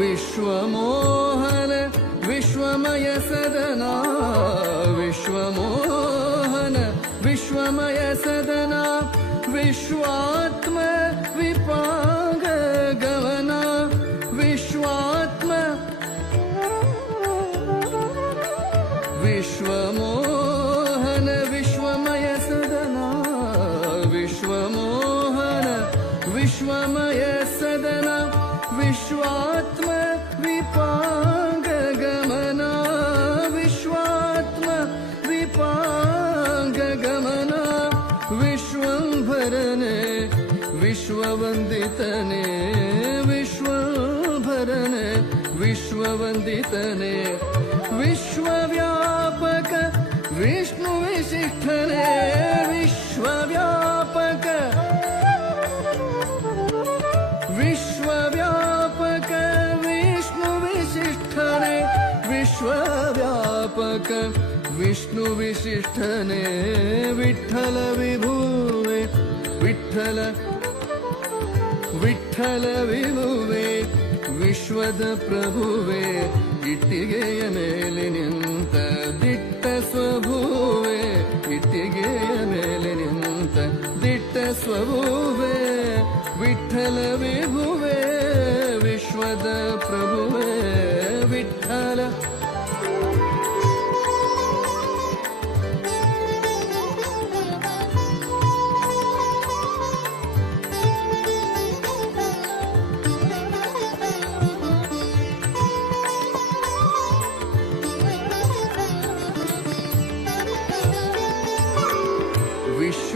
विश्वमोहन विश्वमय सदना विश्वमोहन विश्वमय सदना विश्वात्म विपाग गमना विश्वात्म विश्वमोहन विश्वमय सदना विश्वमोहन विश्वमय सदना विश्वात्म विपाग गमना विश्वात्म विपाग गमना विश्वंभरने विश्ववंदितने विश्वंभरने विश्ववंदितने विश्वव्यापक विष्णु विशिष्टने विश्वव्यापक विश्वव्यापक विष्णु विशिष्टने विश्वव्यापक विष्णु विशिष्टने विठ्ठल विभुवे विठ्ठल विठ्ठल विभुवे विश्वद प्रभुवे इಟ್ಟಿಗೆಯ ಮೇಲೆ ನಿಂತ ದಿಟ್ಟ ಸ್ವಭುವೆ ಇಟ್ಟಿಗೆಯ ಮೇಲೆ ನಿಂತ ದಿಟ್ಟ ಸ್ವಭುವೆ ವಿಠ್ಠಲ ವಿಭುವೆ ವಿಶ್ವದ ಪ್ರಭುವೆ ವಿಠ್ಠಲ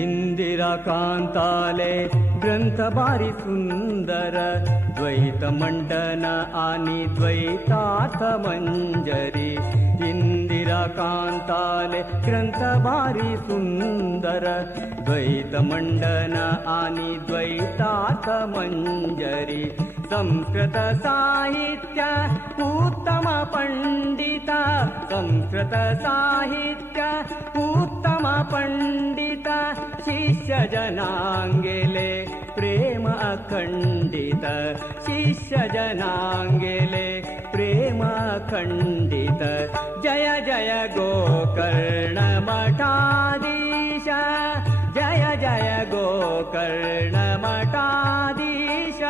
इंदिराकांताले ग्रंथ भारी सुंदर द्वैत मंडन आणि द्वैतार्थ मंजरी इंदिराकांताले ग्रंथ भारी सुंदर द्वैत मंडन आणि द्वैतार्थ मंजरी संस्कृत साहित्य उत्तम पंडिता संस्कृत साहित्य उत्तम पंडिता शिष्य जनांगेले प्रेम अखंडित शिष्य जनांगेले प्रेम अखंडित जय जय गोकर्ण मठाधीश जय जय गोकर्ण मठाधीश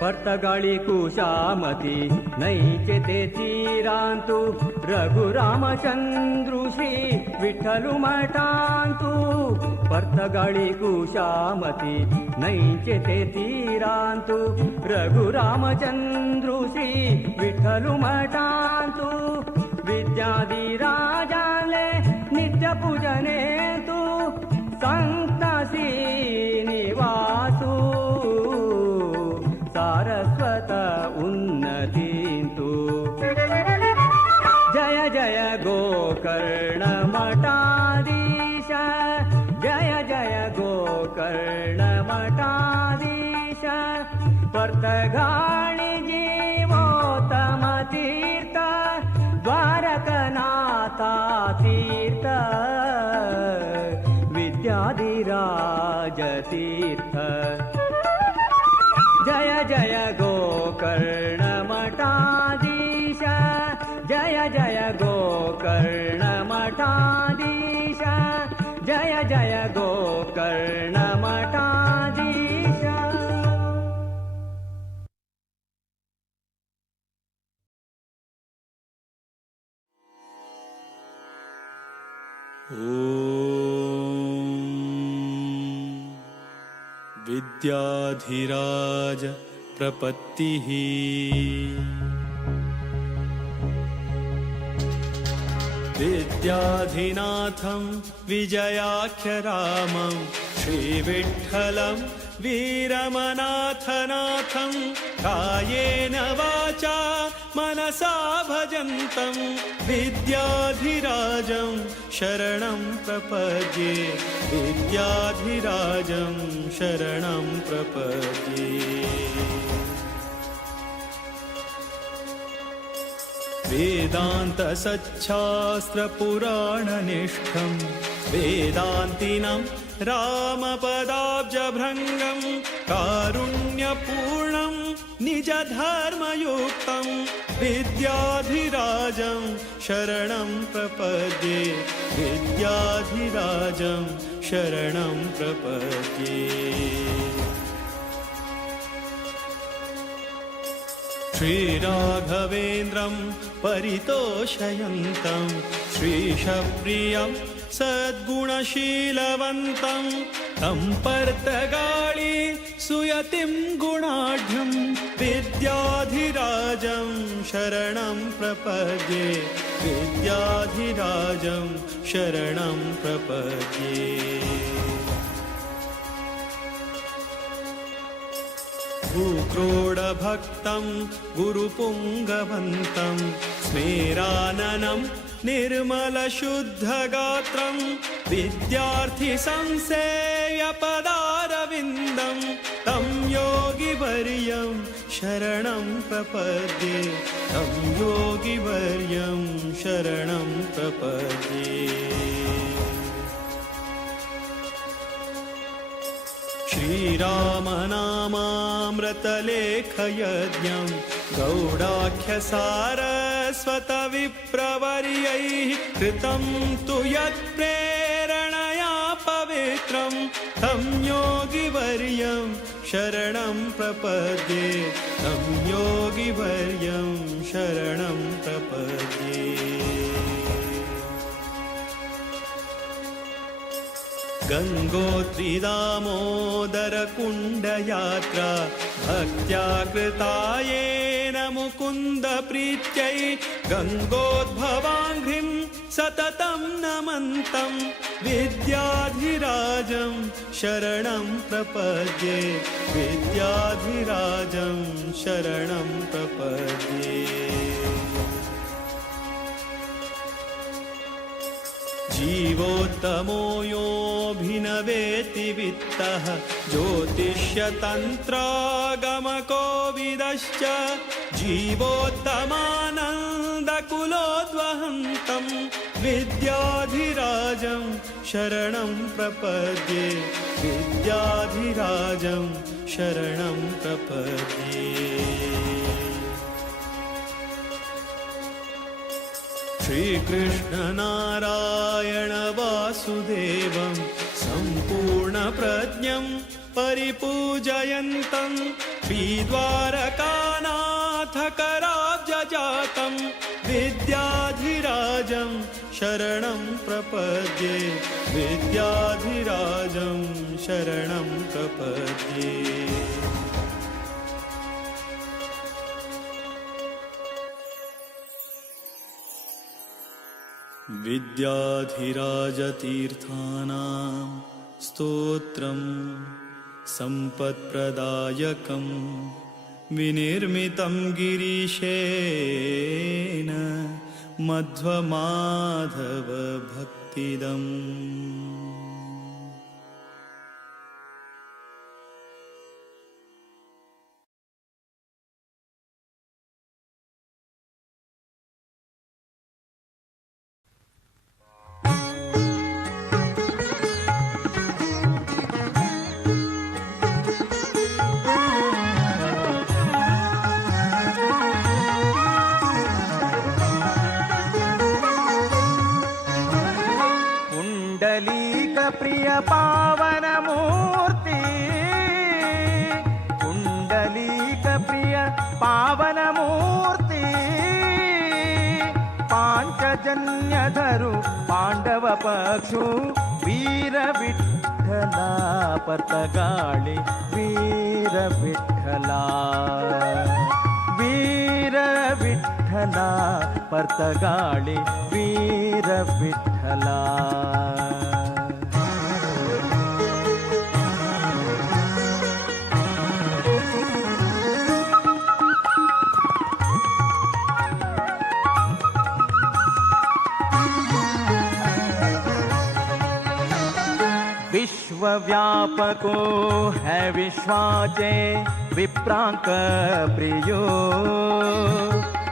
पर्तगाळी कुशामती नैचे ते तीरांतु रघुरामचंद्रु श्री विठ्ठलु मठांतु पर्तगाळी कुशामती नैचे ते तीरांतु रघुरामचंद्रु श्री विठ्ठलु मठांतु विद्याधिराजाले नित्य पूजने तु संतासी निवासु सारस्वत उन्नतीन्तु जय जय गोकर्ण मठाधीश जय जय गोकर्ण मठाधीश पर्तगाळी जीवोत्तम तीर्थ द्वारकनाथा तीर्थ विद्याधिराज तीर्थ जय जय गोकर्ण मठाधीश जय जय गोकर्ण मठाधीश जय जय गोकर्ण मठाधीश विद्याधिराज प्रपत्तिः विद्याधिनाथं विजयाख्यरामं श्रीविठ्ठलं वीरमनाथनाथं कायेन वाचा मनसा भजन्तं विद्याधिराजं शरणं प्रपद्ये विद्याधिराजं शरणं प्रपद्ये वेदान्तसच्छास्त्रपुराणनिष्ठं वेदान्तिनं रामपदाब्जभृङ्गं कारुण्यपूर्णं निजधर्मयुक्तं विद्याधिराजं शरणं प्रपद्ये विद्याधिराजं शरणं प्रपद्ये श्रीराघवेन्द्रं परितोषयन्तं श्रीशप्रियं सद्गुणशीलवन्तं तं पर्तगाळी सुयतिं गुणाढ्यं विद्याधिराजं शरणं प्रपद्ये विद्याधिराजं शरणं प्रपद्ये भूक्रोडभक्तं गुरुपुङ्गवन्तं स्मेराननं निर्मलशुद्धगात्रं विद्यार्थिसंसेव्यपदारविन्दं तं योगिवर्यं शरणं प्रपद्ये तं योगिवर्यं शरणं प्रपद्ये श्रीरामनामामृतलेखयज्ञं गौडाख्यसारस्वतविप्रवर्यैः कृतं तु यत्प्रेरणया पवित्रं तं योगिवर्यं शरणं प्रपद्ये तं योगिवर्यं शरणं प्रपद्ये गङ्गोत्रीदामोदरकुण्डयात्रा भक्त्या कृतायेन मुकुन्दप्रीत्यै गङ्गोद्भवाङ्घ्रिं सततं नमन्तं विद्याधिराजं शरणं प्रपद्ये विद्याधिराजं शरणं प्रपद्ये जीवोत्तमो योऽभिनवेति वित्तः ज्योतिष्यतन्त्रागमकोविदश्च जीवोत्तमानन्दकुलोद्वहन्तं विद्याधिराजं शरणं प्रपद्ये विद्याधिराजं शरणं प्रपद्ये श्रीकृष्णनारायण वासुदेवं सम्पूर्णप्रज्ञं परिपूजयन्तं श्रीद्वारकानाथकराब्जजातं विद्याधिराजं शरणं प्रपद्ये विद्याधिराजं शरणं प्रपद्ये विद्याधिराजतीर्थानां स्तोत्रं सम्पत्प्रदायकं विनिर्मितं गिरीशेन मध्वमाधवभक्तिदम् प्रिय पावन मूर्ति कुंडलीक प्रिय पावन मूर्ति पांचजन्यधरु पांडव पक्षु वीर विठ्ठला पतगाळि वीर विठ्ठला वीर विठ्ठला पतगाळि वीर विठ्ठला विश्वव्यापको है विश्वाचे विप्रांक प्रियो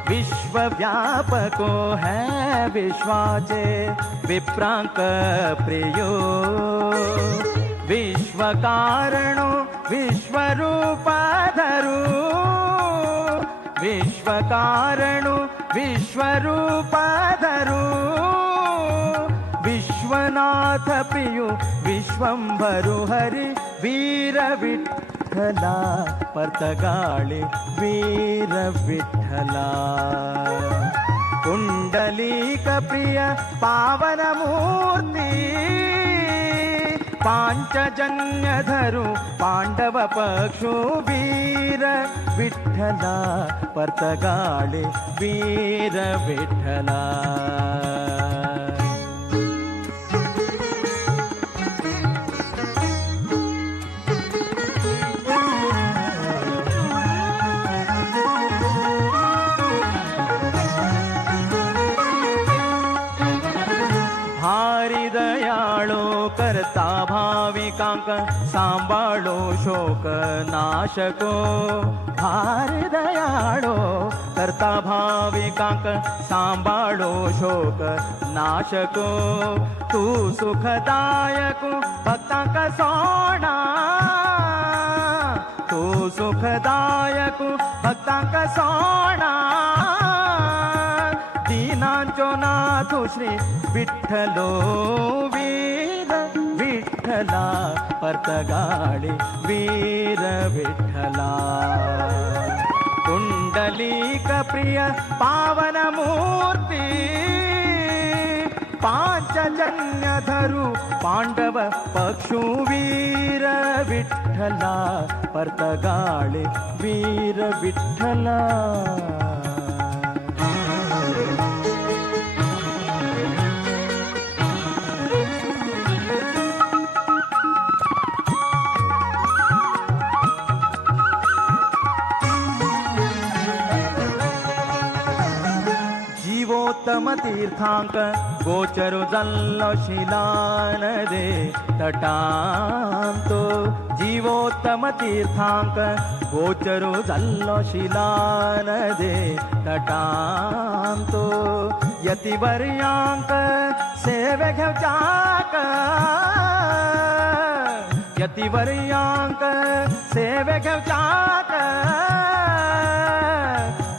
विश्वव्यापको है विश्वाचे विप्रांक प्रियो विश्वकारणो विश्वरूपधरो विश्वकारणो विश्वरूपधरो विश्वनाथ प्रियो विश्वंभरो हरि वीर विठ्ठला पतगाळि वीर विठ्ठला कुंडलीक प्रिय पावन मूर्ति पांचजन्यधरु पांडव पक्षु वीर विठ्ठला पतगाळि वीर विठ्ठला करता भाविकांक सांभाळो शोक नाशको भारी दयाळो करता भाविकांक सांभाळो शोक नाशको तू सुखदायक भक्तांक सोडा तू सुखदायक भक्तांक सोडा दीनांचो नाथ श्री विठ्ठलो वीर विठ्ठला विठ्ठला परतगाळी वीर विठ्ठला कुंडलिक प्रिय पावन मूर्ती पांचजन्य धरू पांडव पक्षुवीर विठ्ठला परतगाळे वीर विठ्ठला जीवोत्तम तीर्थांक गोचरु जल्लो शिलान रे तटांतो जीवोत्तम तीर्थांक गोचरु जल्लो शिलान रे तटांतो यतिवर्यांक सेवे घेवचाक यतिवर्यांक सेवे घेवचाक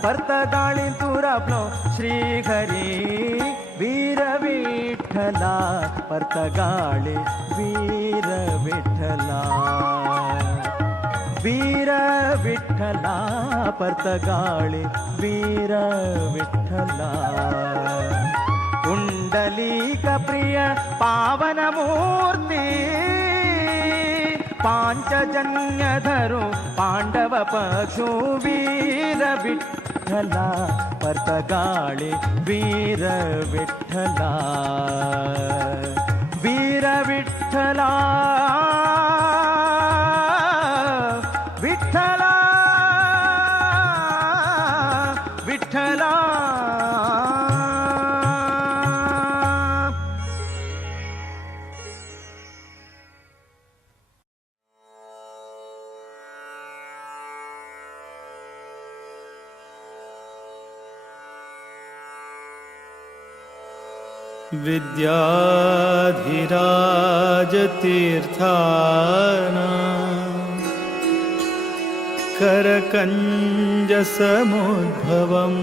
परतगाळी तुरपलो श्री हरी वीर विठ्ठला परतगाळी वीर विठ्ठला वीर विठ्ठला परतगाळी वीर विठ्ठला कुंडलिक प्रिय पावन मूर्ती पांचजन्य धरू पांडव पक्षु वीर विठ्ठला परतगाळी वीर विठ्ठला वीर विठ्ठला विठ्ठला विठ्ठला विद्याधिराज तीर्थाना करकंज समुद्भवम्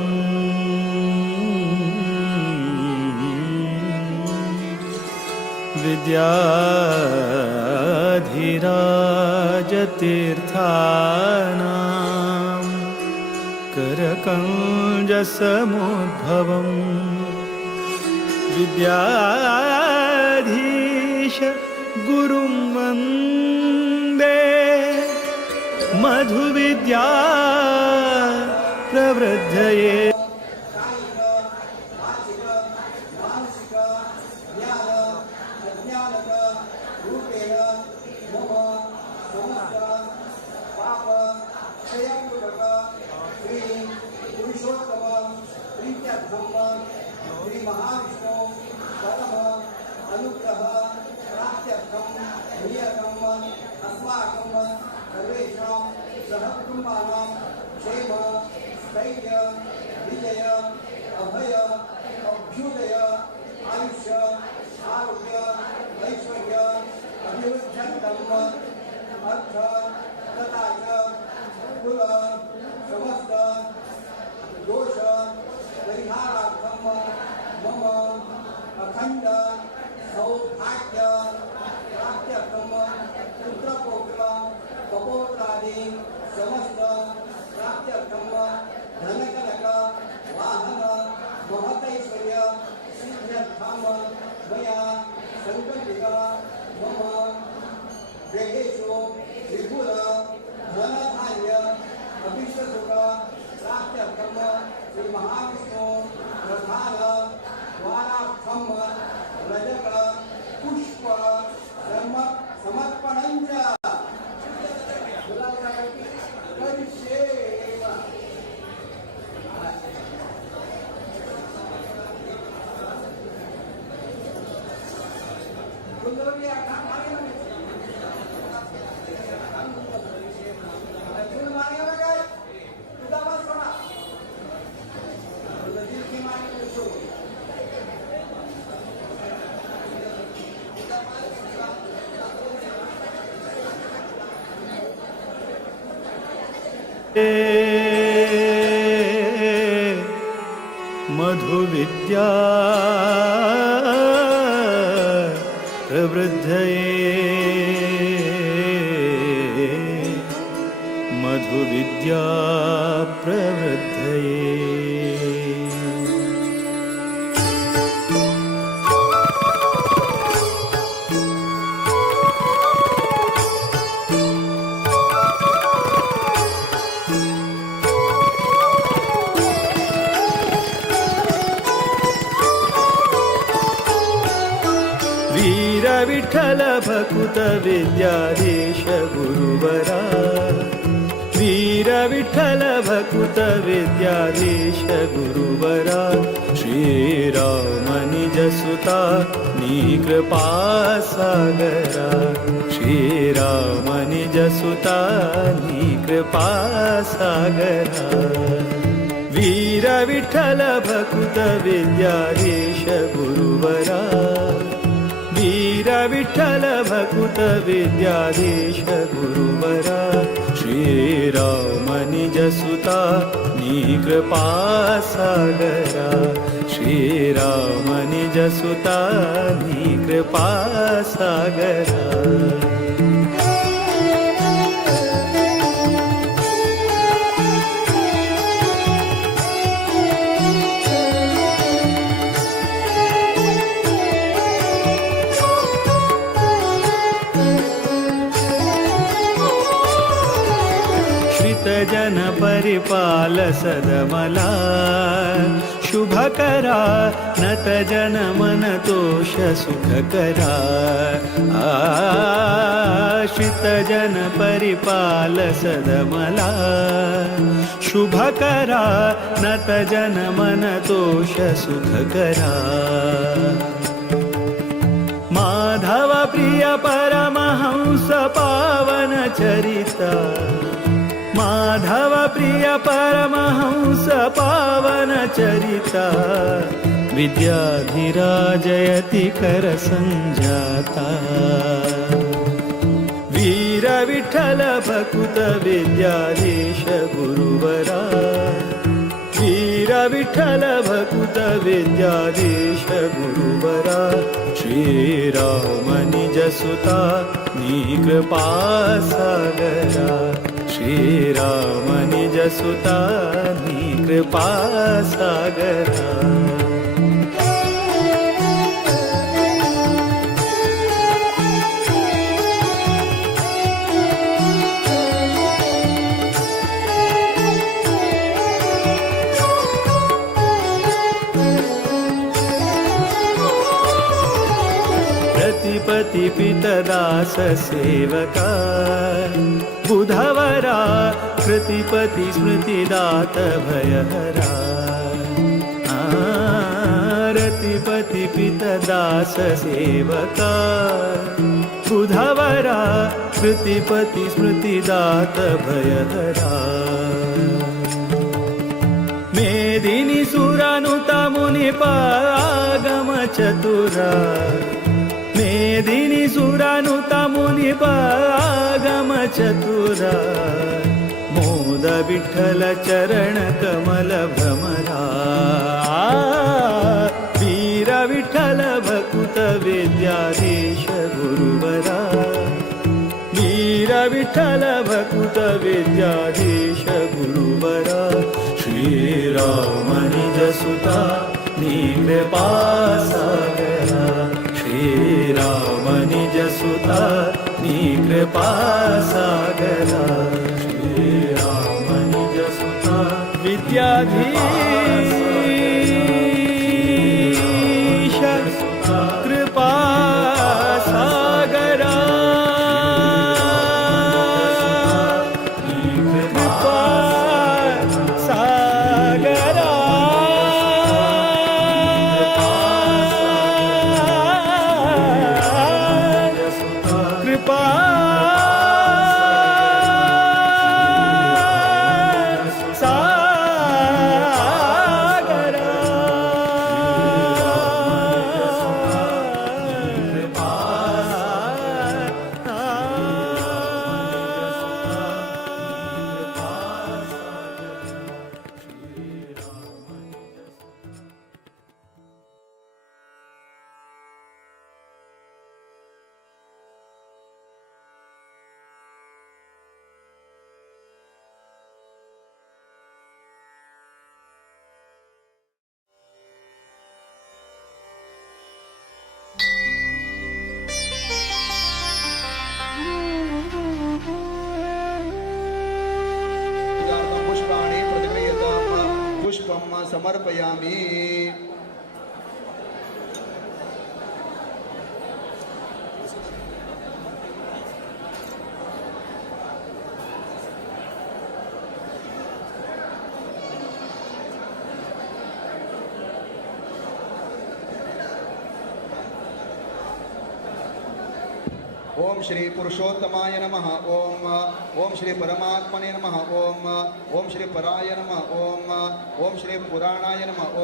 विद्याधिराज तीर्थाना करकंज समुद्भवम् विद्याधीश गुरुं वन्दे मधुविद्या प्रवृद्धये मधुविद्या प्रवृद्धये विद्या प्रवृद्धये। वीर विठ्ठल भकुत विद्याधीश गुरुवरा, वीर विठ्ठल भकुत विद्याधीश गुरुवरा, श्रीराम निज सुता कृपा सागरा, श्रीराम निज सुता कृपा सागरा। वीर विठ्ठल भकुत विद्याधीश गुरुवरा, वीर विठ्ठल भकुत विद्याधीश गुरुवरा, श्रीराम निज सुता कृपा सागरा, श्रीराम निज सुता कृपा सागरा। जन परिपाल सदमला, शुभ करा नत जन मन तोष सुख करा। आश्रित जन परिपाल सदमला, शुभ करा नत जन मन तोष सुख करा। माधव प्रिय परमहंस पावन चरिता, माधव प्रिय परमहंस पावन चरिता, विद्याधिराजयति कर संजाता। वीर विठ्ठल भकुत विद्याधीश गुरुवरा, वीर विठ्ठल भकुत विद्याधीश गुरुवरा, श्रीराम निज सुता कृपा सागरा, श्रीराम निज सुता कृपा सागरा। प्रतिपति पितदास सेवका, बुधवरा कृतिपति स्मृतिदात भयहरा। रतिपति पितदास सेवका, बुधवरा कृतिपति स्मृतिदात भयहरा। मेदिनी सुरानुता मुनिपागम चतुरा, मेदिनी सुरानुता मुनिपागम चतुरा। मोद विठ्ठल चरण कमल भ्रमरा, वीर विठ्ठल भकुत विद्याधीश गुरुवरा, वीर विठ्ठल भकुत विद्याधीश गुरुवरा, श्रीराम निज सुता कृपा सागरा, श्रीराम निज सुता कृपा सागरा, श्रीराम निज सुता विद्याधीश कृपा सागरा, कृपा सागरा। कृपा समर्पयामि। ओम श्री पुरुषोत्तमाय नमः। ओम श्री परमात्मने नमः। ओम श्री पराय नमः। ओम श्री पुराणाय नमः।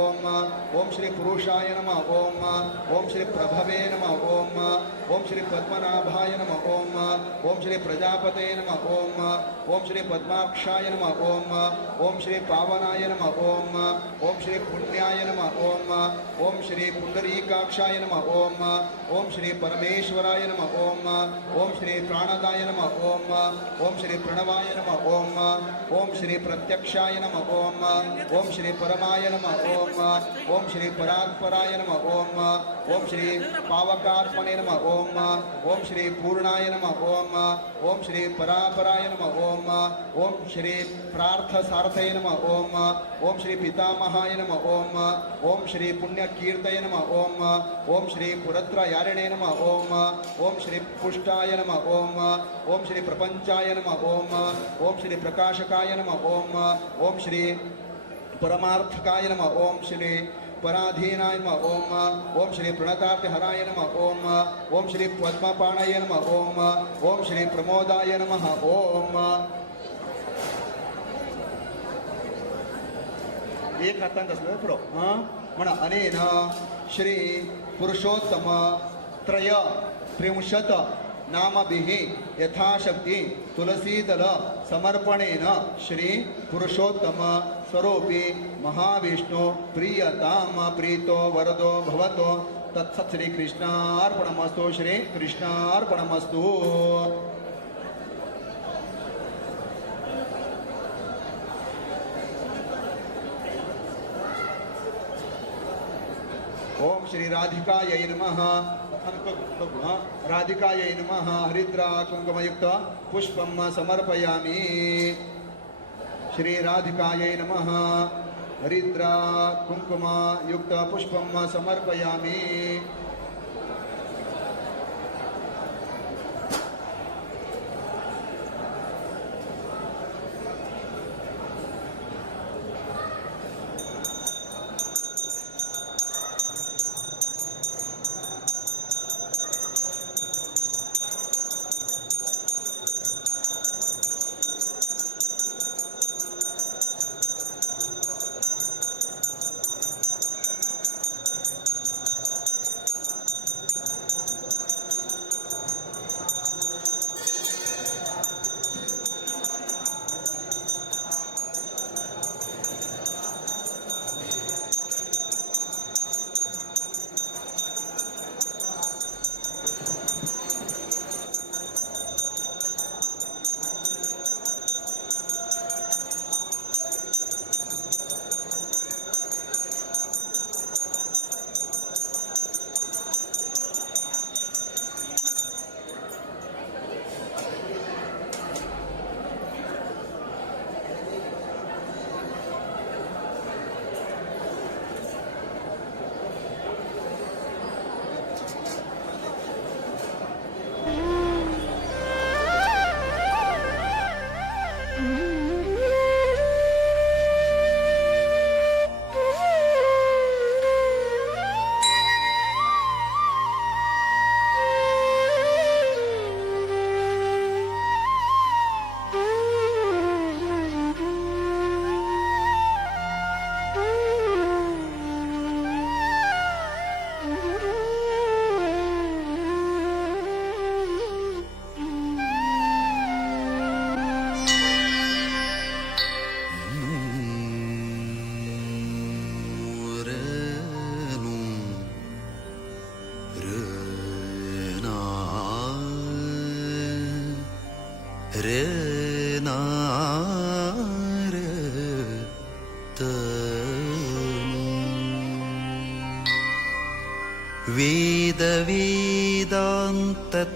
ओम श्री पुरुषाय नमः। ओम श्री प्रभवे नमः। ओम श्री पद्मनाभाय नमः। ओम श्री प्रजापते नमः। ओम श्री पद्माक्षाय नमः। ओम श्री पावनाय नमः। ओम श्री पुण्याय नमः। ओम श्री पुंडरीकाक्षाय नमः। ओम श्री परमेश्वराय नमः। ओम श्री प्राणदाय नमः। ओम श्री प्रणवाय नमः। ओम श्री प्रत्यक्षाय नमः। ओम श्री परमाय नमः। ओम श्री परात्पराय नमः। ओम श्री पावकात्मने नमः। ओम श्री पूर्णाय नमः। ओम श्री परापराय नमः। ओम श्री प्रार्थसार्थये नमः। ओम श्री पितामहाय नमः। ओम श्री पुण्यकीर्तये नमः। ओम श्री पुरत्रयारिणे नमः। ओम श्री पुष्टाय नमः। ओम श्री प्रपंचाय नमः। ओम श्री प्रकाशकाय नमः। ओम श्री परमार्थकाय नमः। ओम श्री पराधीनाय नमः। ओम श्री प्रणतार्तिहराय नमः। ओम श्री पद्मपाणाय नमः। ओम श्री प्रमोदाय नमः। एक हातान असलं पुढं म्हणा अनेन श्री पुरुषोत्तम त्रय त्रिंशत नामभिः यथाशक्ति तुलसीदल समर्पणेन श्री पुरुषोत्तम स्वरूपी महाविष्णु प्रियताम प्रीतो वरदो भवतो तत्सत् श्री कृष्णार्पणमस्तु। श्री कृष्णार्पणमस्तु। ओम श्री राधिकायै नमः। राधिकायै नमः। हरिद्रा कुंकुमयुक्त पुष्पं समर्पयामि। श्री राधिकायै नमः। हरिद्रा कुंकुमयुक्त पुष्पं समर्पयामि।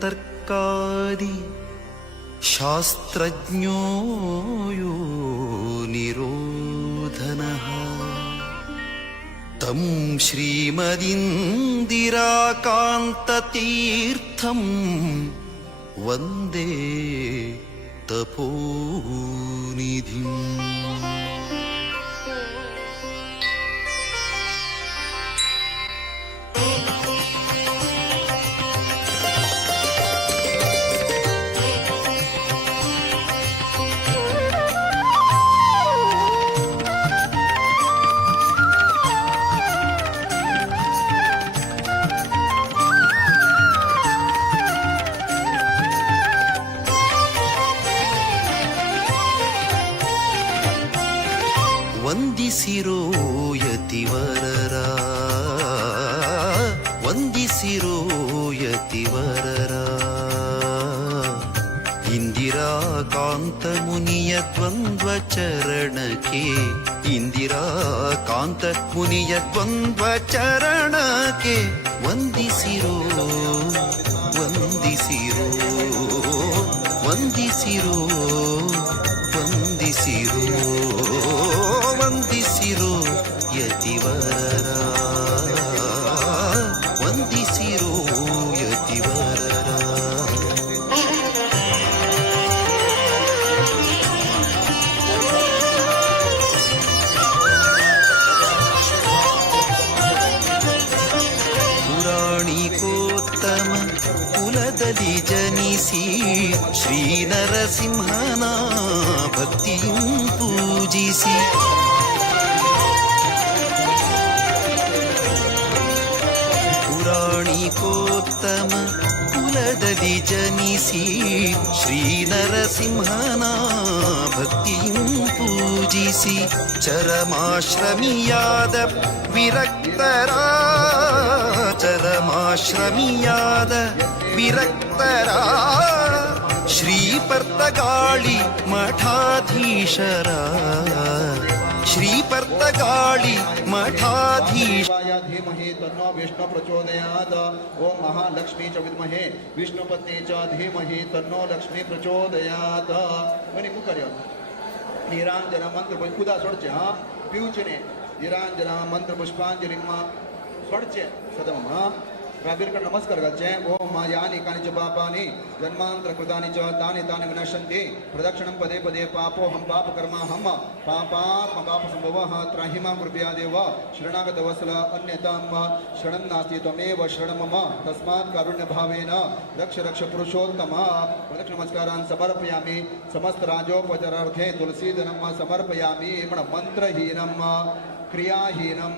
वेदान्ततर्कादि शास्त्रज्ञो यो निरोधनः तं श्रीमदिन्दिराकान्ततीर्थं वन्दे तपोनिधिम् ವಂದಿಸಿರೋ ಯತಿವರರ ವಂದಿಸಿರೋ ಯತಿವರರ ಇಂದಿರಾಕಾಂತ ಮುನಿಯ ದ್ವಂದ್ವ ಚರಣಕ್ಕೆ ಇಂದಿರಾಕಾಂತ ಮುನಿಯ ದ್ವಂದ್ವ ಚರಣಕ್ಕೆ ವಂದಿಸಿರೋ ವಂದಿಸಿರೋ ವಂದಿಸಿರೋ ವಂದಿಸಿರೋ ವಂದಿಸಿರೋ ಯತಿವರರ ವಂದಿಸಿರೋ ಯತಿವರರ ಪುರಾಣಿಕೋತ್ತಮ ಕುಲದಲ್ಲಿ ಜನಿಸಿ ಶ್ರೀ ನರಸಿಂಹನ ಭಕ್ತಿಯೂ ಪೂಜಿಸಿ ಪುರಾಣಿಕೋತ್ತಮ ಕುಲದಲ್ಲಿ ಜನಿಸಿ ಶ್ರೀ ನರಸಿಂಹನ ಭಕ್ತಿಯೂ ಪೂಜಿಸಿ ಚರಮಾಶ್ರಮಿಯಾದ ವಿರಕ್ತರ ಚರಮಾಶ್ರಮಿಯಾದ ವಿರಕ್ತರ ಶ್ರೀಪರ್ತಗಾಳಿ ಮಠಾಧೀಶರ ಶ್ರೀಪರ್ತಗಾಳಿ ಮಠಾಧೀಶ धीमहि तन्नो विष्णु प्रचोदयात् ओम महालक्ष्मी च विद्महे विष्णुपत्नी च धीमहि तन्नो लक्ष्मी प्रचोदयात् बनी पुकार्यो निरांजन मंत्र खुदा सोडचे हा पिवचेने निरांजन मंत्र पुष्पांजलिमा सोडचे सदम हा राबीरकड नमस्कार घालचे ओम यानि कानि च पापानि जन्मांतर कृतानि च तानि तानि विनश्यन्ति प्रदक्षिणं पदे पदे पापोऽहं पापकर्माहं पापात्म पापसम्भवः त्राहि मां कृपया देव शरणागतवत्सल अन्यतां शरणं नास्ति त्वमेव शरणं मम तस्मात् कारुण्यभावेन रक्ष रक्ष पुरुषोत्तम प्रदक्षिण नमस्कारान् समर्पयामि समस्त राजोपचारार्थे तुलसीदनं समर्पयामि मंत्रहीनं क्रियाहीनं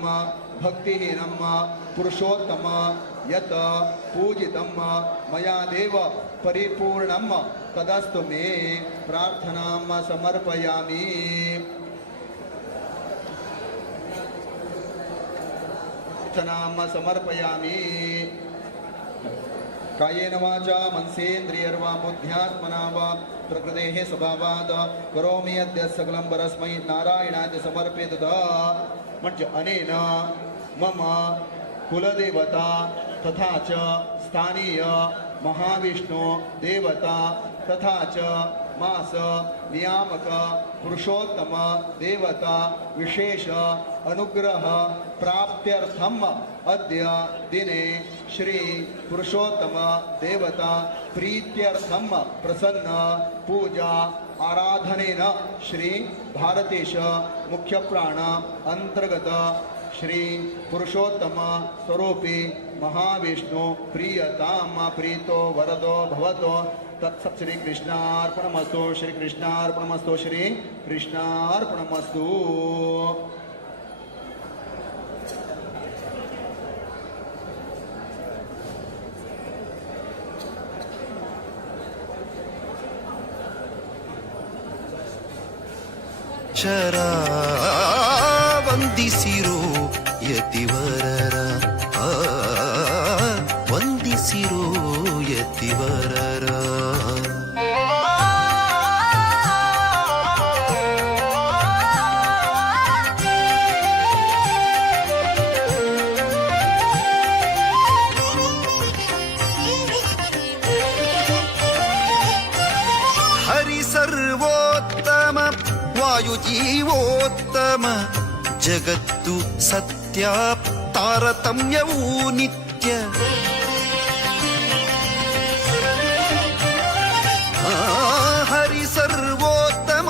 भक्तिहीनं पुरुषोत्तम यत पूजितं मया देव परिपूर्णं तदस्तु मे प्रार्थनां समर्पयामि प्रार्थनां समर्पयामि कायेन वाचा मनसेन्द्रियर्वा बुद्ध्यात्मना वा प्रकृतेः स्वभावात् करोमि अद्य सकलं परस्मै नारायणाय समर्पितः म्हणजे अनेन मम कुलदेवता तथा च स्थानीय महाविष्णु देवता तथा च मास नियामक पुरुषोत्तम देवता विशेष अनुग्रह प्राप्त्यर्थम अद्य दिने श्री पुरुषोत्तम देवता प्रीत्यर्थम प्रसन्न पूजा आराधनेन श्री भारतेश मुख्य प्राण अंतर्गत श्री पुरुषोत्तम स्वरूपी महाविष्णु प्रियताम प्रीतो वरदो भवतो तत्सत् श्री कृष्णार्पणमस्तु श्री कृष्णार्पणमस्तु श्री कृष्णार्पणमस्तु ಶರಾ ವಂದಿಸಿರೋ ಯತಿವರರ ವಂದಿಸಿರೋ ಯತಿವರರ ಹರಿ ಸರ್ವೋತ್ತಮ ವಾಯುಜೀವೋತ್ತಮ ಜಗತ್ತು ಸತ್ಯ ಸತ್ಯ ತಾರತಮ್ಯವೂ ನಿತ್ಯ. ಹರಿ ಸರ್ವೋತ್ತಮ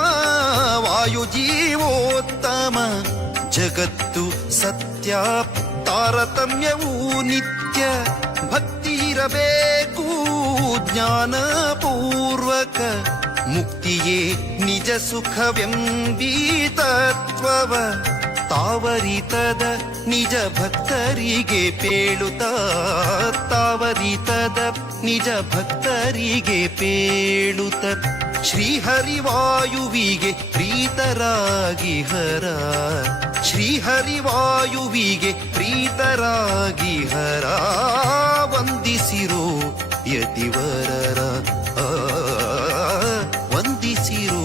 ವಾಯು ಜೀವೋತ್ತಮ ಜಗತ್ತು ಸತ್ಯ ತಾರತಮ್ಯವೂ ನಿತ್ಯ. ಭಕ್ತಿ ಇರಬೇಕು ಜ್ಞಾನ ಪೂರ್ವಕ ಮುಕ್ತಿಯೇ ನಿಜ ಸುಖವೆಂಬೀ ತತ್ವವ ತಾವರಿತದ ನಿಜ ಭಕ್ತರಿಗೆ ಪೇಳುತ್ತ ತಾವರಿತದ ನಿಜ ಭಕ್ತರಿಗೆ ಪೇಳುತ್ತ ಶ್ರೀಹರಿವಾಯುವಿಗೆ ಪ್ರೀತರಾಗಿ ಹರ ಶ್ರೀಹರಿವಾಯುವಿಗೆ ಪ್ರೀತರಾಗಿ ಹರ ವಂದಿಸಿರೋ ಯತಿವರರ ವಂದಿಸಿರೋ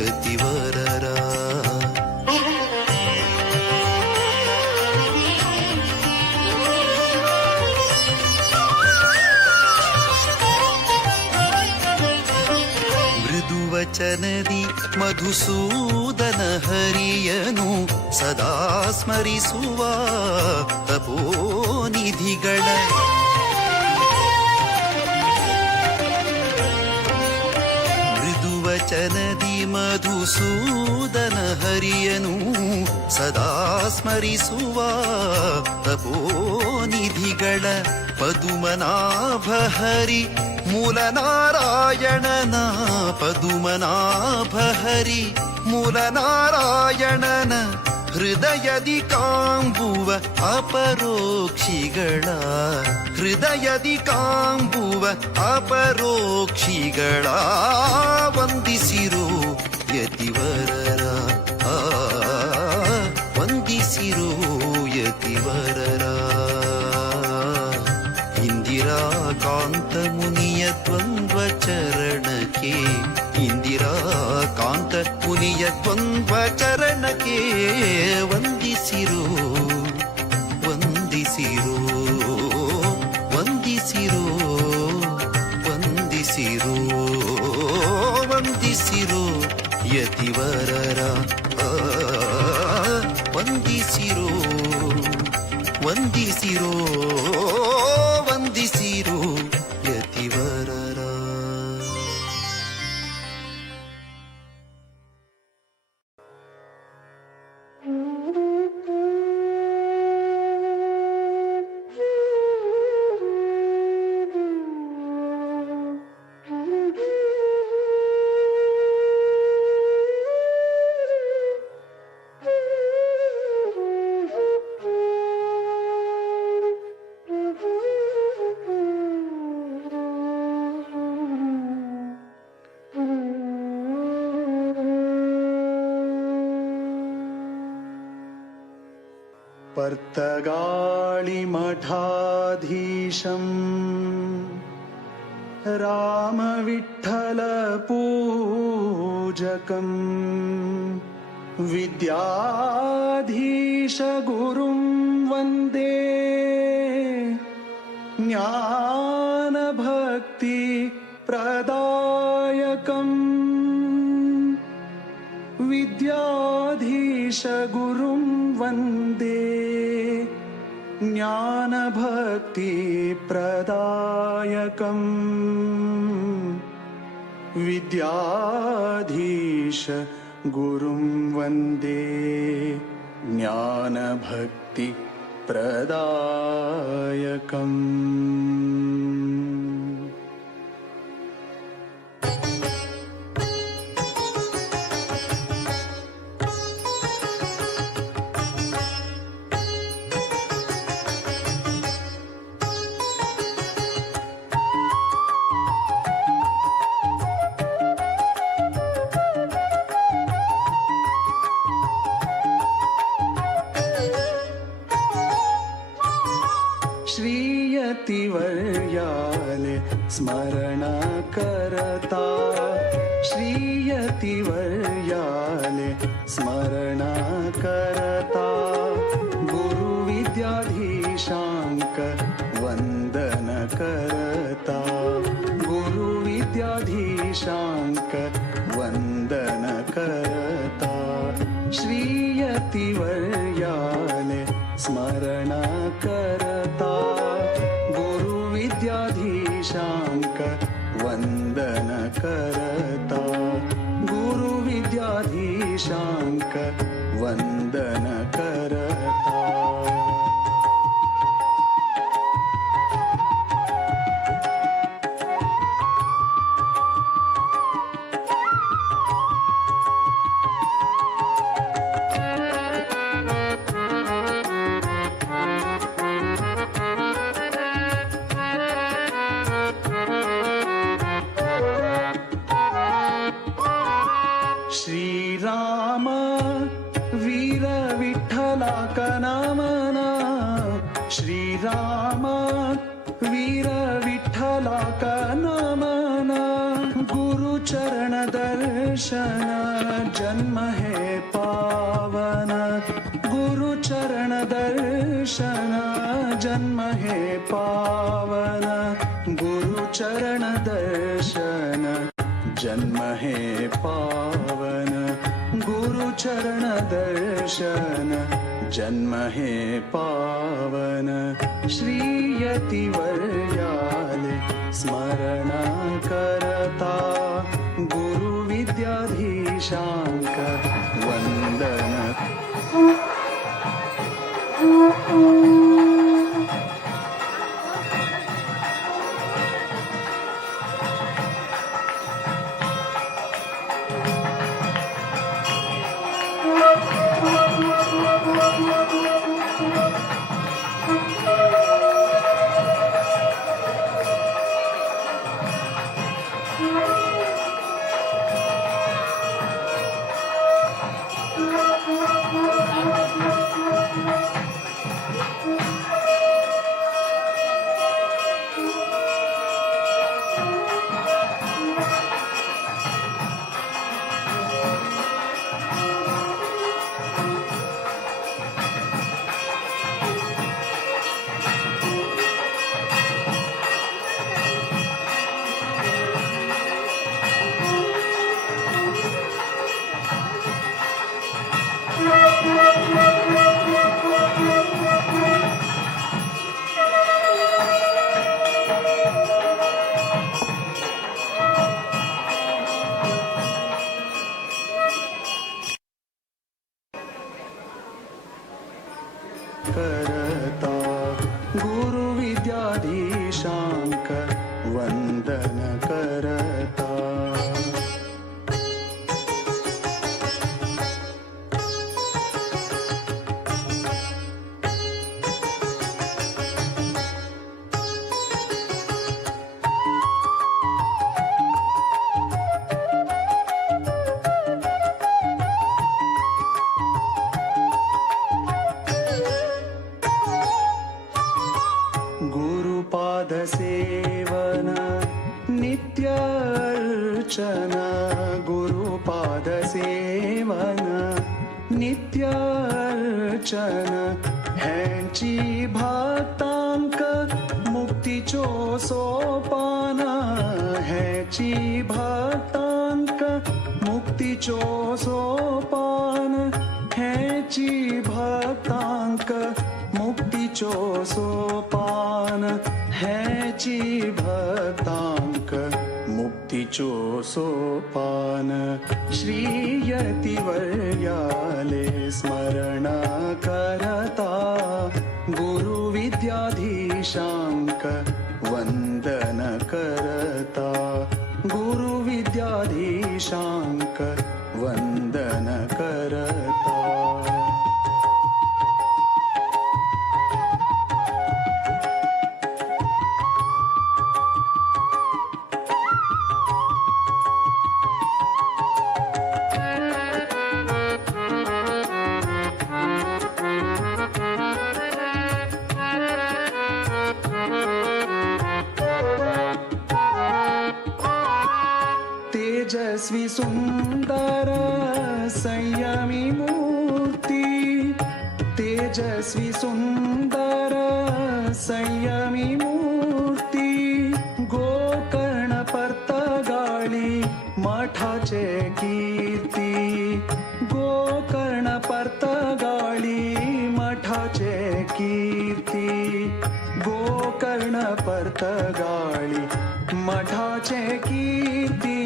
ಯತಿವರರ. ಮೃದುವಚನದಿ ಮಧುಸೂದನ ಹರಿಯನು ಸದಾ ಸ್ಮರಿಸುವ ತಪೋನಿಧಿಗಳ ಮೃದುವಚನದಿ ಮಧುಸೂದನ ಹರಿಯನು ಸದಾ ಸ್ಮರಿಸುವ ತಪೋನಿಧಿಗಳ ಪದುಮನಾಭ ಹರಿ ಮೂಲ ನಾರಾಯಣನ ಪದುಮನಾಭ ಹರಿ ಮೂಲ ನಾರಾಯಣನ ಹೃದಯದಿ ಕಾಂಬುವ ಅಪರೋಕ್ಷಿಗಳ ಹೃದಯದಿ ಕಾಂಬುವ ಅಪರೋಕ್ಷಿಗಳ ವಂದಿಸಿರೋ ಯತಿವರರ ವಂದಿಸಿರೋ ಯತಿವರರ. ಇಂದಿರಾ ಕಾಂತ ಮುನಿಯ ದ್ವಂದ್ವ ಚರಣಕ್ಕೆ ಇಂದಿರಾ ಕಾಂತ ಮುನಿಯ ದ್ವಂದ್ವ ಚರಣಕ್ಕೆ ವಂದಿಸಿರೋ ವಂದಿಸಿರೋ ವಂದಿಸಿರೋ ವಂದಿಸಿರೋ ವಂದಿಸಿರೋ ಯತಿವರರ ವಂದಿಸಿರೋ ವಂದಿಸಿರೋ ವಂದಿಸಿರೋ ಯತಿವರರ. पर्तगाळि मठाधीशम् रामविठ्ठल पूजकम् विद्याधीश गुरुं वन्दे ज्ञानभक्ति प्रदायकम् विद्याधीश गुरुं वन्दे ज्ञानभक्ति प्रदायकम् विद्याधीश गुरुं वन्दे ज्ञानभक्ति प्रदायकम्. श्रीयतिवर्याले स्मरण करता श्रीयतिवर्याले स्मरण करता गुरुविद्याधीशांक वंदन करता गुरुविद्याधीशांक वंदन करता श्रीयतिवर्याले स्मरण करता गुरुविद्याधीशांक वंदन करता गुरुविद्याधीशांक वंदन करता श्रीराम वीर विठ्ठला कनामना श्रीराम वीर विठ्ठला कनामना गुरुचरण दर्शन जन्म है पावन गुरुचरण दर्शन जन्म है पावन गुरुचरण दर्शन जन्म है पावन गुरुचरण दर्शन जन्म है पावन श्रीयतिवर्याले स्मरण करता गुरुविद्याधीशांक वंदन करता गुरुविद्याधीशांक वंदन करता गुरुपाद सेवन नित्य अर्चन गुरुपाद सेवन नित्य अर्चन ह्यांची भक्तांक मुक्तीचो सोपान ह्याची भक्तांक मुक्तीचो सोपान ह्याची भक्तांक मुक्तीचो सोपान ह्याची भक्तांक मुक्तीचो सोपान श्रीयतिवर्याले स्मरण करता गुरुविद्याधीशांक वंदन करता गुरुविद्याधीशांक वंदन करता तेजस्वी सुंदर संयमी मूर्ति तेजस्वी सुंदर संयमी मूर्ति गोकर्ण परतगाळी मठाचे कीर्ती गोकर्ण परतगाळी मठाचे परतगाळी मठाचे कीर्ती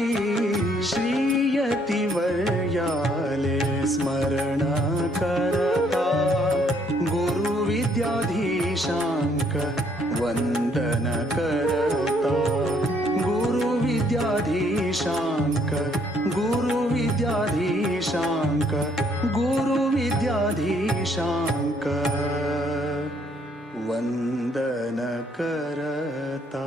श्रीयतिवर्याले स्मरण करता गुरु विद्याधीशांक वंदन करता गुरु विद्याधीशांक गुरु विद्याधीशांक गुरु विद्याधीशांक वंदन करता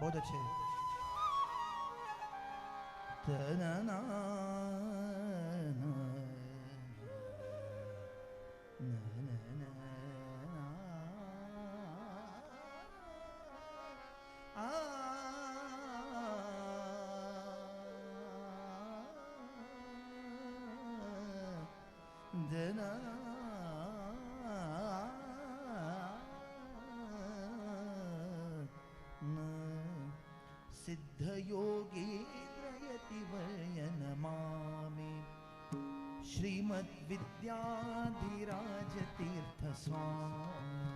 बहुत अच्छे सिद्धयोगीन्द्रयतिवर्य नमामि श्रीमद्विद्याधिराज तीर्थ स्वामी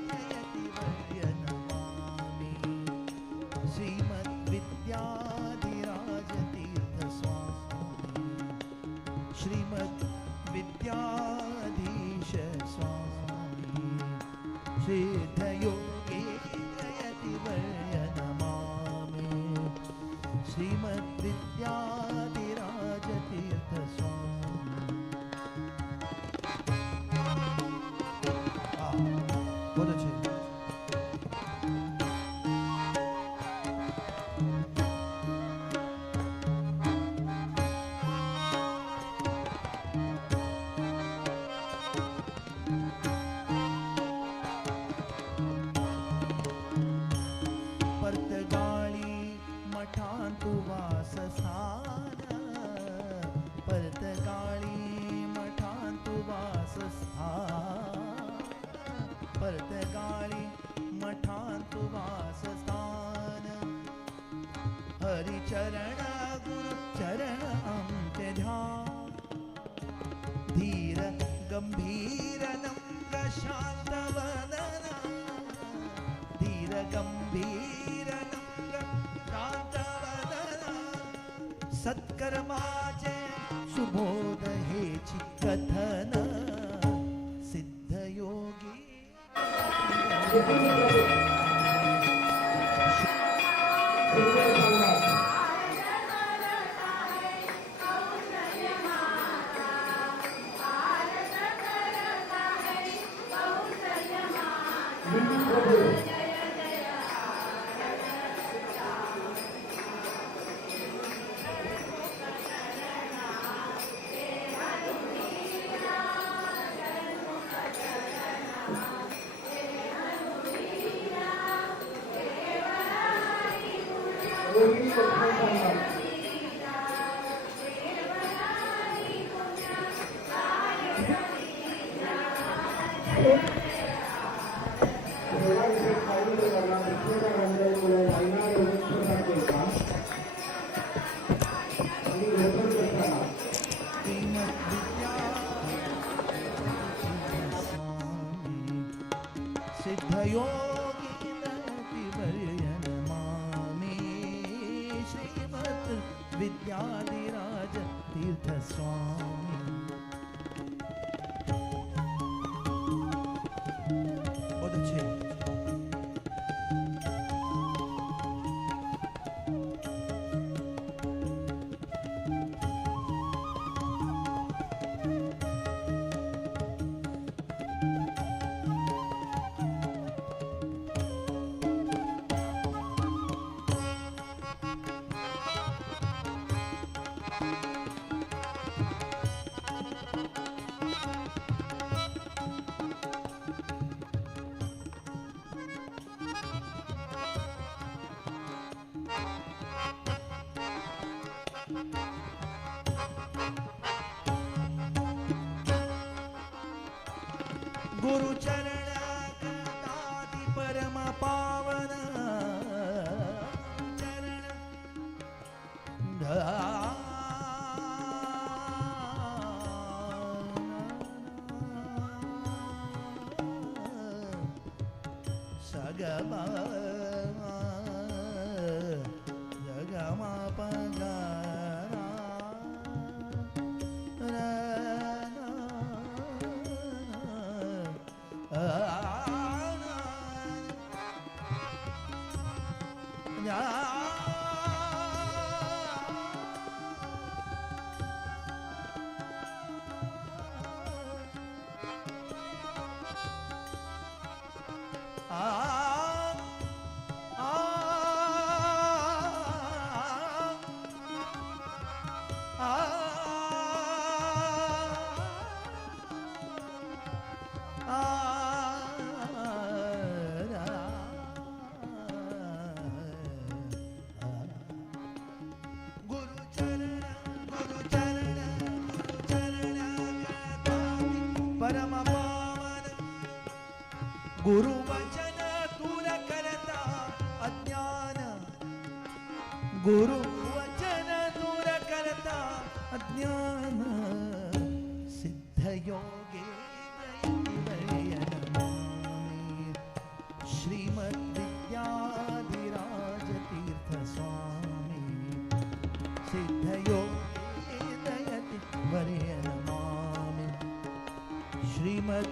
सिद्धयोगीन्द्रयतिवर्य नमामि श्रीमद्विद्याधिराज तीर्थ स्वामी श्रीमद्विद्याधीश स्वामी सिद्धयोगीन्द्रयतिवर्य नमामि श्रीमद्विद्याधिराज तीर्थ स्वामी बहुत अच्छे परतगाळी मठांतु वासस्थान हरिचरण गुरु चरण अंत्य ध्यान धीर गंभीर नम्र शांत वदन धीर गंभीर नम्र शांत वदन सत्कर्माचे सुबोध हेची कथन सिद्धयोगी विद्याधिराज तीर्थ स्वामी गुरु चरण दाति परम पावन चरण सगमा जगमा पगा परम पावन गुरु वचन दूर करता अज्ञान गुरु वचन दूर करता अज्ञान सिद्ध योगे श्रीमद विद्याधिराज तीर्थ स्वामी सिद्ध योगे दयति वर्य श्रीमद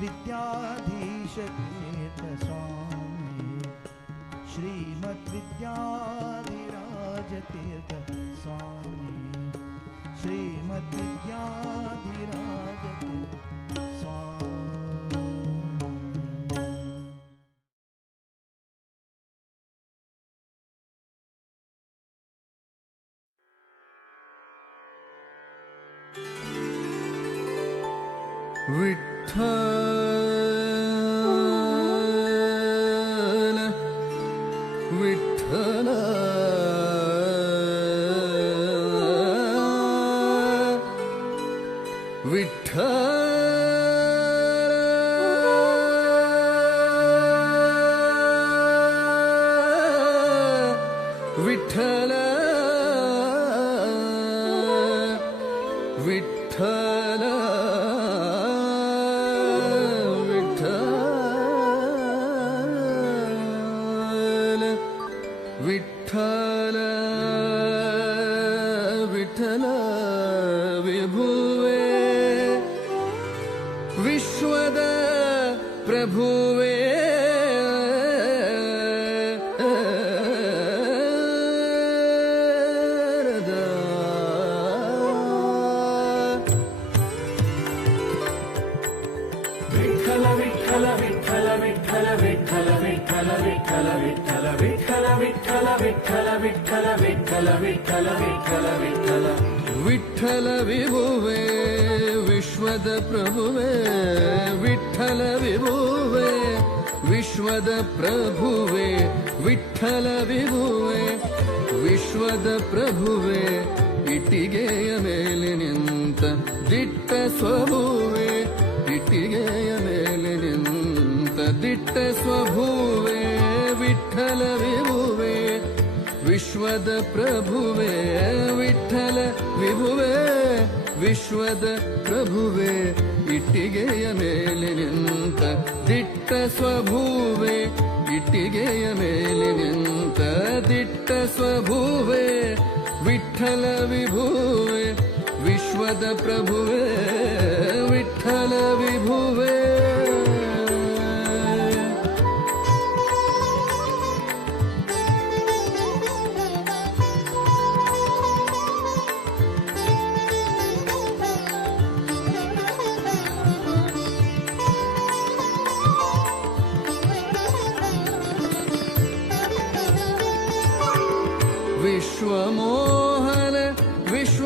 विद्याधीश तीर्थ स्वामी श्रीमद विद्याधिराज तीर्थ स्वामी श्रीमद विद्याधिराज तीर्थ स्वामी विठ्ठल विठ्ठल विठ्ठल विठ्ठल विठ्ठल विठ्ठल विभुवे विश्वद प्रभुवे विठ्ठल विठ्ठल विठ्ठल विठ्ठल विठ्ठल विठ्ठल विठ्ठल विठ्ठल विठ्ठल विठ्ठल विठ्ठल विठ्ठल विठ्ठल विठ्ठल विठ्ठल विठ्ठल विभुवे विश्वद प्रभुवे विठ्ठल विभुवे विश्वद प्रभुवे विठ्ठल विभुवे विश्वद प्रभुवे इटिಗೆಯ ಮೇಲೆ ನಿಂತ ದಿಟ್ಟ ಸ್ವಭುವೆ ಇಟ್ಟಿಗೆಯ ಮೇಲೆ ನಿಂತ ದಿಟ್ಟ ಸ್ವಭುವೆ ವಿಠ್ಠಲ ವಿಭುವೆ ವಿಶ್ವದ ಪ್ರಭುವೆ ವಿಠ್ಠಲ ವಿಭುವೆ ವಿಶ್ವದ ಪ್ರಭುವೆ ಇಟ್ಟಿಗೆಯ ಮೇಲೆ ನಿಂತ ದಿಟ್ಟ ಸ್ವಭುವೆ ಇಟ್ಟಿಗೆಯ ಮೇಲೆ ನಿಂತ ದಿಟ್ಟ ಸ್ವಭುವೆ ವಿಠ್ಠಲ ವಿಭುವೆ ವಿಶ್ವದ ಪ್ರಭುವೆ ವಿಠ್ಠಲ ವಿಭುವೆ विश्वमोहन विश्व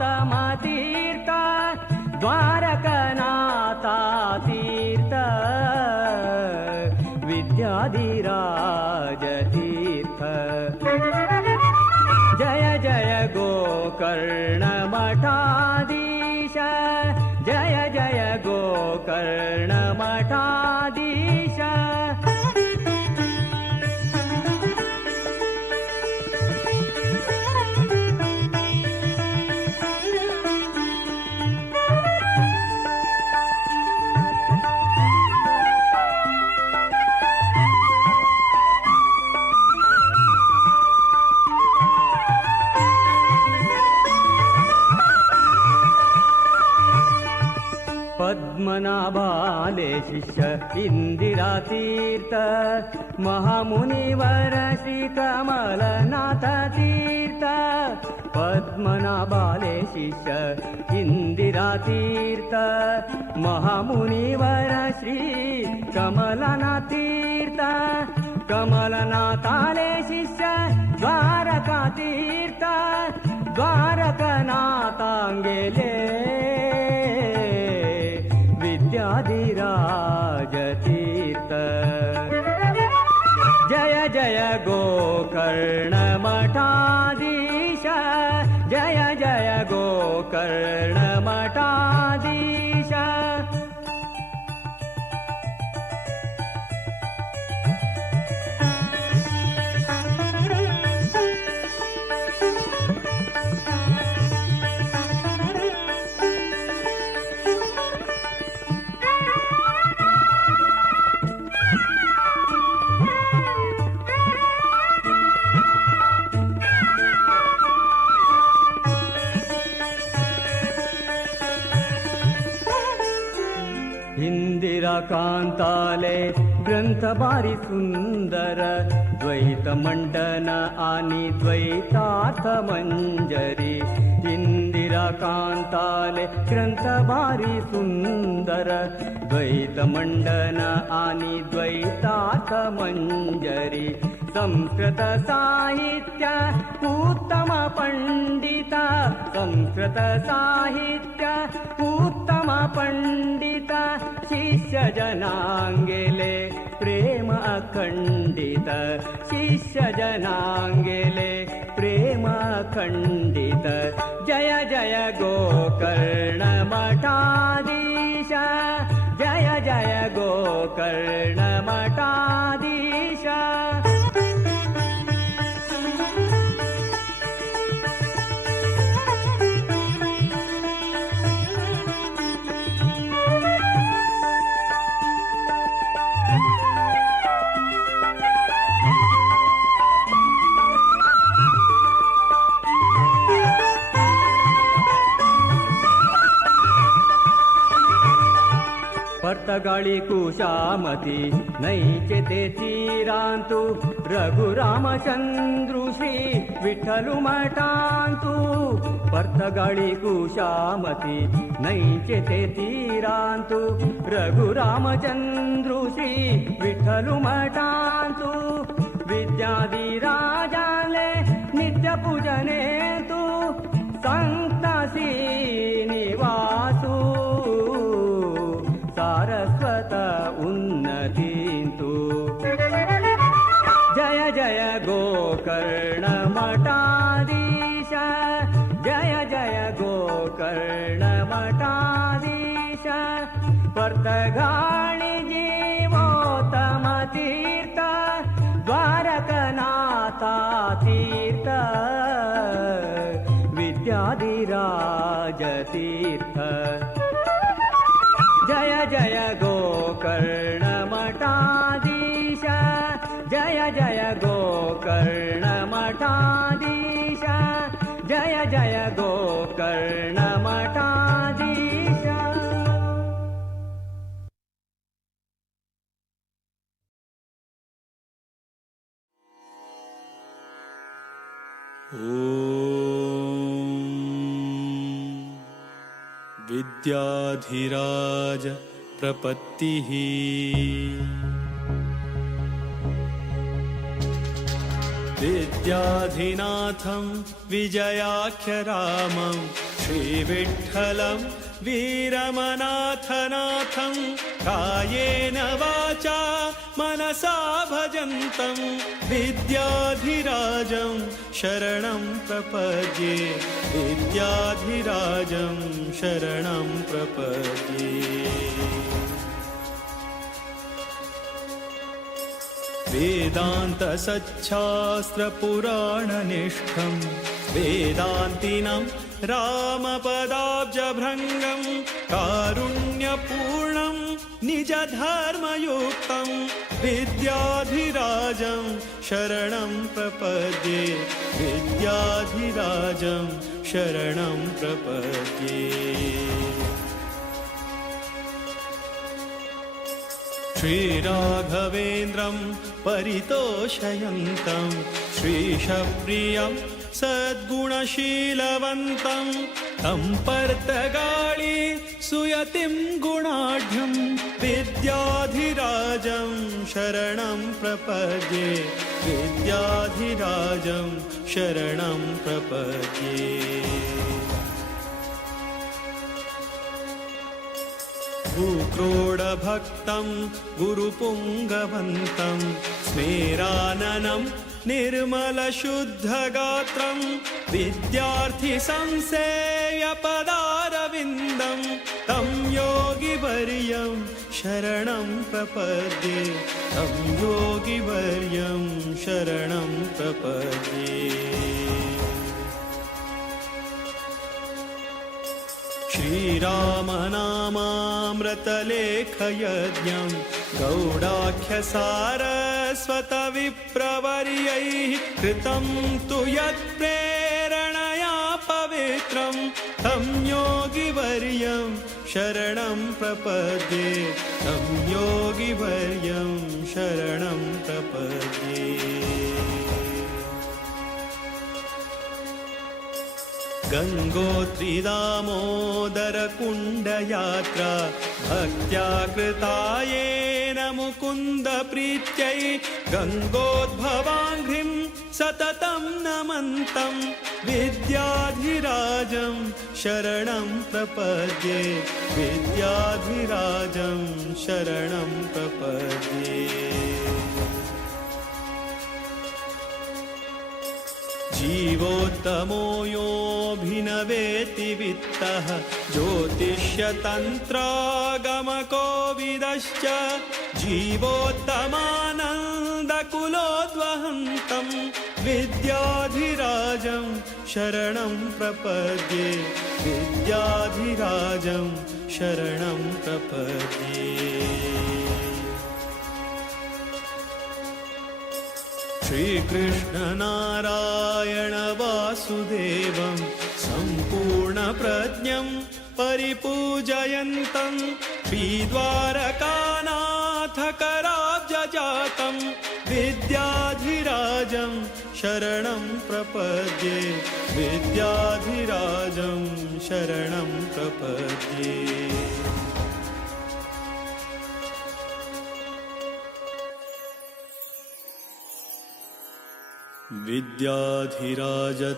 जीवोत्तम तीर्थ द्वारकनाथा तीर्थ विद्याधिराज तीर्थ जय जय गोकर्ण मठाधीश जय जय गोकर्ण मठाधीश पद्मनाभाले शिष्य इंदिरा तीर्थ महामुनिवर श्री कमलनाथ तीर्थ पद्मनाभाले शिष्य इंदिरा तीर्थ महामुनिवर श्री कमलनाथ तीर्थ कमलनाथाले शिष्य द्वारका तीर्थ द्वारकनाथांगेले विद्याधिराज तीर्थ जय जय गोकर्ण मठाधीश जय जय गोकर्ण मठाधीश कांताले ग्रंथ भारी सुंदर द्वैत मंडन आणि द्वैतार्थ मंजरी इंदिरा कांताले ग्रंथ भारी सुंदर द्वैत मंडन आणि द्वैतार्थ मंजरी संस्कृत साहित्य उत्तम पंडित संस्कृत साहित्य उत्तम पंडित शिष्य जनांगेले प्रेम अखंडित शिष्य जनांगेले प्रेम अखंडित जय जय गोकर्ण मठाधीश जय जय गोकर्ण मठाधीश पर्तगाळी कुशामती नैचे ते तीरांतु रघुरामचंद्रु श्री विठ्ठलु मठांतु पर्तगाळी कुशामती नैचे ते तीरांतु रघुरामचंद्रु श्री विठ्ठलु मठांतु विद्याधिराजाले नित्य पूजने तु संतासी निवासु सारस्वत उन्नतीन्तु जय जय गोकर्ण मठाधीश जय जय गोकर्ण मठाधीश पर्तगाळी जीवोत्तम तीर्थ द्वारकनाथा तीर्थ विद्याधिराज तीर्थ जय जय गोकर्ण मठाधीश जय जय गोकर्ण मठाधीश जय जय गोकर्ण मठाधीश विद्याधिराज प्रपत्तिः विद्याधिनाथं विजयाख्यरामं श्रीविठ्ठलं वीरमनाथनाथं कायेन वाचा मनसा भजन्तं विद्याधिराजं शरणं प्रपद्ये विद्याधिराजं शरणं प्रपद्ये वेदान्तसच्छास्त्रपुराणनिष्ठं वेदान्तिनं रामपदाब्जभृङ्गं कारुण्यपूर्णं निजधर्मयुक्तं विद्याधिराजं शरणं प्रपद्ये विद्याधिराजं शरणं प्रपद्ये श्रीराघवेन्द्रं परितोषयन्तं श्रीशप्रियं सद्गुणशीलवन्तं तं पर्तगाळी सुयतिं गुणाढ्यं विद्याधिराजं शरणं प्रपद्ये विद्याधिराजं शरणं प्रपद्ये भूक्रोडभक्तं गुरुपुङ्गवन्तं स्मेराननं निर्मलशुद्धगात्रं विद्यार्थिसंसेव्यपदारविन्दं तं योगिवर्यं शरणं प्रपद्ये तं योगिवर्यं शरणं प्रपद्ये श्रीरामनामामृतलेखयज्ञं गौडाख्यसारस्वतविप्रवर्यैः कृतं तु यत्प्रेरणया पवित्रं तं योगिवर्यं शरणं प्रपद्ये तं योगिवर्यं शरणं प्रपद्ये गङ्गोत्रीदामोदरकुण्डयात्रा भक्त्या कृतायेन मुकुन्दप्रीत्यै गङ्गोद्भवाङ्घ्रिं सततं नमन्तं विद्याधिराजं शरणं प्रपद्ये विद्याधिराजं शरणं प्रपद्ये जीवोत्तमो योऽभिनवेति वित्तः ज्योतिष्यतन्त्रागमकोविदश्च जीवोत्तमानन्दकुलोद्वहन्तं विद्याधिराजं शरणं प्रपद्ये विद्याधिराजं शरणं प्रपद्ये श्रीकृष्णनारायण वासुदेवं सम्पूर्णप्रज्ञं परिपूजयन्तं श्रीद्वारकानाथकराब्जजातं विद्याधिराजं शरणं प्रपद्ये विद्याधिराजं शरणं प्रपद्ये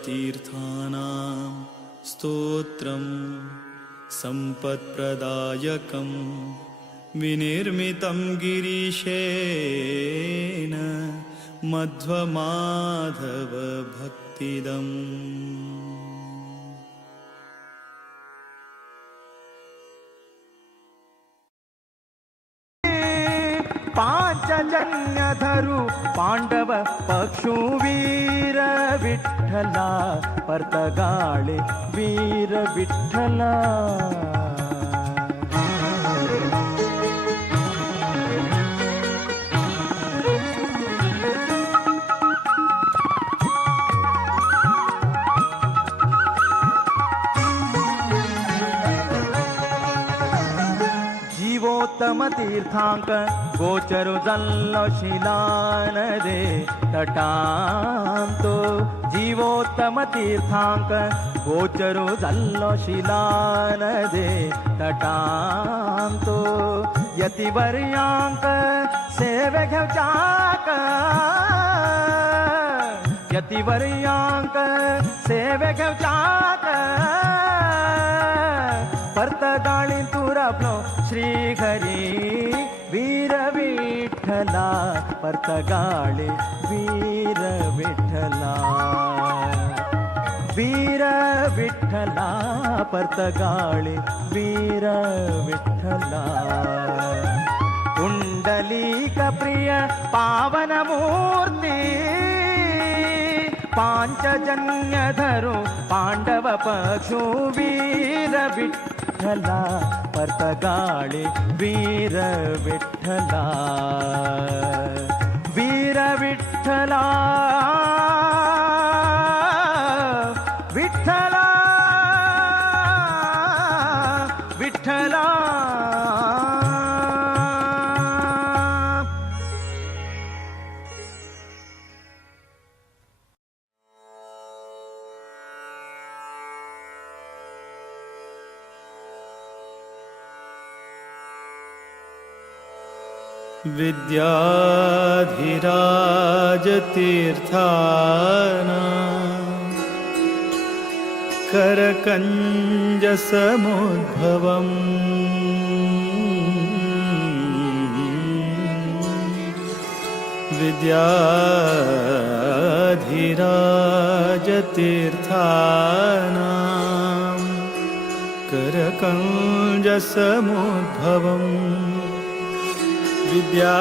विद्याधिराजतीर्थानां स्तोत्रं सम्पत्प्रदायकं विनिर्मितं गिरीशेन मध्वमाधवभक्तिदम् पांचजन्यधरु पांडव पक्षु वीर विठ्ठला पर्तगाळे वीर विठ्ठला जीवोत्तम तीर्थांक गोचरो जल्लो शिलानदे तटांतो जीवोत्तम तीर्थांक गोचरो जल्लो शिलानदे तटांतो यतिवर्यांक सेवे घेवचाक यतिवर्यांक सेवे घेवचाक परतगाळी तुरपलो श्रीहरी वीर विठ्ठला परतगाळी वीर विठ्ठला वीर विठ्ठला परतगाळी वीर विठ्ठला पुंडलीक प्रिय पावन मूर्ती पांचजन्य धरो पांडव पशु वीर विठ्ठला परतगाळी वीर विठ्ठला वीर विठ्ठला विठ्ठला विठ्ठला विद्याधिराजतीर्थाना करकञ्जसमुद्भवम् विद्याधिराजतीर्थाना करकञ्जसमुद्भवम् विद्याधीश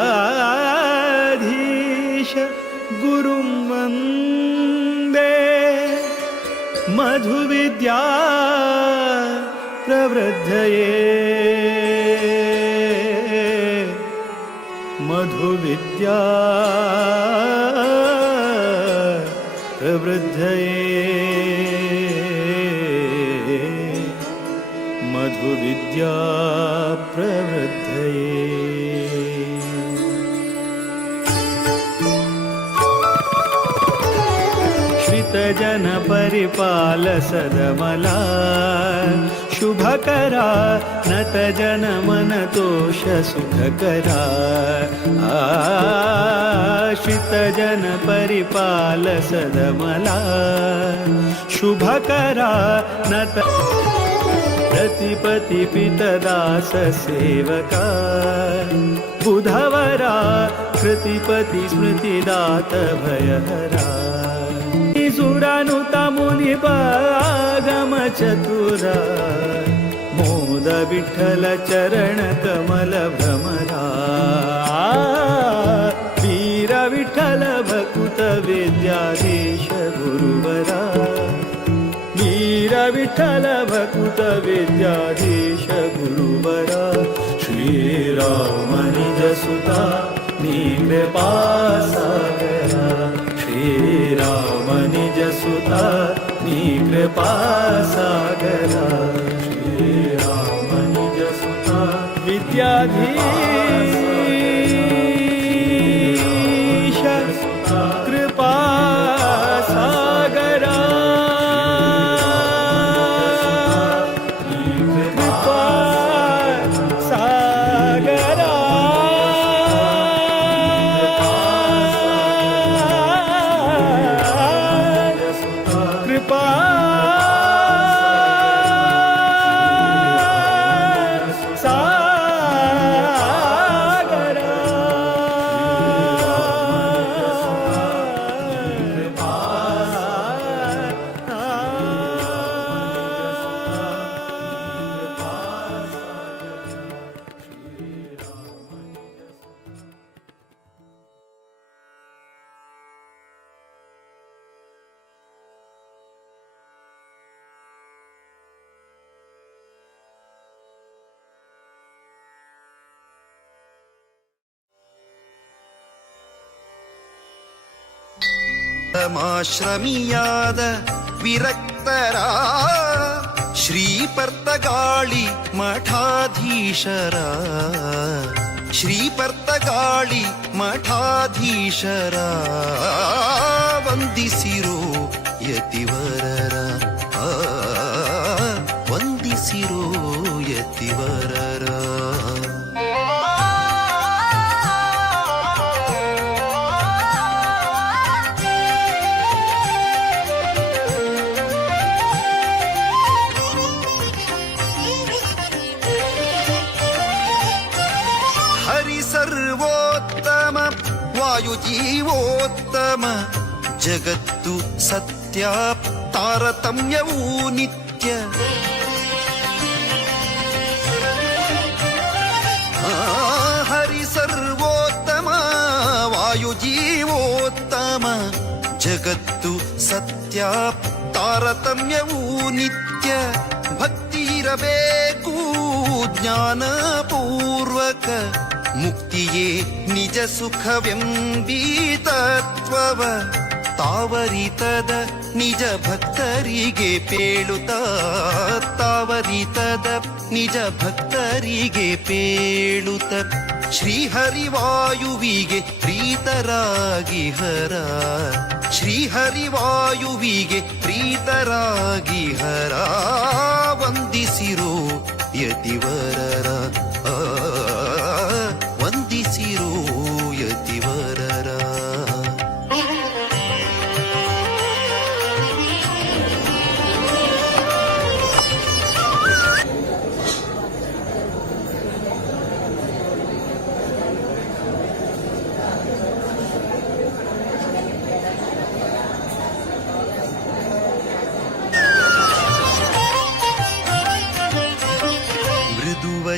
गुरुं वन्दे मधुविद्या प्रवृद्धये मधुविद्या प्रवृद्धये मधुविद्या प्रवृद्धये जन परिपाल सदमला शुभकरा नत जन मन तोष सुखकरा आश्रित जन परिपाल सदमला शुभकरा नत प्रतिपति पितदास सेवका बुधवरा कृतिपति स्मृतिदात भयहरा सुरानुता मुनिपागम चतुरा मोद विठ्ठल चरण कमल भ्रमरा वीर विठ्ठल भकुत विद्याधीश गुरुवरा वीर विठ्ठल भकुत विद्याधीश गुरुवरा श्रीराम निज सुता कृपा सागरा श्रीराम निज सुता कृपा सागरा श्रीराम निज सुता विद्याधीश कृपा सागरा कृपा सागरा ಮಾಶ್ರಮಿಯಾದ ವಿರಕ್ತರ ಶ್ರೀಪರ್ತಗಾಳಿ ಮಠಾಧೀಶರ ಶ್ರೀಪರ್ತಗಾಳಿ ಮಠಾಧೀಶರ ವಂದಿಸಿರೋ ಯತಿವರರ ವಂದಿಸಿರೋ ಯತಿವರರ ವಾಯುಜೀವೋತ್ತಮ ಜಗತ್ತು ಸತ್ಯ ತಾರತಮ್ಯವೂ ನಿತ್ಯ ಹರಿ ಸರ್ವೋತ್ತಮ ವಾಯುಜೀವೋತ್ತಮ ಜಗತ್ತು ಸತ್ಯ ತಾರತಮ್ಯವೂ ನಿತ್ಯ ಭಕ್ತಿ ಇರಬೇಕು ಜ್ಞಾನಪೂರ್ವಕ ಮುಕ್ತಿಯೇ ನಿಜ ಸುಖವೆಂಬೀ ತತ್ವವ ತಾವರಿತದ ನಿಜ ಭಕ್ತರಿಗೆ ಪೇಳುತ್ತ ತಾವರಿತದ ನಿಜ ಭಕ್ತರಿಗೆ ಪೇಳುತ್ತ ಶ್ರೀಹರಿವಾಯುವಿಗೆ ಪ್ರೀತರಾಗಿ ಹರ ಶ್ರೀಹರಿವಾಯುವಿಗೆ ಪ್ರೀತರಾಗಿ ಹರ ವಂದಿಸಿರೋ ಯತಿವರರ ವಂದಿಸಿರೋ ಯತಿವರರ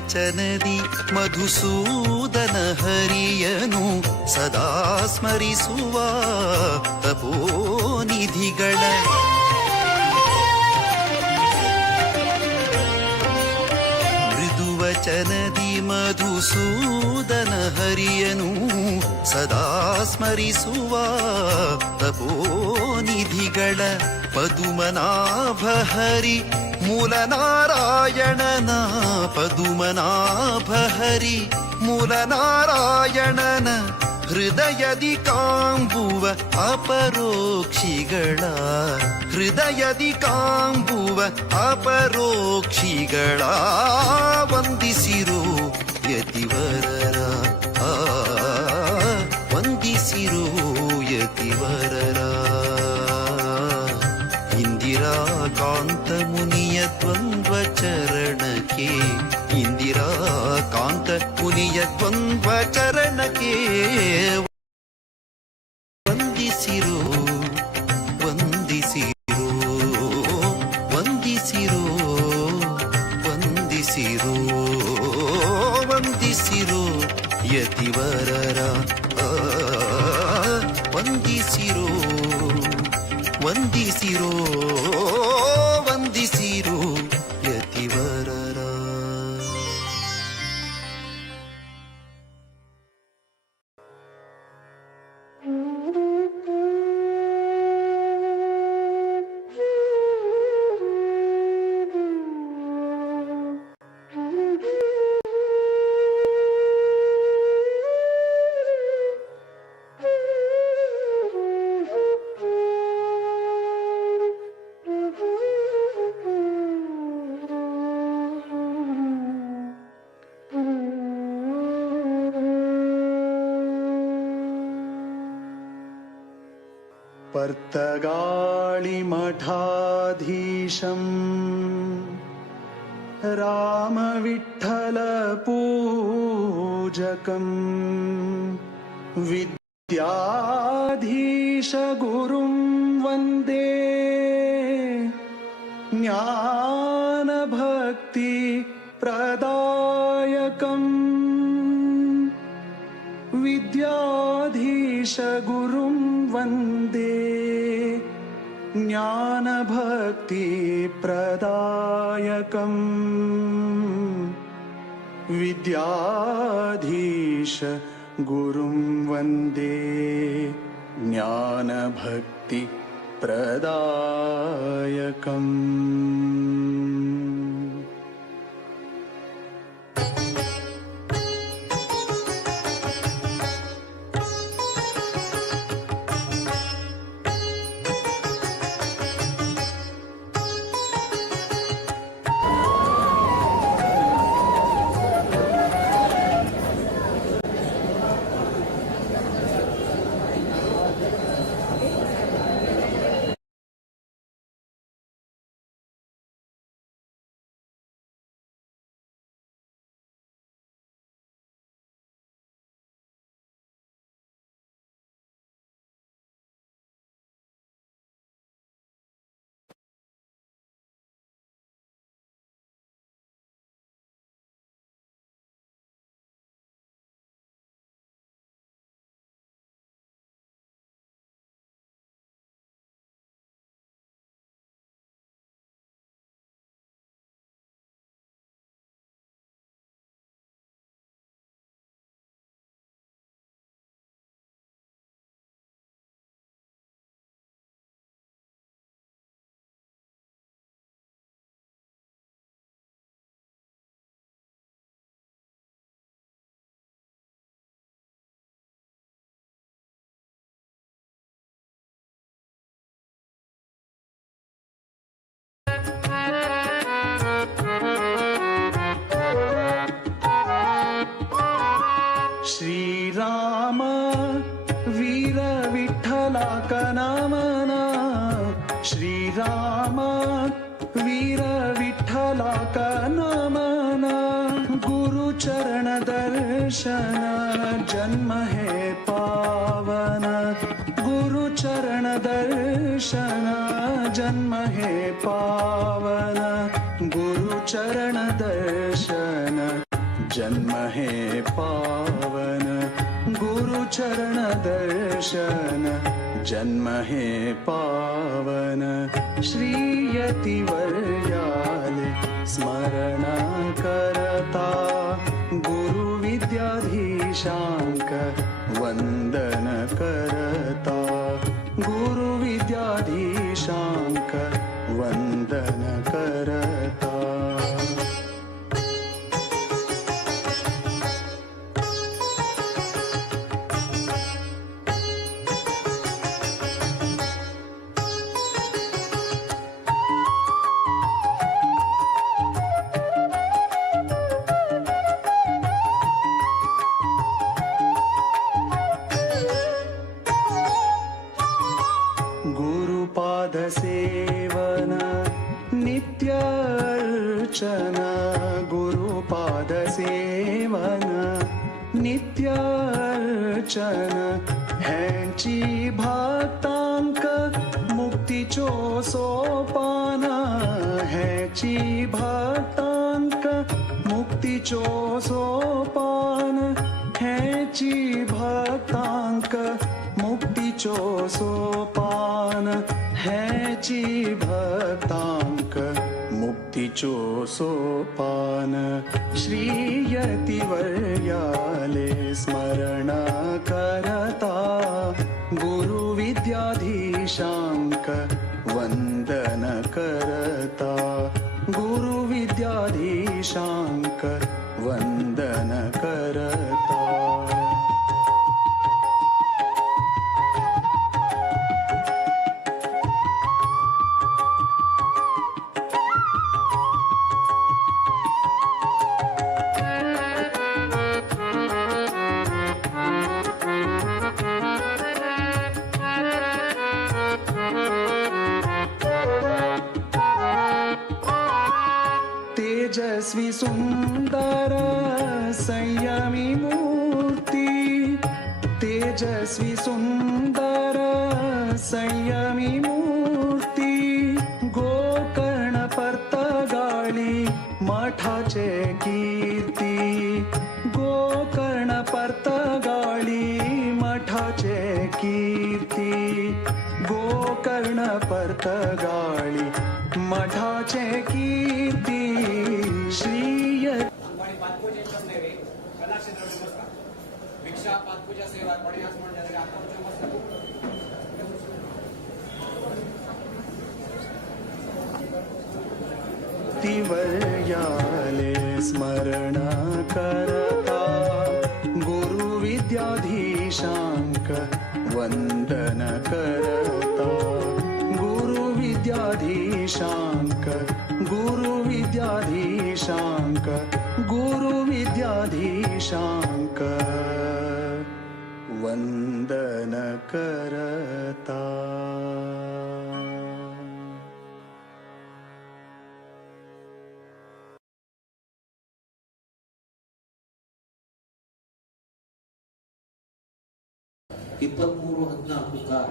ವಚನದಿ ಮಧುಸೂದನ ಹರಿಯನು ಸದಾ ಸ್ಮರಿಸುವ ತಪೋನಿಧಿಗಳ ಮೃದುವಚನದಿ ಮಧುಸೂದನ ಹರಿಯನು ಸದಾ ಸ್ಮರಿಸುವ ತಪೋನಿಧಿಗಳ ಪದುಮನಾಭ ಹರಿ ಮೂಲ ನಾರಾಯಣನ ಪದುಮನಾಭ ಹರಿ ಮೂಲ ನಾರಾಯಣನ ಹೃದಯದಿ ಕಾಂಬುವ ಅಪರೋಕ್ಷಿಗಳ ಹೃದಯದಿ ಕಾಂಬುವ ಅಪರೋಕ್ಷಿಗಳ ವಂದಿಸಿರೋ ಯತಿವರರ ವಂದಿಸಿರೋ ಯತಿವರರ ಇಂದಿರಾ ಕಾಂತ ಮುನಿಯ ದ್ವಂದ್ವ ಚರಣಕ್ಕೆ ಇಂದಿರಾ ಕಾಂತ ಮುನಿಯ ದ್ವಂದ್ವ ಚರಣಕ್ಕೆ ವಂದಿಸಿರೋ ವಂದಿಸಿರೋ ವಂದಿಸಿರೋ ವಂದಿಸಿರೋ ವಂದಿಸಿರೋ ಯತಿವರರ ವಂದಿಸಿರೋ ವಂದಿಸಿರೋ ವಂದಿಸಿರೋ ಯತಿವರರ पर्तगाळिमठाधीशम् रामविठ्ठलपूजकम् विद्याधीशगुरुं वन्दे ज्ञानभक्तिप्रदायकम् विद्याधीशगुरुं वन्दे ज्ञानभक्तिप्रदायकम् विद्याधीश गुरुं वन्दे ज्ञानभक्तिप्रदायकम् लाका नमन गुरु चरण दर्शन जन्म है पावन गुरु चरण दर्शन जन्म है पावन गुरु चरण दर्शन जन्म है पावन गुरु चरण दर्शन जन्म है पावन श्रीयतिवर्याले स्मरण करता गुरु विद्याधीशांक वंदन करता गुरु विद्याधीशांक वंदन करता गुरुपाद सेवन नित्य अर्चन गुरुपाद सेवन नित्य अर्चन ह्यांची भक्तांक मुक्तीचो सोपान ह्यांची भक्तांक मुक्तीचो सोपान ह्यांची भक्तांक मुक्तीचो सोपान ह्याची भक्तांक मुक्तीचो सोपान श्रीयतिवर्याले स्मरण करता गुरु विद्याधीशांक वंदन करता गुरु विद्याधीशांक वंदन करता तेजस्वी सुंदर संयमी मूर्ति तेजस्वी सुंदर संयमी मूर्ति गोकर्ण परतगाळी मठाचे कीर्ती गोकर्ण परतगाळी मठाचे कीर्ती गोकर्ण परतगाळी मठाचे कीर्ती श्रीय भिक्षा पादपूजा सेवा पडयास म्हणजे आपण तिवर्याले स्मरण करता गुरु विद्याधीशांक वंदन करता गुरु विद्याधीशांक गुरु विद्याधीशांक गुरु विद्याधीशांक वंदन करता ಇಪ್ಪತ್ಮೂರು 14 ಕಾಲ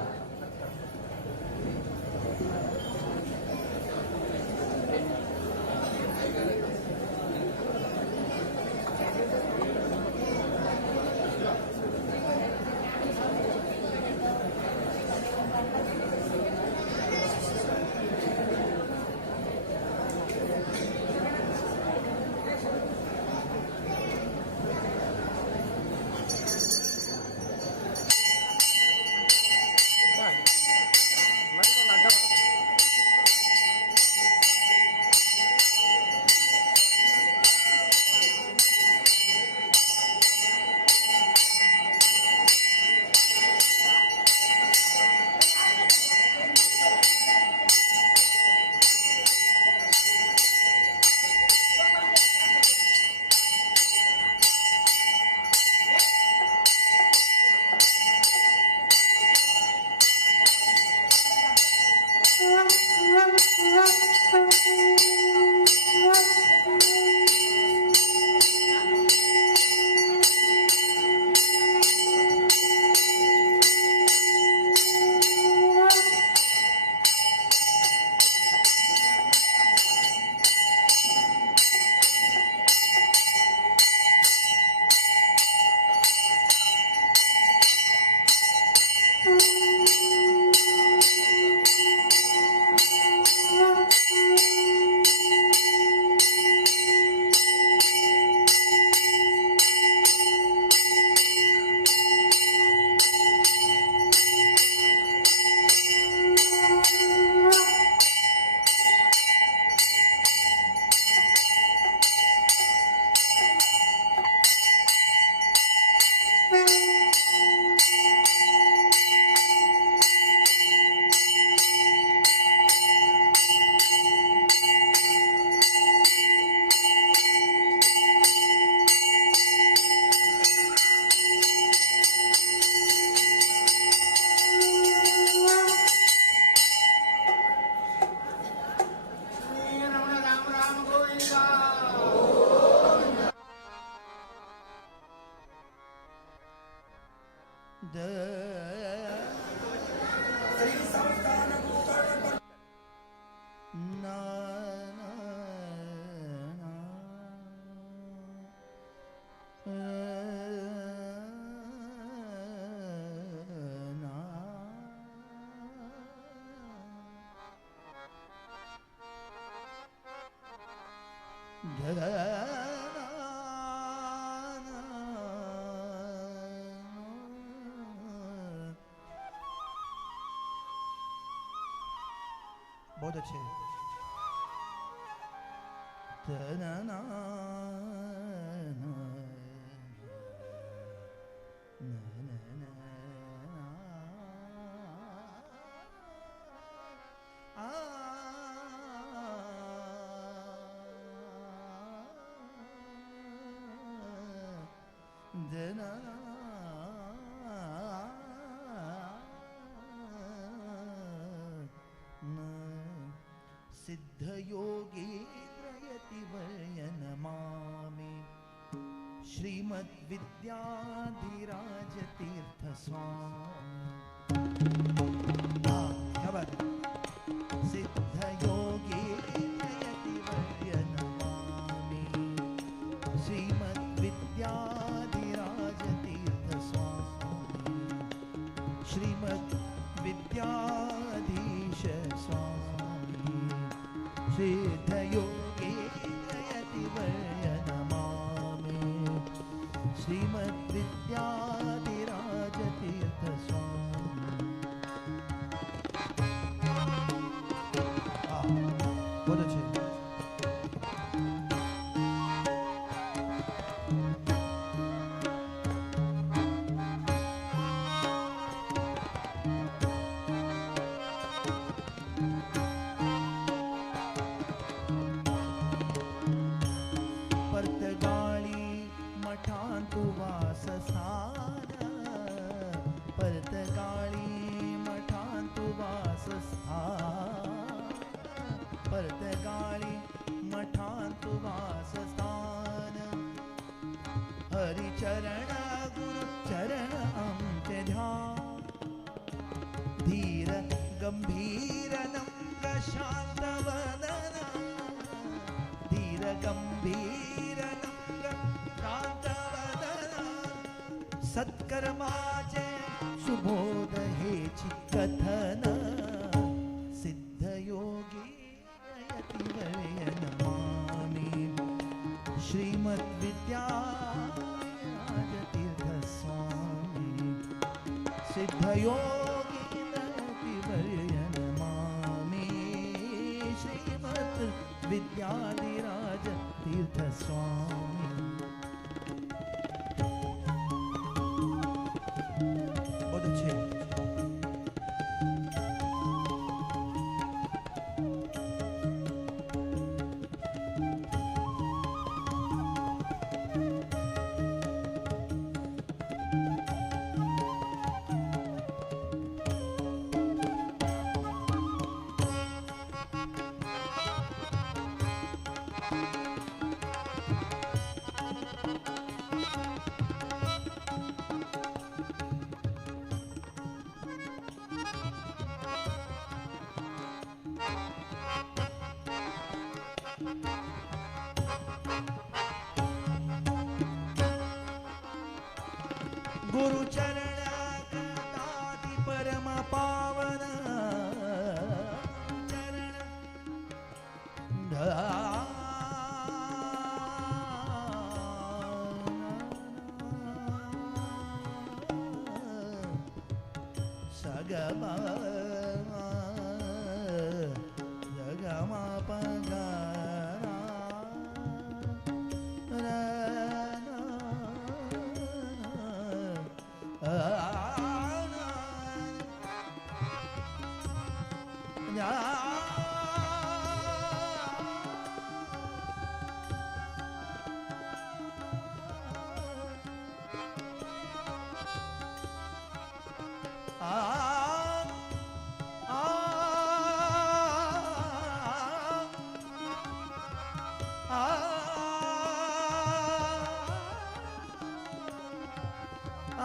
बहुत अच्छे। सिद्धयोगीन्द्रयतिवर्य नमामि श्रीमद्विद्याधिराज तीर्थ स्वामी। सिद्धयोगीन्द्रयतिवर्य नमामि श्रीमद्विद्याधिराज तीर्थ स्वामी। श्रीमद्विद्याधीश स्वामी। सिद्धयोगीन्द्रयतिवर्य नमामि श्रीमद्विद्याधिराज तीर्थ स्वामी। बहुत अच्छे। परतगाळी मठांतु वासस्थान। परतगाळी मठांतु वासस्थान। परतगाळी मठांतु वासस्थान। हरिचरण गुरु चरण आमचे ध्यान। धीर गंभीर नम्र शांत वदन। धीर गंभीर नम्र शांत वदन। सत्कर्माचे सुबोध हेची कथन। सिद्धयोगीन्द्रयतिवर्य नमामि श्रीमद्विद्याधिराज तीर्थ स्वामी। सिद्धयोगीन्द्रयतिवर्य नमामि श्रीमद्विद्याधिराज तीर्थ स्वामी। बहुत अच्छे। गुरु चरण कमलादि परम पावन। चरण सगम सगम पगा आ